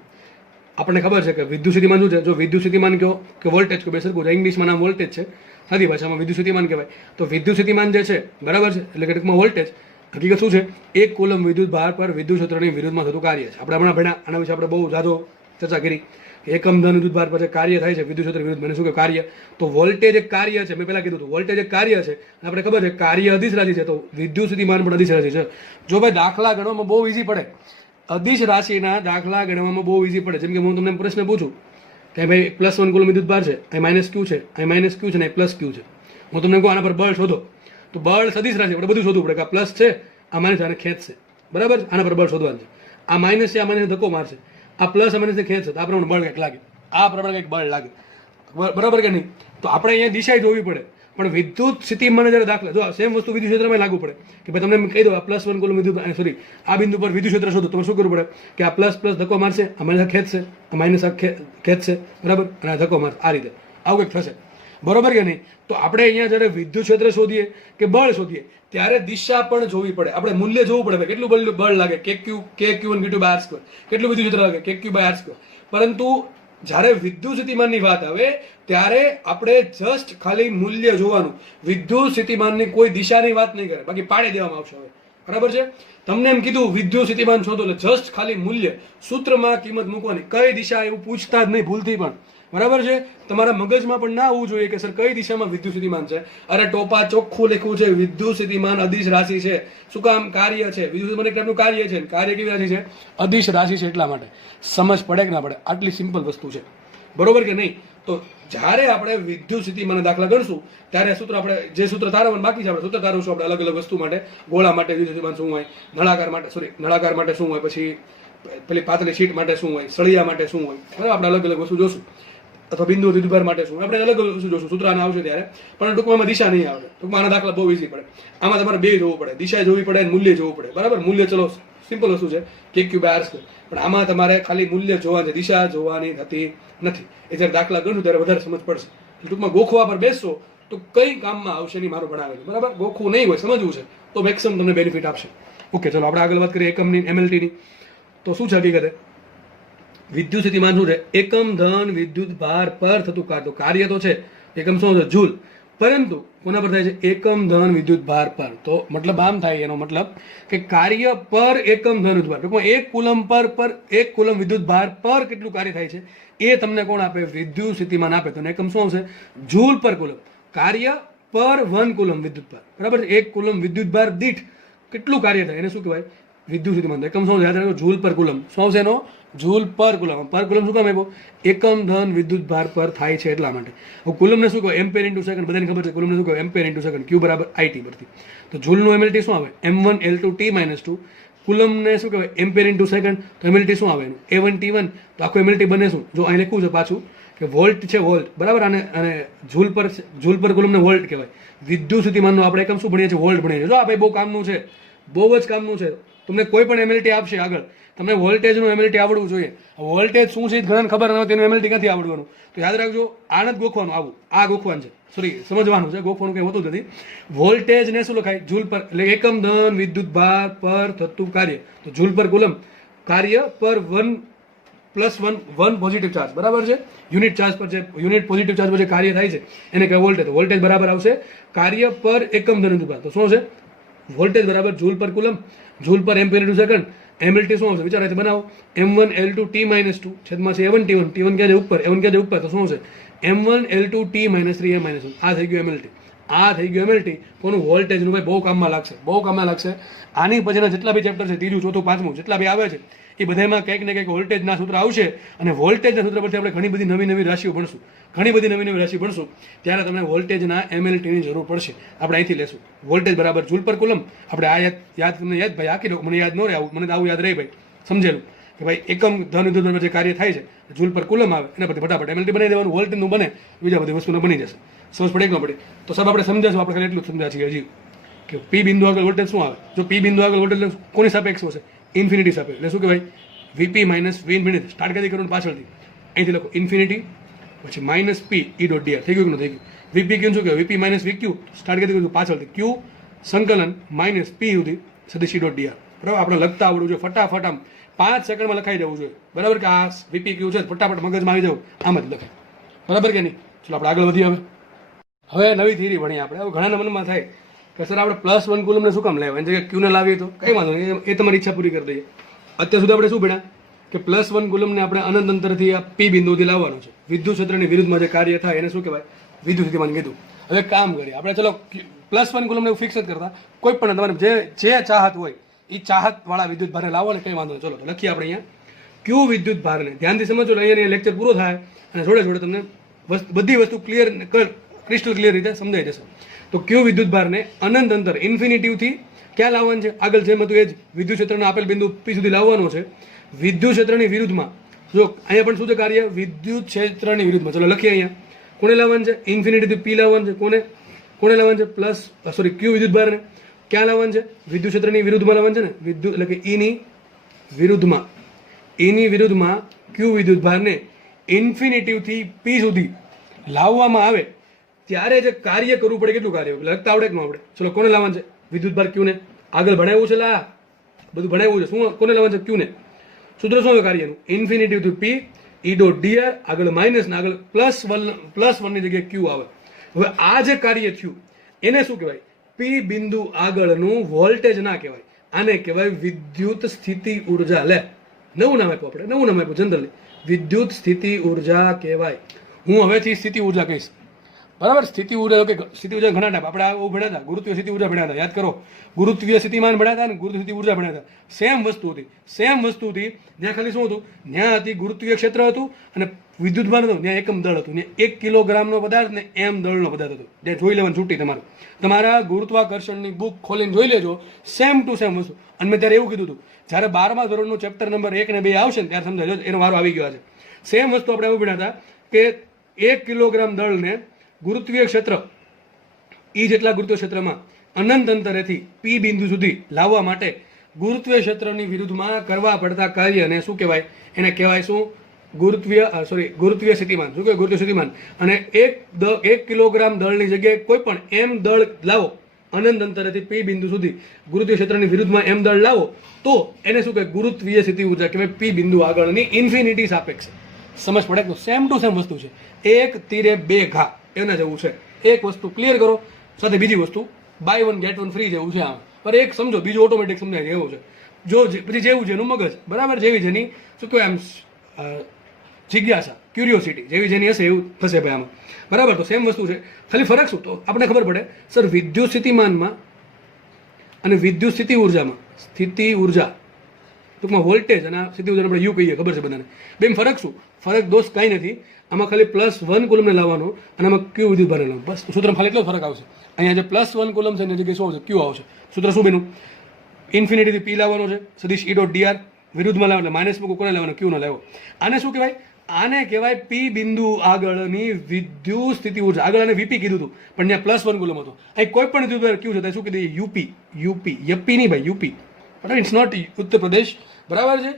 આપણને ખબર છે કે વિદ્યુત સ્થિતિમાન શું છે. જો વિદ્યુત સ્થિતિમાન કહો કે વોલ્ટેજ કહો, બે સરખું છે. ઇંગ્લિશમાં નામ વોલ્ટેજ છે, સાદી ભાષામાં વિદ્યુત સ્થિતિમાન કહેવાય. તો વિદ્યુત સ્થિતિમાન જે છે બરાબર છે, એટલે કે ટૂંકમાં વોલ્ટેજ હકીકત શું છે, એક કુલમ વિદ્યુત ભાર પર વિદ્યુત ક્ષેત્રની વિરુદ્ધમાં થતું કાર્ય છે. આપણે હમણાં ભણ્યા, આના વિશે આપણે બહુ જાજો ચર્ચા કરી કે એકમ ધન વિદ્યુત ભાર પર જે કાર્ય થાય છે વિદ્યુત ક્ષેત્ર વિરુદ્ધ, મને શું કે કાર્ય. તો વોલ્ટેજ એક કાર્ય છે, મેં પહેલા કીધું હતું વોલ્ટેજ એક કાર્ય છે. આપણે ખબર છે કાર્ય અદિશ રાશિ છે, તો વિદ્યુત સ્થિતિમાન પણ અદિશ રાશિ છે. જો ભાઈ દાખલા ગણવામાં બહુ ઈઝી પડે, અદિશ રાશિના દાખલા ગણવામાં બહુ ઈઝી પડે. જેમ કે હું તમને પ્રશ્ન પૂછું કે ભાઈ +1 કુલમ વિદ્યુત ભાર છે, અહીં માઇનસ ક્યુ છે, અહીં માઇનસ ક્યુ છે ને પ્લસ ક્યુ છે. હું તમને કહું આના પર બળ શોધો, તો બળ સદિશ રાશિ આપણે બધું શોધવું પડે કે આ પ્લસ છે, આ માઇનસ આને ખેંચશે, બરાબર. આના પર બળ શોધવાનું છે. આ માઇનસ છે, આ માઇનસ ધક્કો મારશે, આ પ્લસ આ માઇનસ ખેંચશે, તો આ પ્રમાણે બળ કંઈક લાગે, આ પ્રમાણે કંઈક બળ લાગે, બરાબર કે નહીં. તો આપણે અહીંયા દિશા જોવી પડે. પણ વિદ્યુત સ્થિતિમાન જ્યારે દાખલા, જો સેમ વસ્તુ વિદ્યુત ક્ષેત્રમાં લાગુ પડે કે ભાઈ તમને કહી દો આ +1 કુલમ વિદ્યુત, સોરી આ બિંદુ પર વિદ્યુત ક્ષેત્ર શોધો, તમારે શું કરવું પડે કે આ પ્લસ પ્લસ ધક્કો મારશે, આ માઇનસ ખેંચશે, આ માઇનસ ખેંચશે, બરાબર, અને આ ધક્કો મારશે, આ રીતે આવું કંઈક થશે, બરોબર કે નહીં. તો આપણે અહીંયા જ્યારે વિદ્યુત ક્ષેત્ર શોધીએ કે બળ શોધીએ ત્યારે દિશા પણ જોવી પડે, આપણે મૂલ્ય જોવું પડે કેટલું બળ લાગે, K1 Q2/r², કેટલું વિદ્યુત ક્ષેત્ર લાગે KQ/r². પરંતુ જ્યારે વિદ્યુત સ્થિતિમાનની વાત આવે ત્યારે આપણે જસ્ટ ખાલી મૂલ્ય જોવાનું, વિદ્યુત સ્થિતિમાનની કોઈ દિશાની વાત નહીં કરે, બાકી પાડી દેવામાં આવશે. હવે બરાબર છે, તમને એમ કીધું વિદ્યુત સ્થિતિમાન શોધો એટલે જસ્ટ ખાલી મૂલ્ય, સૂત્રમાં કિંમત મૂકવાની, કઈ દિશા એવું પૂછતા જ નહીં ભૂલથી પણ, બરાબર છે. તમારા મગજમાં પણ ના આવવું જોઈએ કે સર કઈ દિશામાં વિદ્યુત સ્થિતિમાન છે. અરે ટોપા ચોખ્ખું લખ્યું છે વિદ્યુત સ્થિતિમાન અદિશ રાશિ છે. શું કામ? કાર્ય છે, વિદ્યુત સ્થિતિમાન એક ટાઈપનું કાર્ય છે, કાર્ય કેવી રાશિ છે, અદિશ રાશિ છે, એટલા માટે. સમજ પડે કે ના પડે, આટલી સિમ્પલ વસ્તુ છે, બરોબર કે નહીં. તો જ્યારે આપણે વિદ્યુત સ્થિતિમાન દાખલા ગણશું ત્યારે સૂત્ર આપણે જે સૂત્ર તારવવાનું બાકી છે આપણે સૂત્ર તારવશું. આપણે અલગ અલગ વસ્તુ માટે, ગોળા માટે વિદ્યુત સ્થિતિમાન શું હોય, નળાકાર માટે શું હોય, પછી પેલી પાતળી શીટ માટે શું હોય, સળિયા માટે શું હોય, બરાબર. આપણે અલગ અલગ વસ્તુ જોશું, અથવા બિંદુ વિદ્યુતભાર માટે શું આપણે અલગ અલગ વસ્તુ જોશું, સૂત્ર આના આવશે ત્યારે. પણ ટૂંકમાં દિશા નહીં આવે, ટૂંકમાં આના દાખલા બહુ ઈઝી પડે. આમાં તમારે બે જોવું પડે, દિશા જોવી પડે અને મૂલ્ય જોવું પડે, બરાબર. મૂલ્ય ચલો સિમ્પલ વસ્તુ છે KQ/r², પણ આમાં તમારે ખાલી મૂલ્ય જોવાનું છે, દિશા જોવાની થતી નથી. એ જ્યારે દાખલા ગણશું ત્યારે વધારે સમજ પડશે. ટૂંકમાં ગોખવા પર બેસશો તો કઈ કામમાં આવશે નહીં મારું ભણાવેલું, બરાબર. ગોખવું નહીં હોય, સમજવું છે તો મેક્સિમમ તમને બેનિફિટ આપશે. ઓકે, ચલો આપણે આગળ વાત કરીએ એકમની, MLTની. તો શું છે હકીકતે વિદ્યુત સ્થિતિમાન શું છે, એકમ ધન વિદ્યુત ભાર પર થતું કાર્ય. તો કાર્ય તો છે, એકમ શું છે, જૂલ, પરંતુ કોના પર થાય છે, એકમ ધન વિદ્યુત ભાર પર. તો મતલબ આમ થાય, એનો મતલબ કે કાર્ય પર એકમ ધન વિદ્યુત ભાર, ટૂંકમાં એક કુલમ પર એક કુલમ વિદ્યુત ભાર પર કેટલું કાર્ય થાય છે એ તમને કોણ આપે, વિદ્યુત સ્થિતિમાન આપે. તો એકમ શું આવશે, જૂલ પર કુલમ. કાર્ય પર 1 કુલમ વિદ્યુત ભાર, બરાબર. એક કુલમ વિદ્યુત ભાર દીઠ કેટલું કાર્ય થાય એને શું કહેવાય, વિદ્યુત સ્થિતિમાન. એકમ શું યાદ રાખો, જૂલ પર કુલમ. શું આવશે એનો, જૂલ પર કુલમ. પર કુલમ શું કામ આપ્યો, એકમ ધન વિદ્યુત ભાર પર થાય છે એટલા માટે. હવે કુલમને શું કહો, એમ્પેર ઇન્ટુ સેકન્ડ, બધાને ખબર છે કુલમને શું કહો, એમ્પેર ઇન્ટુ સેકન્ડ, Q = IT પરથી. તો જૂલનું MLT શું આવે, M1L2T-2. કુલમને શું કહેવાય, એમ્પેર ઇન્ટુ સેકન્ડ, તો MLT શું આવે એનું, A1T1. તો આખું MLT બને શું, જો અહીં લખ્યું છે પાછું કે વોલ્ટ છે, વોલ્ટ, બરાબર. અને જૂલ પર કુલમને વોલ્ટ કહેવાય. વિદ્યુત સ્થિતિમાનનું આપણે એકમ શું ભણીએ છીએ, વોલ્ટ ભણીએ છીએ. જો આ ભાઈ બહુ કામનું છે, બહુ જ કામનું છે. તમને કોઈ પણ MLT આપશે આગળ, તમને વોલ્ટેજનું MLT આવડવું જોઈએ. વોલ્ટેજ શું છે ઘણાને ખબર ન હોય, તેનું MLT ક્યાંથી આવડવાનું. તો યાદ રાખજો, આને જ ગોખવાનું, આવું આ ગોખવાનું છે, સોરી સમજવાનું છે, ગોખવાનું કંઈ હોતું નથી. વોલ્ટેજને શું લખાય, જૂલ પર, એટલે એકમ ધન વિદ્યુત ભાર પર થતું કાર્ય. તો જૂલ પર કુલમ, કાર્ય પર 1+1 પોઝિટિવ ચાર્જ, બરાબર છે. યુનિટ ચાર્જ પર છે, યુનિટ પોઝિટિવ ચાર્જ પર જે કાર્ય થાય છે એને કહેવાય વોલ્ટેજ. વોલ્ટેજ બરાબર આવશે કાર્ય પર એકમ ધન વિદ્યુત ભાર. તો શું છે, વોલ્ટેજ બરાબર જૂલ પર કુલમ, જૂલ પર એમ્પીયર ઇન્ટુ સેકન્ડ. MLT શું આવશે, વિચાર બનાવો, M1L2T-2 છેદમાં છે A1T1. T1 ક્યાં છે, ઉપર, A1 ક્યાં છે, ઉપર. તો શું છે, M1L2T-3A-1. આ થઈ ગયું MLT, આ થઈ ગયું MLT. કોનું, વોલ્ટેજનું. ભાઈ બહુ કામમાં લાગશે, બહુ કામમાં લાગશે. આની પછીના જેટલા બી ચેપ્ટર છે, ત્રીજું ચોથું પાંચમું જેટલા બી આવે છે એ બધામાં કંઈક ને કંઈક વોલ્ટેજના સૂત્ર આવશે. અને વોલ્ટેજના સૂત્ર પરથી આપણે ઘણી બધી નવી રાશિઓ ભણશું, ત્યારે તમને વોલ્ટેજના MLTની જરૂર પડશે. આપણે અહીંથી લેશું, વોલ્ટેજ બરાબર જૂલ પર કુલમ. આપણે આ યાદ ભાઈ આખી લો, મને યાદ ન રહે, આવું મને આવું યાદ રહે ભાઈ, સમજેલું કે ભાઈ એકમ ધન વિદ્યુત જે કાર્ય થાય છે જૂલ પર કુલમ આવે, એના પરથી ફટાફટ MLT બનાવી દેવાનું, વોલ્ટેજનું બને, બીજા બધી વસ્તુનો બની જશે. સમજ પડે કે ન પડે, તો સાહેબ આપણે સમજાશું, આપણે ખાલી એટલું જ સમજ્યા છીએ હજી કે P બિંદુ આગળ વોલ્ટેજ શું આવે. જો P બિંદુ આગળ વોલ્ટેજ કોની સાપેક્ષ હશે, ઇન્ફિનિટી સાપેક્ષ. એટલે શું કહેવાય, VP - V ઇન્ફિનિટી. સ્ટાર્ટ ક્યાંથી કરવાનું, પાછળથી, અહીંથી લખો ઇન્ફિનિટી, પછી -P E.dr. થઈ ગયું કે ન થઈ ગયું. VP ક્યુ શું કહેવાય, VP - VQ. સ્ટાર્ટ ક્યાંથી કરવું, પાછળથી, Q સંકલન -P સુધી સદિશ E.dr. બરાબર. આપણે લખતા આવડવું જોઈએ ફટાફટ. આમ 5 સેકન્ડમાં લખાઈ જવું જોઈએ, બરાબર? કે આ વીપી ક્યુ છે, ફટાફટ મગજમાં આવી જવું, આમ જ લખાય, બરાબર કે નહીં? ચલો આપણે આગળ વધીએ. હવે નવી થિયરી ભણીએ આપણે. હવે ઘણાના મનમાં થાય કે સર આપણે +1 કુલમને શું કામ લાવ્યા, એની જગ્યાએ ક્યુને લાવીએ તો કંઈ વાંધો નહીં, એ તમારી ઈચ્છા પૂરી કરી દઈએ. અત્યાર સુધી આપણે શું ભણ્યા કે +1 કુલમને આપણે અનંત અંતરથી આ પી બિંદુથી લાવવાનું છે. વિદ્યુત ક્ષેત્રની વિરુદ્ધમાં જે કાર્ય થાય એને શું કહેવાય? વિદ્યુત સ્થિતિમાન કીધું. હવે કામ કરીએ આપણે. ચલો +1 કુલમને એવું ફિક્સ જ કરતા, કોઈ પણ તમારે જે ચાહત હોય એ ચાહત વાળા વિદ્યુત ભારને લાવો ને કંઈ વાંધો નહીં. ચલો તો લખીએ આપણે અહીંયા ક્યુ વિદ્યુત ભારને. ધ્યાનથી સમજો, અહીંયા લેક્ચર પૂરો થાય અને જોડે જોડે તમને બધી વસ્તુ ક્રિસ્ટલ ક્લિયર રીતે સમજાઈ જશે. તો ક્યુ વિદ્યુત ભારને અનંત અંતર ઇન્ફિનિટીવથી ક્યાં લાવવાનું છે? આગળ જેમ હતું એ જ વિદ્યુત ક્ષેત્રના આપેલ બિંદુ પી સુધી લાવવાનો છે. વિદ્યુત ક્ષેત્રની વિરુદ્ધમાં, જો અહીંયા પણ શું છે કાર્ય? વિદ્યુત ક્ષેત્રની વિરુદ્ધમાં. ચલો લખીએ અહીંયા કોને લાવવાનું છે? ઇન્ફિનિટીથી પી લાવવાનું છે. કોને લાવવાનું છે? ક્યુ વિદ્યુત ભારને ક્યાં લાવવાનું છે? વિદ્યુત ક્ષેત્રની વિરુદ્ધમાં લાવવાનું છે ને, વિદ્યુત એટલે કે ઈની વિરુદ્ધમાં ક્યુ વિદ્યુત ભારને ઇન્ફિનિટીવથી પી સુધી લાવવામાં આવે ત્યારે જે કાર્ય કરવું પડે, કેટલું કાર્ય લખતા આવડે કે ન આવડે? ચલો કોને લાવવાનું છે? વિદ્યુત ભાર ક્યુને. આગળ ભણાવ્યું છે, બધું ભણાવ્યું છે. શું કોને લાવવાનું છે? ક્યુને. સૂત્ર શું હોય કાર્યનું? ઇન્ફિનિટીવથી પી ઈ ડોટ ડીઆર, આગળ માઇનસ ને આગળ +1 ની જગ્યાએ ક્યુ આવે. હવે આ જે કાર્ય થયું એને શું કહેવાય? પી બિંદુ આગળનું વોલ્ટેજ ના કહેવાય, આને કહેવાય વિદ્યુત સ્થિતિ ઉર્જા. લે, નવું નામ આપ્યું જનરલી, વિદ્યુત સ્થિતિ ઉર્જા કહેવાય. હું હવેથી સ્થિતિ ઉર્જા કહીશ, બરાબર? સ્થિતિ ઉર્જા કે સ્થિતિ ઉર્જા ઘણા ટાઈપ આપણે આવું ભણ્યા હતા. ગુરુત્વીય સ્થિતિ ઉર્જા ભણ્યા હતા, યાદ કરો. ગુરુત્વીય સ્થિતિમાન ભણ્યા હતા અને ગુરુત્વીય સ્થિતિ ઉર્જા ભણ્યા હતા. સેમ વસ્તુ હતી. ત્યાં ખાલી શું હતું? ત્યાં હતી ગુરુત્વીય ક્ષેત્ર હતું અને વિદ્યુત ભાર હતો, ત્યાં એકમ દળ હતું. ત્યાં 1 કિલોગ્રામનો પદાર્થ ને m દળનો પદાર્થ હતો. ત્યાં જોઈ લેવાનું છૂટી તમારા ગુરુત્વાકર્ષણની બુક ખોલીને જોઈ લેજો. સેમ ટુ સેમ વસ્તુ. અને મેં ત્યારે એવું કીધું હતું, જ્યારે 12મા ધોરણનું ચેપ્ટર નંબર 1 અને 2 આવશે ને ત્યારે સમજાજો, એનો વારો આવી ગયો છે. સેમ વસ્તુ આપણે એવું ભણ્યા હતા કે 1 કિલોગ્રામ દળને ગુરુત્વીય ક્ષેત્ર ઈ જેટલા ગુરુત્વીય ક્ષેત્રમાં અનંત અંતરેથી પી બિંદુ સુધી લાવવા માટે ગુરુત્વીય ક્ષેત્રની વિરુદ્ધમાં કરવા પડતા કાર્યને શું કહેવાય? એને કહેવાય શું? ગુરુત્વીય સ્થિતિમાન. શું કહેવાય? ગુરુત્વીય સ્થિતિમાન. અને 1 કિલોગ્રામ દળની જગ્યાએ કોઈ પણ m દળ લાવો અનંત અંતરેથી પી બિંદુ સુધી ગુરુત્વીય ક્ષેત્રની વિરુદ્ધમાં m દળ લાવો તો એને શું કહેવાય? ગુરુત્વીય સ્થિતિ ઉર્જા કહેવાય. પી બિંદુ આગળની ઇન્ફિનિટી સાપેક્ષ. સમજ પડે? તો સેમ ટુ સેમ વસ્તુ છે. 1 તીરે 2 ઘા એના જેવું છે. એક વસ્તુ ક્લિયર કરો, સાથે બીજી વસ્તુ બાય 1 ગેટ 1 ફ્રી જેવું છે. આમ પર એક સમજો, બીજું ઓટોમેટિક સમજાય છે. એવું છે જો પછી જેવું છે એનું મગજ, બરાબર? જેવી જેની શું કહેવાય એમ જિજ્ઞાસા, ક્યુરિયોસિટી જેવી જેની હશે એવું થશે ભાઈ આમાં, બરાબર? તો સેમ વસ્તુ છે, ખાલી ફરક શું? તો આપણે ખબર પડે સર વિદ્યુત સ્થિતિમાનમાં અને વિદ્યુત સ્થિતિ ઉર્જામાં, સ્થિતિ ઉર્જા ટૂંકમાં વોલ્ટેજ અને સ્થિતિ ઉર્જાને આપણે યુ કહીએ, ખબર છે બધાને. બેન ફરક શું? ફરક દોસ્ત કાંઈ નથી. આમાં ખાલી +1 કુલમને લાવવાનો અને આમાં ક્યુ વિદ્યુત ભાર લાવવાનો, બસ. સૂત્રમાં ખાલી એટલો ફરક આવશે. અહીંયા જે +1 કુલમ છે એની જગ્યાએ શું આવશે? ક્યુ આવશે. સૂત્ર શું બેનું? ઇન્ફિનિટીથી પી લાવવાનો છે, સદીશ ઈ ડોટ ડીઆર. વિરુદ્ધમાં લાવો એટલે માઇનસ મૂકો, કોને લાવવાનો? ક્યુ નો લાવો. આને શું કહેવાય? આને કહેવાય પી બિંદુ આગળની વિદ્યુત સ્થિતિ ઉર્જા. આગળ આને વીપી કીધું હતું પણ ત્યાં +1 કુલમ હતો. અહીં કોઈ પણ વિદ્યુત ક્યુ છે શું કીધું? યુપી નહીં ભાઈ, યુપી. બરાબર? ઇટ્સ નોટ ઉત્તર પ્રદેશ, બરાબર છે?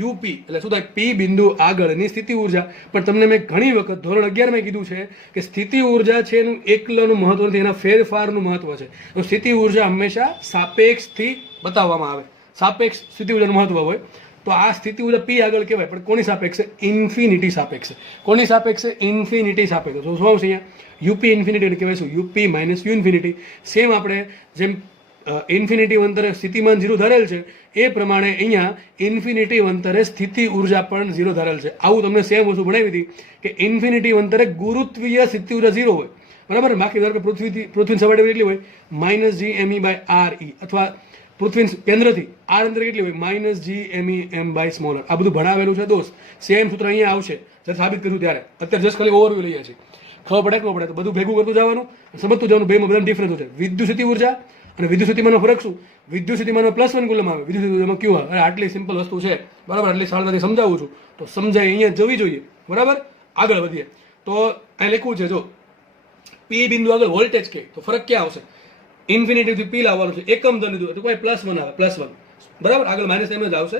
યુપી એટલે શું થાય? પી બિંદુ આગળની સ્થિતિ ઉર્જા. પણ તમને મેં ઘણી વખત ધોરણ 11 કીધું છે કે સ્થિતિ ઉર્જા છે એનું એકલનું મહત્વ નથી, એના ફેરફારનું મહત્વ છે. તો સ્થિતિ ઉર્જા હંમેશા સાપેક્ષથી બતાવવામાં આવે. સાપેક્ષ સ્થિતિ ઉર્જાનું મહત્વ હોય. તો આ સ્થિતિ ઉર્જા પી આગળ કહેવાય, પણ કોની સાપેક્ષે? ઇન્ફિનિટી સાપેક્ષે. કોની સાપેક્ષે? ઇન્ફિનિટી સાપેક્ષે. તો શું આવશે અહીંયા? યુપી ઇન્ફિનિટી એટલે કહેવાય શું? UP minus U infinity. Same આપણે જેમ ઇન્ફિનિટી અંતરે સ્થિતિમાન 0 ધારેલ છે એ પ્રમાણે અહીંયા ઇન્ફિનિટી અંતરે સ્થિતિ ઉર્જા પણ 0 ધારેલ છે. આવું તમને સેમ વસ્તુ ભણાવી હતી કે ઇન્ફિનિટી અંતરે ગુરુત્વીય સ્થિતિ ઉર્જા 0 હોય, બરાબર? બાકી ધારો કે પૃથ્વીની સપાટી કેટલી હોય? -gme/re. અથવા પૃથ્વી કેન્દ્રથી આર અંતરે કેટલી હોય? -gmem/r. આ બધું ભણાવેલું છે દોસ્ત. સેમ સૂત્ર અહીંયા આવશે જ્યારે સાબિત કર્યું ત્યારે. અત્યારે જસ્ટ ખાલી ઓવરવ્યુ લઈએ છીએ. ખબર પડે કે ન પડે તો બધું ભેગું કરતું જવાનું, સમજતું જવાનું. બેમાં બધા ડિફરન્સ છે. વિદ્યુત સ્થિતિ ઉર્જા અને વિદ્યુત સ્થિતિમાનનો ફરક શું? વિદ્યુત સ્થિતિમાનમાં +1 કુલમ આવે, વિદ્યુત સ્થિતિમાનમાં ક્યુ આવે. આટલી સિમ્પલ વસ્તુ છે, બરાબર? આટલી સરળતાથી સમજાવું છું તો સમજાય અહીંયા જવી જોઈએ, બરાબર? આગળ વધીએ તો અહીં લખવું છે જો પી બિંદુ આગળ વોલ્ટેજ કે તો ફરક ક્યાં આવશે? ઇન્ફિનિટીથી પી લાવવાનું છે, એકમ દર લીધું તો કોઈ +1 આવે, +1, બરાબર? આગળ માઇનસ એમ જ આવશે.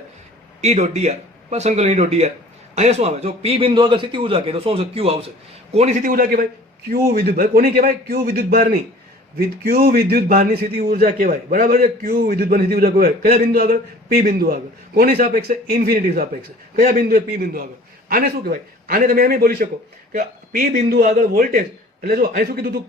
ઈ ડોટ ડીઆર બસ, સંકલન ઈ ડોટ ડીઆર. અહીંયા શું આવે? જો પી બિંદુ આગળ સ્થિતિ ઉર્જા કે તો શું આવશે? ક્યુ આવશે. કોની સ્થિતિ ઉર્જા કહેવાય? ક્યુ વિદ્યુત ભાર. કોની કહેવાય? ક્યુ વિદ્યુત ભારની. ક્યુ વિદ્યુત ભારની સ્થિતિ ઉર્જા કહેવાય, બરાબર છે. ક્યુ વિદ્યુત ભારની સ્થિતિ ઉર્જા કહેવાય કયા બિંદુ આગળ? પી બિંદુ આગળ. કોની સાપેક્ષે? ઇન્ફિનિટી સાપેક્ષે. કયા બિંદુ? પી બિંદુ આગળ. આને શું કહેવાય? આને તમે એમ બોલી શકો કે પી બિંદુ આગળ વોલ્ટેજ, એટલે જો અહીં શું કીધું હતું?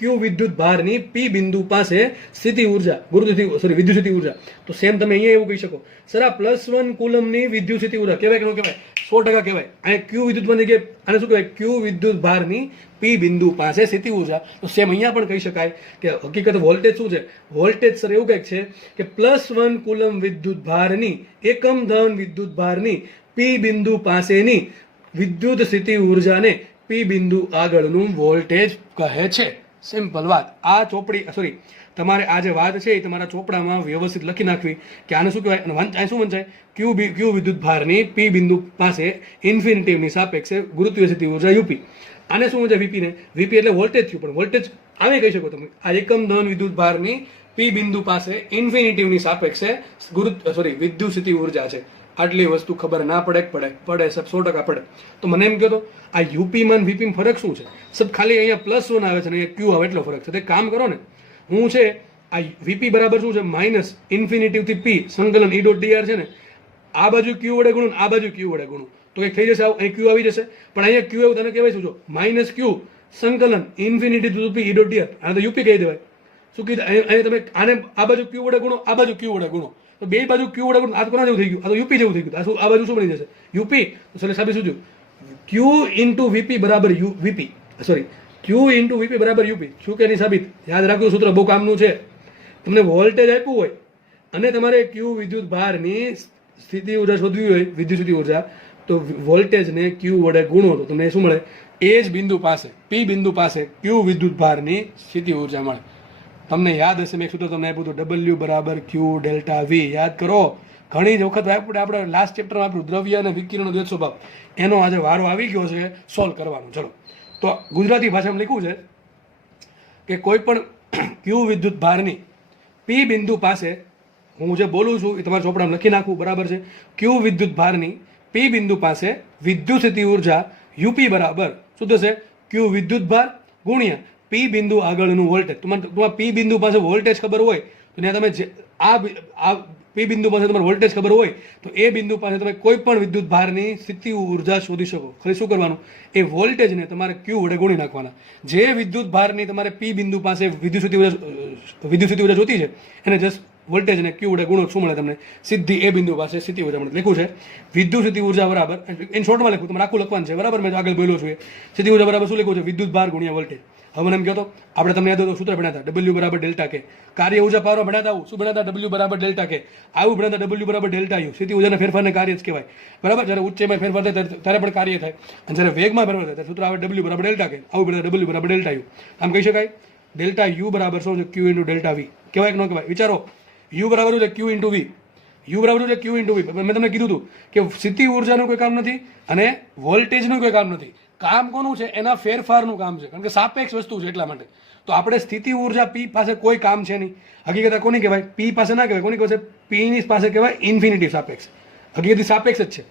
ક્યુ વિદ્યુત ભારની પી બિંદુ પાસે સ્થિતિ ઉર્જા, વિદ્યુત સ્થિતિ ઉર્જા. તો સેમ તમે અહીંયા એવું કહી શકો, સર આ +1 કુલમની વિદ્યુત સ્થિતિ ઉર્જા કહેવાય કે ન કહેવાય? 100% કહેવાય. અહીંયા ક્યુ વિદ્યુત ભારની જગ્યાએ આને શું કહેવાય? ક્યુ વિદ્યુત ભારની પી બિંદુ પાસે સ્થિતિ ઉર્જા. તો સેમ અહીંયા પણ કહી શકાય કે હકીકત વોલ્ટેજ શું છે? વોલ્ટેજ સર એવું કંઈક છે કે +1 કુલમ વિદ્યુત ભારની એકમ ધન વિદ્યુત ભારની પી બિંદુ પાસેની વિદ્યુત સ્થિતિ ઉર્જાને પી બિંદુ આગળનું વોલ્ટેજ કહે છે. સિમ્પલ વાત. આ ચોપડી તમારે આ જે વાત છે એ તમારા ચોપડામાં વ્યવસ્થિત લખી નાખવી કે આને શું કહેવાય. અને શું વંચાય? ક્યુ વિદ્યુત ભારની પી બિંદુ પાસે ઇન્ફિનિટીવની સાપેક્ષે ગુરુત્વીય સ્થિતિ ઉર્જા યુપી. આને શું વંચાય? વીપી ને. વીપી એટલે વોલ્ટેજ થયું, પણ વોલ્ટેજ આવે કહી શકો તમે. આ એકમ ધન વિદ્યુત ભારની પી બિંદુ પાસે ઇન્ફિનિટીવની સાપેક્ષે વિદ્યુત સ્થિતિ ઉર્જા છે. આટલી વસ્તુ ખબર ના પડે? પડે સબ 100% પડે. તો મને એમ કહો તો આ યુપીમાં અને વીપીમાં ફરક શું છે? સબ ખાલી અહીંયા +1 આવે છે અને અહીંયા ક્યુ આવે એટલો ફરક છે. તો એક કામ કરો ને, હું છે આ વીપી બરાબર શું છે? માઇનસ ઇન્ફિનિટીવથી પી સંકલન ઈ ડોટ ડીઆર છે ને, આ બાજુ ક્યુ વડે ગુણું, આ બાજુ ક્યુ વડે ગુણું, તો કંઈક થઈ જશે. અહીં ક્યુ આવી જશે, પણ અહીંયા ક્યુ એવું તને કહેવાય શું? જો માઇનસ ક્યુ સંકલન ઇન્ફિનિટી ટુ પી ઈ ડોટ ડીઆર. આને તો યુપી કહી દેવાય. શું કીધું? અહીંયા તમે આને આ બાજુ ક્યુ વડે ગુણો, આ બાજુ ક્યુ વડે ગુણો, તો બે બાજુ ક્યુ વડે ગુણો. આ તો કોના જેવું થઈ ગયું? આ તો યુપી જેવું થઈ ગયું. આ બાજુ શું બની જશે? યુપી. તો સાબિત શું થયું? ક્યુ ઇન્ટુ વીપી બરાબર ક્યુ ઇન્ટુ વીપી બરાબર યુપી. શું કે નહીં સાબિત? યાદ રાખજો, સૂત્ર બહુ કામનું છે. તમને વોલ્ટેજ આપ્યું હોય અને તમારે ક્યુ વિદ્યુત ભારની સ્થિતિ ઉર્જા શોધવી હોય, વિદ્યુત સ્થિતિ ઉર્જા, તો વોલ્ટેજને ક્યુ વડે ગુણો તો તમને શું મળે? એ જ બિંદુ પાસે, પી બિંદુ પાસે ક્યુ વિદ્યુત ભારની સ્થિતિ ઉર્જા મળે. તમને યાદ હશે મેં સૂત્ર તમને આપ્યું હતું, W બરાબર ક્યુ ડેલ્ટા વી. યાદ કરો, ઘણી જ વખત આપણે લાસ્ટ ચેપ્ટરમાં આપ્યું દ્રવ્ય અને વિકિરણનો દ્વૈત સ્વભાવ. એનો આજે વારો આવી ગયો છે સોલ્વ કરવાનો. ચલો, તો ગુજરાતી ભાષામાં લખ્યું છે કે કોઈ પણ ક્યુ વિદ્યુત ભારની પી બિંદુ પાસે, હું જે બોલું છું એ તમારા ચોપડામાં લખી નાખું, બરાબર છે? ક્યુ વિદ્યુત ભારની પી બિંદુ પાસે વિદ્યુત સ્થિતિ ઉર્જા યુપી બરાબર શું થશે? ક્યુ વિદ્યુત ભાર ગુણ્યા પી બિંદુ આગળનું વોલ્ટેજ. તમારે પી બિંદુ પાસે વોલ્ટેજ ખબર હોય તો ત્યાં તમે આ પી બિંદુ પાસે તમારે વોલ્ટેજ ખબર હોય તો એ બિંદુ પાસે તમે કોઈ પણ વિદ્યુત ભારની સ્થિતિ ઉર્જા શોધી શકો. ખાલી શું કરવાનું? એ વોલ્ટેજને તમારે ક્યુ વડે ગુણી નાખવાના. જે વિદ્યુત ભારની તમારે પી બિંદુ પાસે વિદ્યુત સ્થિતિ ઉર્જા જોતી છે એને જસ્ટ વોલ્ટેજને ક્યુ વડે ગુણો. શું મળે તમને? સીધી એ બિંદુ પાસે સ્થિતિ ઉર્જા મળે. લખ્યું છે વિદ્યુત સ્થિતિ ઉર્જા બરાબર, ઇન શોર્ટમાં લખ્યું, તમારે આખું લખવાનું છે, બરાબર? મેં આગળ બોલ્યો છું. સ્થિતિ ઉર્જા બરાબર શું લખ્યું છે? વિદ્યુત ભાર ગુણ્યા વોલ્ટેજ. હવે મને એમ કહો તો આપણે તમને યાદ હોય સૂત્ર ભણ્યા હતા, W બરાબર ડેલ્ટા કે. કાર્ય ઉર્જા પાવર ભણ્યા હતા. શું ભણ્યા હતા? W બરાબર ડેલ્ટા કે. આવું ભણ્યા હતા, W બરાબર ડેલ્ટા યુ. સ્થિતિ ઉર્જાના ફેરફારને કાર્ય જ કહેવાય, બરાબર? જ્યારે ઉચ્ચમાં ફેરફાર થાય ત્યારે પણ કાર્ય થાય, અને જ્યારે વેગમાં ફેરફાર થાય ત્યારે સૂત્ર આવે W બરાબર ડેલ્ટા કે. આવું ભણ્યા W બરાબર ડેલ્ટા યુ. આમ કહી શકાય ડેલ્ટા યુ બરાબર શું છે? Q into delta V. કહેવાય કે ન કહેવાય? વિચારો, યુ બરાબર શું છે? Q into V. યુ બરાબર શું છે? Q into V. મેં તમને કીધું હતું કે સ્થિતિ ઉર્જાનું કોઈ કામ નથી અને વોલ્ટેજનું કોઈ કામ નથી. કામ કોનું છે? એના ફેરફારનું કામ છે, કારણ કે સાપેક્ષ વસ્તુ છે એટલા માટે. તો આપણે સ્થિતિ ઉર્જા પી પાસે કોઈ કામ છે નહીં. હકીકત કોની કહેવાય? પી પાસે ના કહેવાય. કોની કહેવાય? પી ની પાસે કહેવાય ઇન્ફિનિટી સાપેક્ષ. હકીકત સાપેક્ષ જ છે.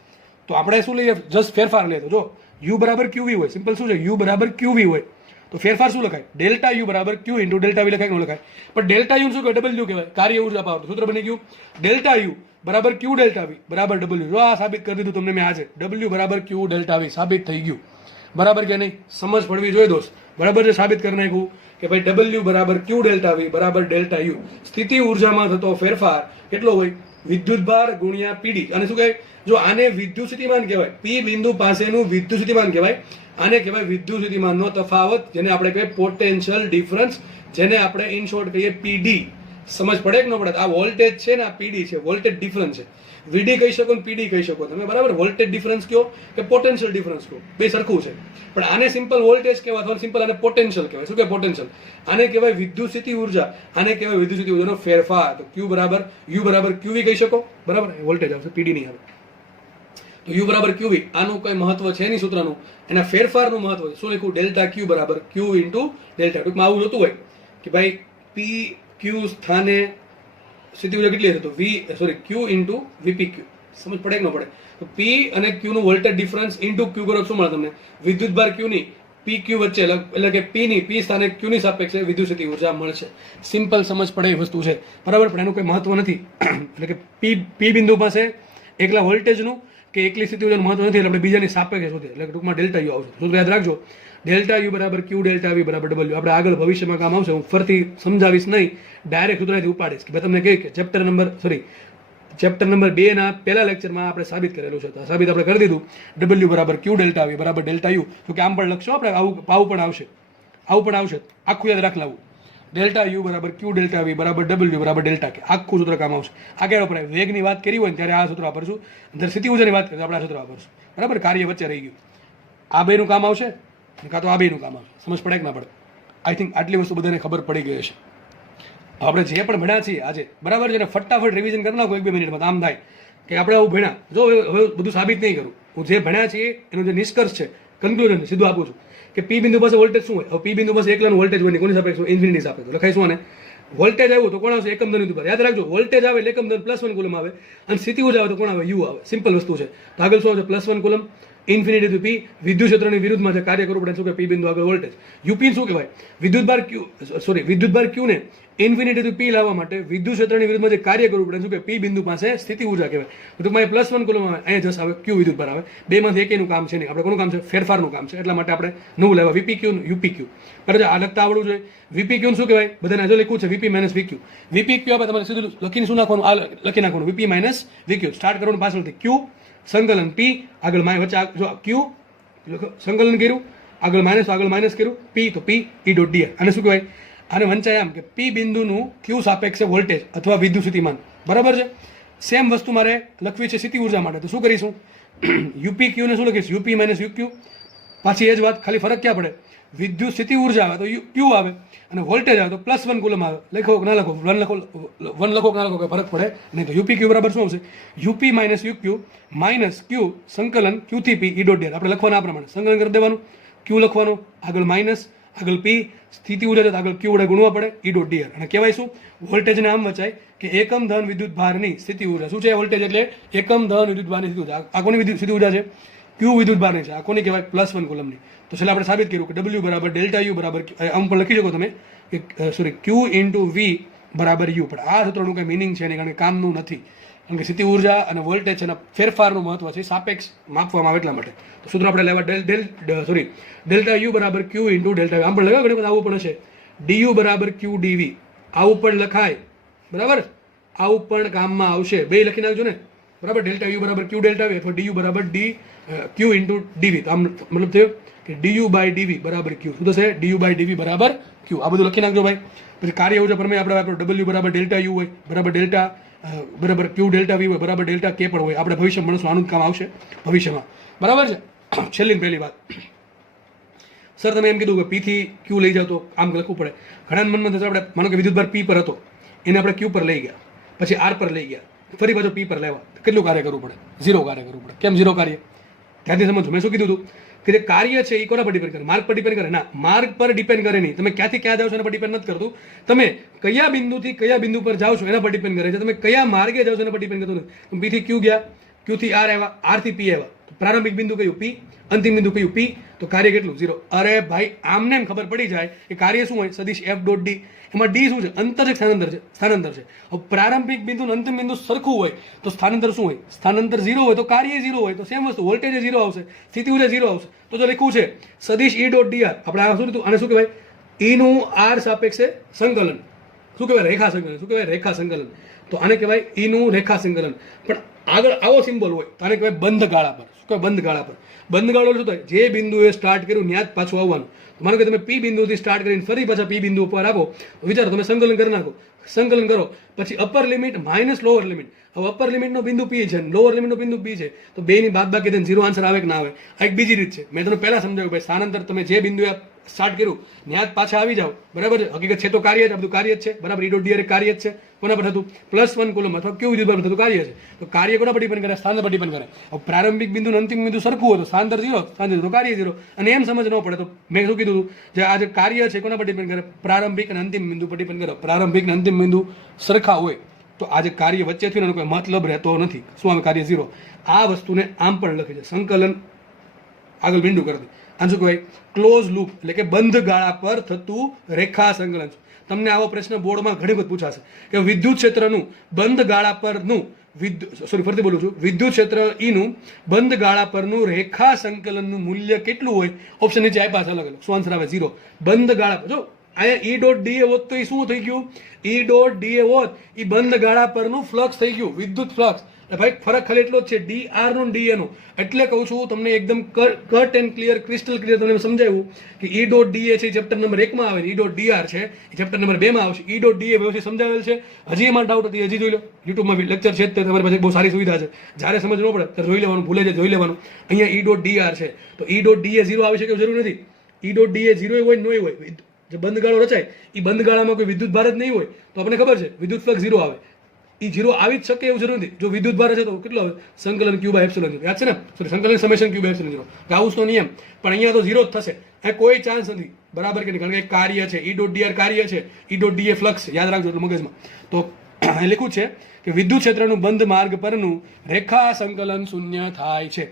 તો આપણે શું લઈએ? જસ્ટ ફેરફાર લઈએ. તો જો યુ બરાબર ક્યુવી હોય, સિમ્પલ શું છે? યુ બરાબર ક્યુવી હોય તો ફેરફાર શું લખાય? ડેલ્ટા યુ બરાબર ક્યુ ઇન્ટુ ડેલ્ટા વી લખાય કે ન લખાય? પણ ડેલ્ટા યુ શું કહેવાય? W કહેવાય, કાર્ય ઉર્જા પાવર. સૂત્ર બની ગયું ડેલ્ટા યુ બરાબર ક્યુ ડેલ્ટા વી બરાબર W. જો આ સાબિત કરી દીધું તમને મેં આજે. W બરાબર ક્યુ ડેલ્ટા વી સાબિત થઈ ગયું, બરાબર કે નહીં? સમજ પડવી જોઈએ દોસ્ત, બરાબર છે? સાબિત કરી નાખ્યું કે ભાઈ W બરાબર ક્યુ ડેલ્ટા વી બરાબર ડેલ્ટા યુ. સ્થિતિ ઉર્જામાં થતો ફેરફાર કેટલો હોય? વિદ્યુત ભાર ગુણ્યા પીડી. અને શું કહેવાય? જો આને વિદ્યુત સ્થિતિમાન કહેવાય, પી બિંદુ પાસેનું વિદ્યુત સ્થિતિમાન કહેવાય. આને કહેવાય વિદ્યુત સ્થિતિમાનનો તફાવત, જેને આપણે કહીએ પોટેન્શિયલ ડિફરન્સ, જેને આપણે ઇન શોર્ટ કહીએ પીડી. સમજ પડે કે ન પડે? આ વોલ્ટેજ છે ને આ પીડી છે, વોલ્ટેજ ડિફરન્સ છે. વીડી કહી શકો ને પીડી કહી શકો તમે, બરાબર? વોલ્ટેજ ડિફરન્સ કયો કે પોટેન્શિયલ ડિફરન્સ કયો, બે સરખું છે. પણ આને સિમ્પલ વોલ્ટેજ કહેવાય અથવા સિમ્પલ આને પોટેન્શિયલ કહેવાય. શું કે પોટેન્શિયલ? આને કહેવાય વિદ્યુત સ્થિતિ ઉર્જા, આને કહેવાય વિદ્યુત સ્થિતિ ઉર્જાનો ફેરફાર. તો ક્યુ બરાબર યુ બરાબર ક્યુવી કહી શકો, બરાબર? વોલ્ટેજ આવશે, પીડી નહીં આવે. તો યુ બરાબર ક્યુવી, આનું કોઈ મહત્વ છે નહીં સૂત્રનું, એના ફેરફારનું મહત્વ છે. શું લખ્યું? ડેલ્ટા ક્યુ બરાબર ક્યુ ઇન્ટુ ડેલ્ટા. ટૂંકમાં આવું જોતું હોય કે ભાઈ પી ક્યુ સ્થાને સ્થિતિ ઉર્જા કેટલી હશે? તો ક્યુ ઇન્ટુ વીપી ક્યુ. સમજ પડે કે ન પડે? તો પી અને ક્યુ નું વોલ્ટેજ ડિફરન્સ ઇન્ટુ ક્યુ કરો શું મળે તમને? વિદ્યુત ભાર ક્યુ ની પી ક્યુ વચ્ચે એટલે કે પી સ્થાને ક્યુની સાપેક્ષે વિદ્યુત સ્થિતિ ઉર્જા મળશે. સિમ્પલ સમજ પડે એ વસ્તુ છે, બરાબર. પણ એનું કોઈ મહત્વ નથી. એટલે કે પી બિંદુ પાસે એકલા વોલ્ટેજનું કે એકલી સ્થિતિ ઉર્જાનું મહત્વ નથી. એટલે આપણે બીજાની સાપેક્ષે શોધીએ, એટલે ટૂંકમાં ડેલ્ટા યુ આવશે. સૂત્ર યાદ રાખજો, ડેલ્ટા યુ બરાબર ક્યુ ડેલ્ટા વી બરાબર ડબલ્યુ. આપણે આગળ ભવિષ્યમાં કામ આવશે, હું ફરતી સમજાવીશ નહીં, ડાયરેક્ટ સૂત્રથી ઉપાડીશ. કે ભાઈ તમને કહે કે ચેપ્ટર નંબર 2 ના પહેલા લેક્ચરમાં આપણે સાબિત કરેલું છે. તો સાબિત આપણે કરી દીધું. ડબલ્યુ બરાબર ક્યુ ડેલ્ટા વી બરાબર ડેલ્ટા યુ. તો કે આમ પણ લખશો આપણે, આવું પણ આવશે. આખું યાદ રાખ લાવું. ડેલ્ટા યુ બરાબર ક્યુ ડેલ્ટા વી બરાબર ડબલ્યુ બરાબર ડેલ્ટા કે આખું સૂત્ર કામ આવશે. આ કહેવાય આપણે વેગની વાત કરી હોય ને ત્યારે આ સૂત્ર વાપરશું, જ્યારે સ્થિતિ ઉર્જાની વાત કરીએ તો આપણે આ સૂત્ર વાપરશું, બરાબર. કાર્ય વચ્ચે રહી ગયું. આ બેનું કામ આવશે કાં તો આ બેનું કામ આવશે. સમજ પડે કે ના પડે? આઈ થિંક આટલી વસ્તુ બધાને ખબર પડી ગઈ છે. આપણે જે પણ ભણ્યા છીએ આજે, બરાબર છે ને, ફટાફટ રિવિઝન કરી નાખો 1-2 મિનિટમાં. આમ થાય કે આપણે આવું ભણ્યા. જો હવે બધું સાબિત નહીં કરું, હું જે ભણ્યા છીએ એનો જે નિષ્કર્ષ છે, કન્ક્લુઝન સીધું આપું છું કે પી બિંદુ પાસે વોલ્ટેજ શું હોય. હવે પી બિંદુ પાસે એકલાનું વોલ્ટેજ હોય, કોની સાપેક્ષ હોય? ઇન્ફિનિટી સાપેક્ષ. લખાઈશું અને વોલ્ટેજ આવ્યું તો કોણ આવશે? એકમ ધન વિદ્યુત ભાર. યાદ રાખજો, વોલ્ટેજ આવે એટલે એકમ ધન +1 કુલમ આવે, અને સ્થિતિ ઉર્જા આવે તો કોણ આવે? યુ આવે. સિમ્પલ વસ્તુ છે. તો આગળ શું આવશે? +1 કુલમ ઇન્ફિનિટી ટુ પી. વિદ્યુત ક્ષેત્રની વિરુદ્ધમાં જે કાર્ય કરવું પડે શું કે પી બિંદુ આગળ વોલ્ટેજ. યુપી શું કહેવાય? વિદ્યુત ભાર ક્યુ ને ઇન્ફિનિટી ટુ પી લાવવા માટે વિદ્યુત ક્ષેત્રની વિરુદ્ધમાં જે કાર્ય કરવું પડે શું કે પી બિંદુ પાસે સ્થિતિ ઉર્જા કહેવાય. ટૂંકમાં +1 કુલમ આવે, અહીંયા જસ આવે ક્યુ વિદ્યુત ભાર આવે. બેમાંથી એકેયનું કામ છે નહીં. આપણે કોનું કામ છે? ફેરફારનું કામ છે. એટલા માટે આપણે નવું લેવા વીપી ક્યુ યુપી ક્યુ. બરાબર, આ લખતા આવડવું જોઈએ. વીપી ક્યુ શું કહેવાય? બધાને હજુ લખ્યું છે વીપી માઇનસ વીક્યુ. વીપી ક્યુ આપણે તમારે સીધું લખીને શું નાખવાનું? આ લખી નાખવાનું વીપી માઇનસ વીક્યુ. સ્ટાર્ટ કરવાનું પાછળથી. ક્યુ સંકલન પી આગળ વચ્ચે જો ક્યુ સંકલન કર્યું, આગળ માઇનસ કર્યું, પી તો પી ઈ ડોટ ડીઆર. આને શું કહેવાય? આને વંચાય આમ કે પી બિંદુનું ક્યુ સાપેક્ષે વોલ્ટેજ અથવા વિદ્યુત સ્થિતિમાન. બરાબર છે. સેમ વસ્તુ મારે લખવી છે સ્થિતિ ઉર્જા માટે. તો શું કરીશું? યુપી ક્યુ ને શું લખીશ? UP minus UQ. પાછી એ જ વાત, ખાલી ફરક ક્યાં પડે? વિદ્યુત સ્થિતિ ઉર્જા આવે તો ક્યુ આવે, અને વોલ્ટેજ આવે તો +1 કુલમ આવે. લખો કે ના લખો? 1 લખો કે ના લખો કે ફરક પડે નહીં. તો યુપી ક્યુ બરાબર શું આવશે? યુપી માઇનસ યુક્યુ માઇનસ ક્યુ સંકલન ક્યુ થી પી ઈ ડોટ ડીઆર. આપણે લખવાના આ પ્રમાણે સંકલન કરી દેવાનું. ક્યુ લખવાનું, આગળ માઇનસ, આગળ પી, સ્થિતિ ઉર્જા તો આગળ ક્યુ વડે ગુણવા પડે ઈ ડોટ ડીઆર. અને કહેવાય શું? વોલ્ટેજને આમ વચાય કે એકમ ધન વિદ્યુત ભારની સ્થિતિ ઉર્જા. શું છે વોલ્ટેજ? એટલે એકમ ધન વિદ્યુત ભારની સ્થિતિ ઉર્જા. આ કોની સ્થિતિ ઉર્જા છે? ક્યુ વિદ્યુત ભારની છે. આ કોની કહેવાય? +1 કુલમની. તો છેલ્લે આપણે સાબિત કર્યું કે ડબલ્યુ બરાબર ડેલ્ટા યુ બરાબર આમ પણ લખી શકો તમે કે ક્યુ ઇન્ટુ વી બરાબર યુ. પણ આ સૂત્રનું કંઈ મિનિંગ છે નહીં, કારણ કે કામનું નથી. કારણ કે સ્થિતિ ઉર્જા અને વોલ્ટેજ છે, ફેરફારનું મહત્વ છે, સાપેક્ષ માપવામાં આવે એટલા માટે. તો સૂત્ર આપણે લેવા ડેલ્ટા યુ બરાબર ક્યુ ઇન્ટુ ડેલ્ટા યુ. આમ પણ લગાવ ઘણી બધા આવું પણ હશે. ડીયુ બરાબર ક્યુ ડીવી આવું પણ લખાય, બરાબર. આવું પણ કામમાં આવશે. બે લખી નાખજો ને, બરાબર. ડેલ્ટા યુ બરાબર ક્યુ ડેલ્ટા વી અથવા ડીયુ બરાબર ક્યુ ઇન્ટુ ડીવી. આમ મતલબ થયો કે ડીયુ બાય ડીવી બરાબર ક્યુ. શું થશે? ડીયુ બાય ડીવી બરાબર ક્યુ. આ બધું લખી નાખજો ભાઈ. પછી કાર્ય ઉર્જા પ્રમેય આપણે ડબલ્યુ બરાબર ડેલ્ટા યુ હોય બરાબર ડેલ્ટા બરાબર ક્યુ ડેલ્ટા વી હોય બરાબર ડેલ્ટા કે પણ હોય. આપણે ભવિષ્યમાં મળશું, આનું કામ આવશે ભવિષ્યમાં, બરાબર છે. છેલ્લી પહેલી વાત, સર તમે એમ કીધું કે પી થી ક્યુ લઈ જાવ તો આમ લખવું પડે. ઘણા મનમાં થશે આપણે માનો કે વિદ્યુતભાર પી પર હતો, એને આપણે ક્યુ પર લઈ ગયા, પછી આર પર લઈ ગયા, ફરી પાછો પી પર લેવા, કેટલું કાર્ય કરવું પડે? 0 કાર્ય કરવું પડે. કેમ 0 કાર્ય? ત્યાંથી સમજો. મેં શું કીધું હતું કે જે કાર્ય છે એ કોના પર ડિપેન્ડ કરે? માર્ગ પર ડિપેન્ડ કરે? ના, માર્ગ પર ડિપેન્ડ કરે નહીં. તમે ક્યાંથી ક્યાં જાઓ છો એના પર ડિપેન્ડ નથી કરતું. તમે કયા બિંદુથી કયા બિંદુ પર જાઓ છો એના પર ડિપેન્ડ કરે છે. તમે કયા માર્ગે જાઓ છો એના પર ડિપેન્ડ કરતું નથી. પી થી ક્યુ ગયા, ક્યુ થી આર આવ્યા, આર થી પી આવ્યા. પ્રારંભિક બિંદુ કયું? પી. અંતિમ બિંદુ કયું? પી. તો કાર્ય કેટલું? 0. અરે ભાઈ, આમને એમ ખબર પડી જાય કે કાર્ય શું હોય? સદિશ એફ ડોટ ડી. એમાં ડી શું છે? અંતર છે, સ્થાનાંતર છે? સ્થાનાંતર છે. હવે પ્રારંભિક બિંદુ અંતિમ બિંદુ સરખું હોય તો સ્થાનાંતર શું હોય? સ્થાનાંતર 0 હોય તો કાર્ય 0 હોય. તો સેમ વસ્તુ, વોલ્ટેજ 0 આવશે, સ્થિતિ ઉર્જા 0 આવશે. તો જો લખ્યું છે સદિશ ઈ ડોટ ડીઆર, આપણે આ શું આને શું કહેવાય? ઈ નું આર સાપેક્ષે સંકલન. શું કહેવાય? રેખા સંકલન. શું કહેવાય? રેખા સંકલન. તો આને કહેવાય ઈ નું રેખા સંકલન. પણ આગળ આવો સિમ્બોલ હોય તો આને કહેવાય બંધ ગાળા પર. શું કહેવાય? બંધ ગાળા પર. બંધ ગાળો શું થાય? જે બિંદુએ સ્ટાર્ટ કર્યું ત્યાં જ પાછું આવવાનું. માનો કે તમે પી બિંદુથી સ્ટાર્ટ કરીને ફરી પાછા પી બિંદુ ઉપર આવો, વિચારો તમે સંકલન કરી નાખો. સંકલન કરો પછી upper limit minus lower limit. હવે અપર લિમિટનો બિંદુ પી છે, લોઅર લિમિટનો બિંદુ પી છે, તો બેની બાદબાકી થઈને 0 આન્સર આવે કે ના આવે? આ એક બીજી રીત છે. મેં તમને પહેલા સમજાવ્યું ભાઈ, સ્થાનાંતર તમે જે બિંદુએ સ્ટાર્ટ કર્યું ત્યાં જ પાછા આવી જાઓ, બરાબર છે. હકીકત છે તો કાર્ય જ, આ બધું કાર્ય જ છે, બરાબર. ઈ ડોટ ડીઆર કાર્ય જ છે. કોના પર થતું? +1 કુલમ અથવા ક્યુ વિદ્યુત પર થતું કાર્ય છે. તો કાર્ય કોના પર ડિપેન્ડ કરે? સ્થાનાંતર પર ડિપેન્ડ કરે. હવે પ્રારંભિક બિંદુ અને અંતિમ બિંદુ સરખું હોય તો સ્થાનાંતર 0, સ્થાનાંતર તો કાર્ય 0. અને એમ સમજ ન પડે તો મેં શું કીધું? જે આ જે કાર્ય છે કોના પર ડિપેન્ડ કરે? પ્રારંભિક અને અંતિમ બિંદુ પર ડિપેન્ડ કરે. પ્રારંભિક અને અંતિમ બિંદુ સરખા હોય તો આ જે કાર્ય વચ્ચે થયું એનો કોઈ મતલબ રહેતો નથી. શું આવે? કાર્ય 0. આ વસ્તુને આમ પણ લખી છે સંકલન, આગળ બિંદુ કરી દે. આ શું કહેવાય? ક્લોઝ લૂપ, એટલે કે બંધ ગાળા પર થતું રેખા સંકલન. તમને આવો પ્રશ્ન બોર્ડમાં ઘણી વખત પૂછાશે કે વિદ્યુત ક્ષેત્રનું બંધ ગાળા પરનું ફરીથી બોલું છું, વિદ્યુત ક્ષેત્ર ઈનું બંધ ગાળા પરનું રેખા સંકલનનું મૂલ્ય કેટલું હોય? ઓપ્શન નીચે આપ્યા છે અલગ અલગ. શું આન્સર આવે? 0. બંધ ગાળા પર જો અહીંયા ઈ ડોટ ડીએ હોત તો એ શું થઈ ગયું? ઈ ડોટ ડીએ હોત એ બંધ ગાળા પરનું ફ્લક્સ થઈ ગયું, વિદ્યુત ફ્લક્સ. ભાઈ ફરક ખાલી એટલો જ છે, ડીઆર નો ડીએ નો. એટલે કહું છું તમને એકદમ cut and clear, crystal clear તમને સમજાવ્યું કે ઈ ડોટ ડીએ છે ચેપ્ટર નંબર 1 માં આવે, ઈ ડોટ ડીઆર છે એ ચેપ્ટર નંબર 2 માં આવશે. ઈ ડોટ ડીએ વ્યવસ્થિત સમજાવેલ છે. હજી એમાં ડાઉટ હતી હજી જોઈ લો, યુટ્યુબમાં લેક્ચર છે જ, તમારી પાસે બહુ સારી સુવિધા છે. જ્યારે સમજ ન પડે ત્યારે જોઈ લેવાનું, ભૂલે જાય જોઈ લેવાનું. અહીંયા ઈ ડોટ ડીઆર છે તો ઈ ડોટ ડીએ 0 આવી શકે જરૂર નથી. ઈ ડોટ ડીએ 0 હોય નોય હોય, જે બંધ ગાળો રચાય એ બંધ ગાળામાં કોઈ વિદ્યુત ભાર જ નહીં હોય તો આપણને ખબર છે વિદ્યુત ફ્લક્સ 0 આવે. એ 0 આવી જ શકે એવું જરૂર નથી. જો વિદ્યુત ભાર છે તો કેટલો આવે? સંકલન ક્યુ બાય એપ્સિલોન 0. યાદ છે ને? સોરી, સંકલન સમેશન ક્યુ બાય એપ્સિલોન 0. ગાઉસનો નિયમ. પણ અહીંયા તો 0 જ થશે. અહીંયા કોઈ ચાન્સ નથી, બરાબર કે નહીં? કારણ કે એક કાર્ય છે, ઈ ડોટ ડીઆર કાર્ય છે, ઈ ડોટ ડીએ ફ્લક્સ, યાદ રાખજો એટલે મગજમાં. તો અહીં લખ્યું છે કે વિદ્યુત ક્ષેત્રનું બંધ માર્ગ પરનું રેખા સંકલન શૂન્ય થાય છે.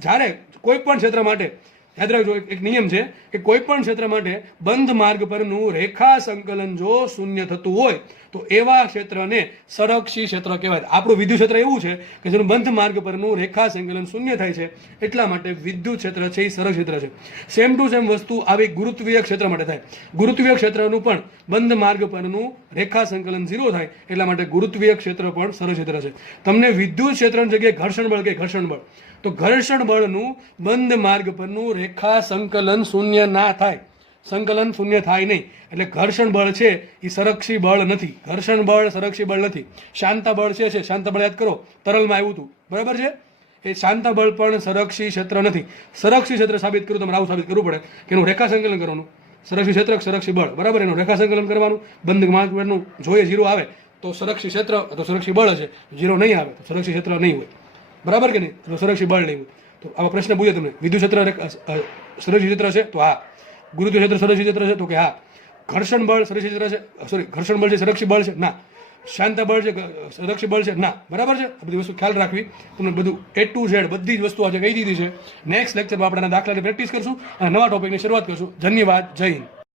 જ્યારે કોઈ પણ ક્ષેત્ર માટે યાદ રાખજો એક નિયમ છે કે કોઈ પણ ક્ષેત્ર માટે બંધ માર્ગ પરનું રેખા સંકલન જો શૂન્ય થતું હોય તો એવા ક્ષેત્રને સંરક્ષી ક્ષેત્ર કહેવાય. આપણું વિદ્યુત ક્ષેત્ર એવું છે કે જેનું બંધ માર્ગ પરનું રેખા સંકલન શૂન્ય થાય છે, એટલા માટે વિદ્યુત ક્ષેત્ર છે એ સંરક્ષિત ક્ષેત્ર છે. સેમ ટુ સેમ વસ્તુ આવી ગુરુત્વીય ક્ષેત્ર માટે થાય. ગુરુત્વીય ક્ષેત્રનું પણ બંધ માર્ગ પરનું રેખા સંકલન 0 થાય, એટલા માટે ગુરુત્વીય ક્ષેત્ર પણ સંરક્ષિત ક્ષેત્ર છે. તમને વિદ્યુત ક્ષેત્રની જગ્યાએ ઘર્ષણ બળ કે ઘર્ષણ બળ, તો ઘર્ષણ બળનું બંધ માર્ગ પરનું રેખા સંકલન શૂન્ય ના થાય, સંકલન શૂન્ય થાય નહીં. એટલે ઘર્ષણ બળ છે એ સંરક્ષી બળ નથી. ઘર્ષણ બળ સંરક્ષી બળ નથી. શાંતા બળ છે શાંતા બળ યાદ કરો, તરલમાં આવ્યું હતું, બરાબર છે? એ શાંતા બળ પણ સંરક્ષી ક્ષેત્ર નથી. સંરક્ષી ક્ષેત્ર સાબિત કરવું તમારે આવું સાબિત કરવું પડે કે એનું રેખા સંકલન કરવાનું. સંરક્ષી ક્ષેત્ર સંરક્ષી બળ, બરાબર, એનું રેખા સંકલન કરવાનું. બંધ માર્ગ પરનું જોઈએ 0 આવે તો સંરક્ષી ક્ષેત્ર તો સંરક્ષી બળ હશે, 0 નહીં આવે તો સંરક્ષી ક્ષેત્ર નહીં હોય, બરાબર કે નહીં? તો સંરક્ષી બળ નહીં હોય. તો આવા પ્રશ્ન પૂછે તમને, વિદ્યુત ક્ષેત્ર સંરક્ષી ક્ષેત્ર છે તો હા, ગુરુત્વીય ક્ષેત્ર સંરક્ષી ક્ષેત્ર છે તો કે હા, ઘર્ષણ બળ સંરક્ષી ક્ષેત્ર છે, સોરી ઘર્ષણ બળ છે સંરક્ષી બળ છે ના, શાંતા બળ છે સંરક્ષી બળ છે ના, બરાબર છે? આ બધી વસ્તુ ખ્યાલ રાખવી. તમને બધું A to Z બધી જ વસ્તુ આજે કહી દીધી છે. નેક્સ્ટ લેક્ચરમાં આપણે દાખલાની પ્રેક્ટિસ કરશું અને નવા ટોપિકની શરૂઆત કરશું. ધન્યવાદ. જય હિન્દ.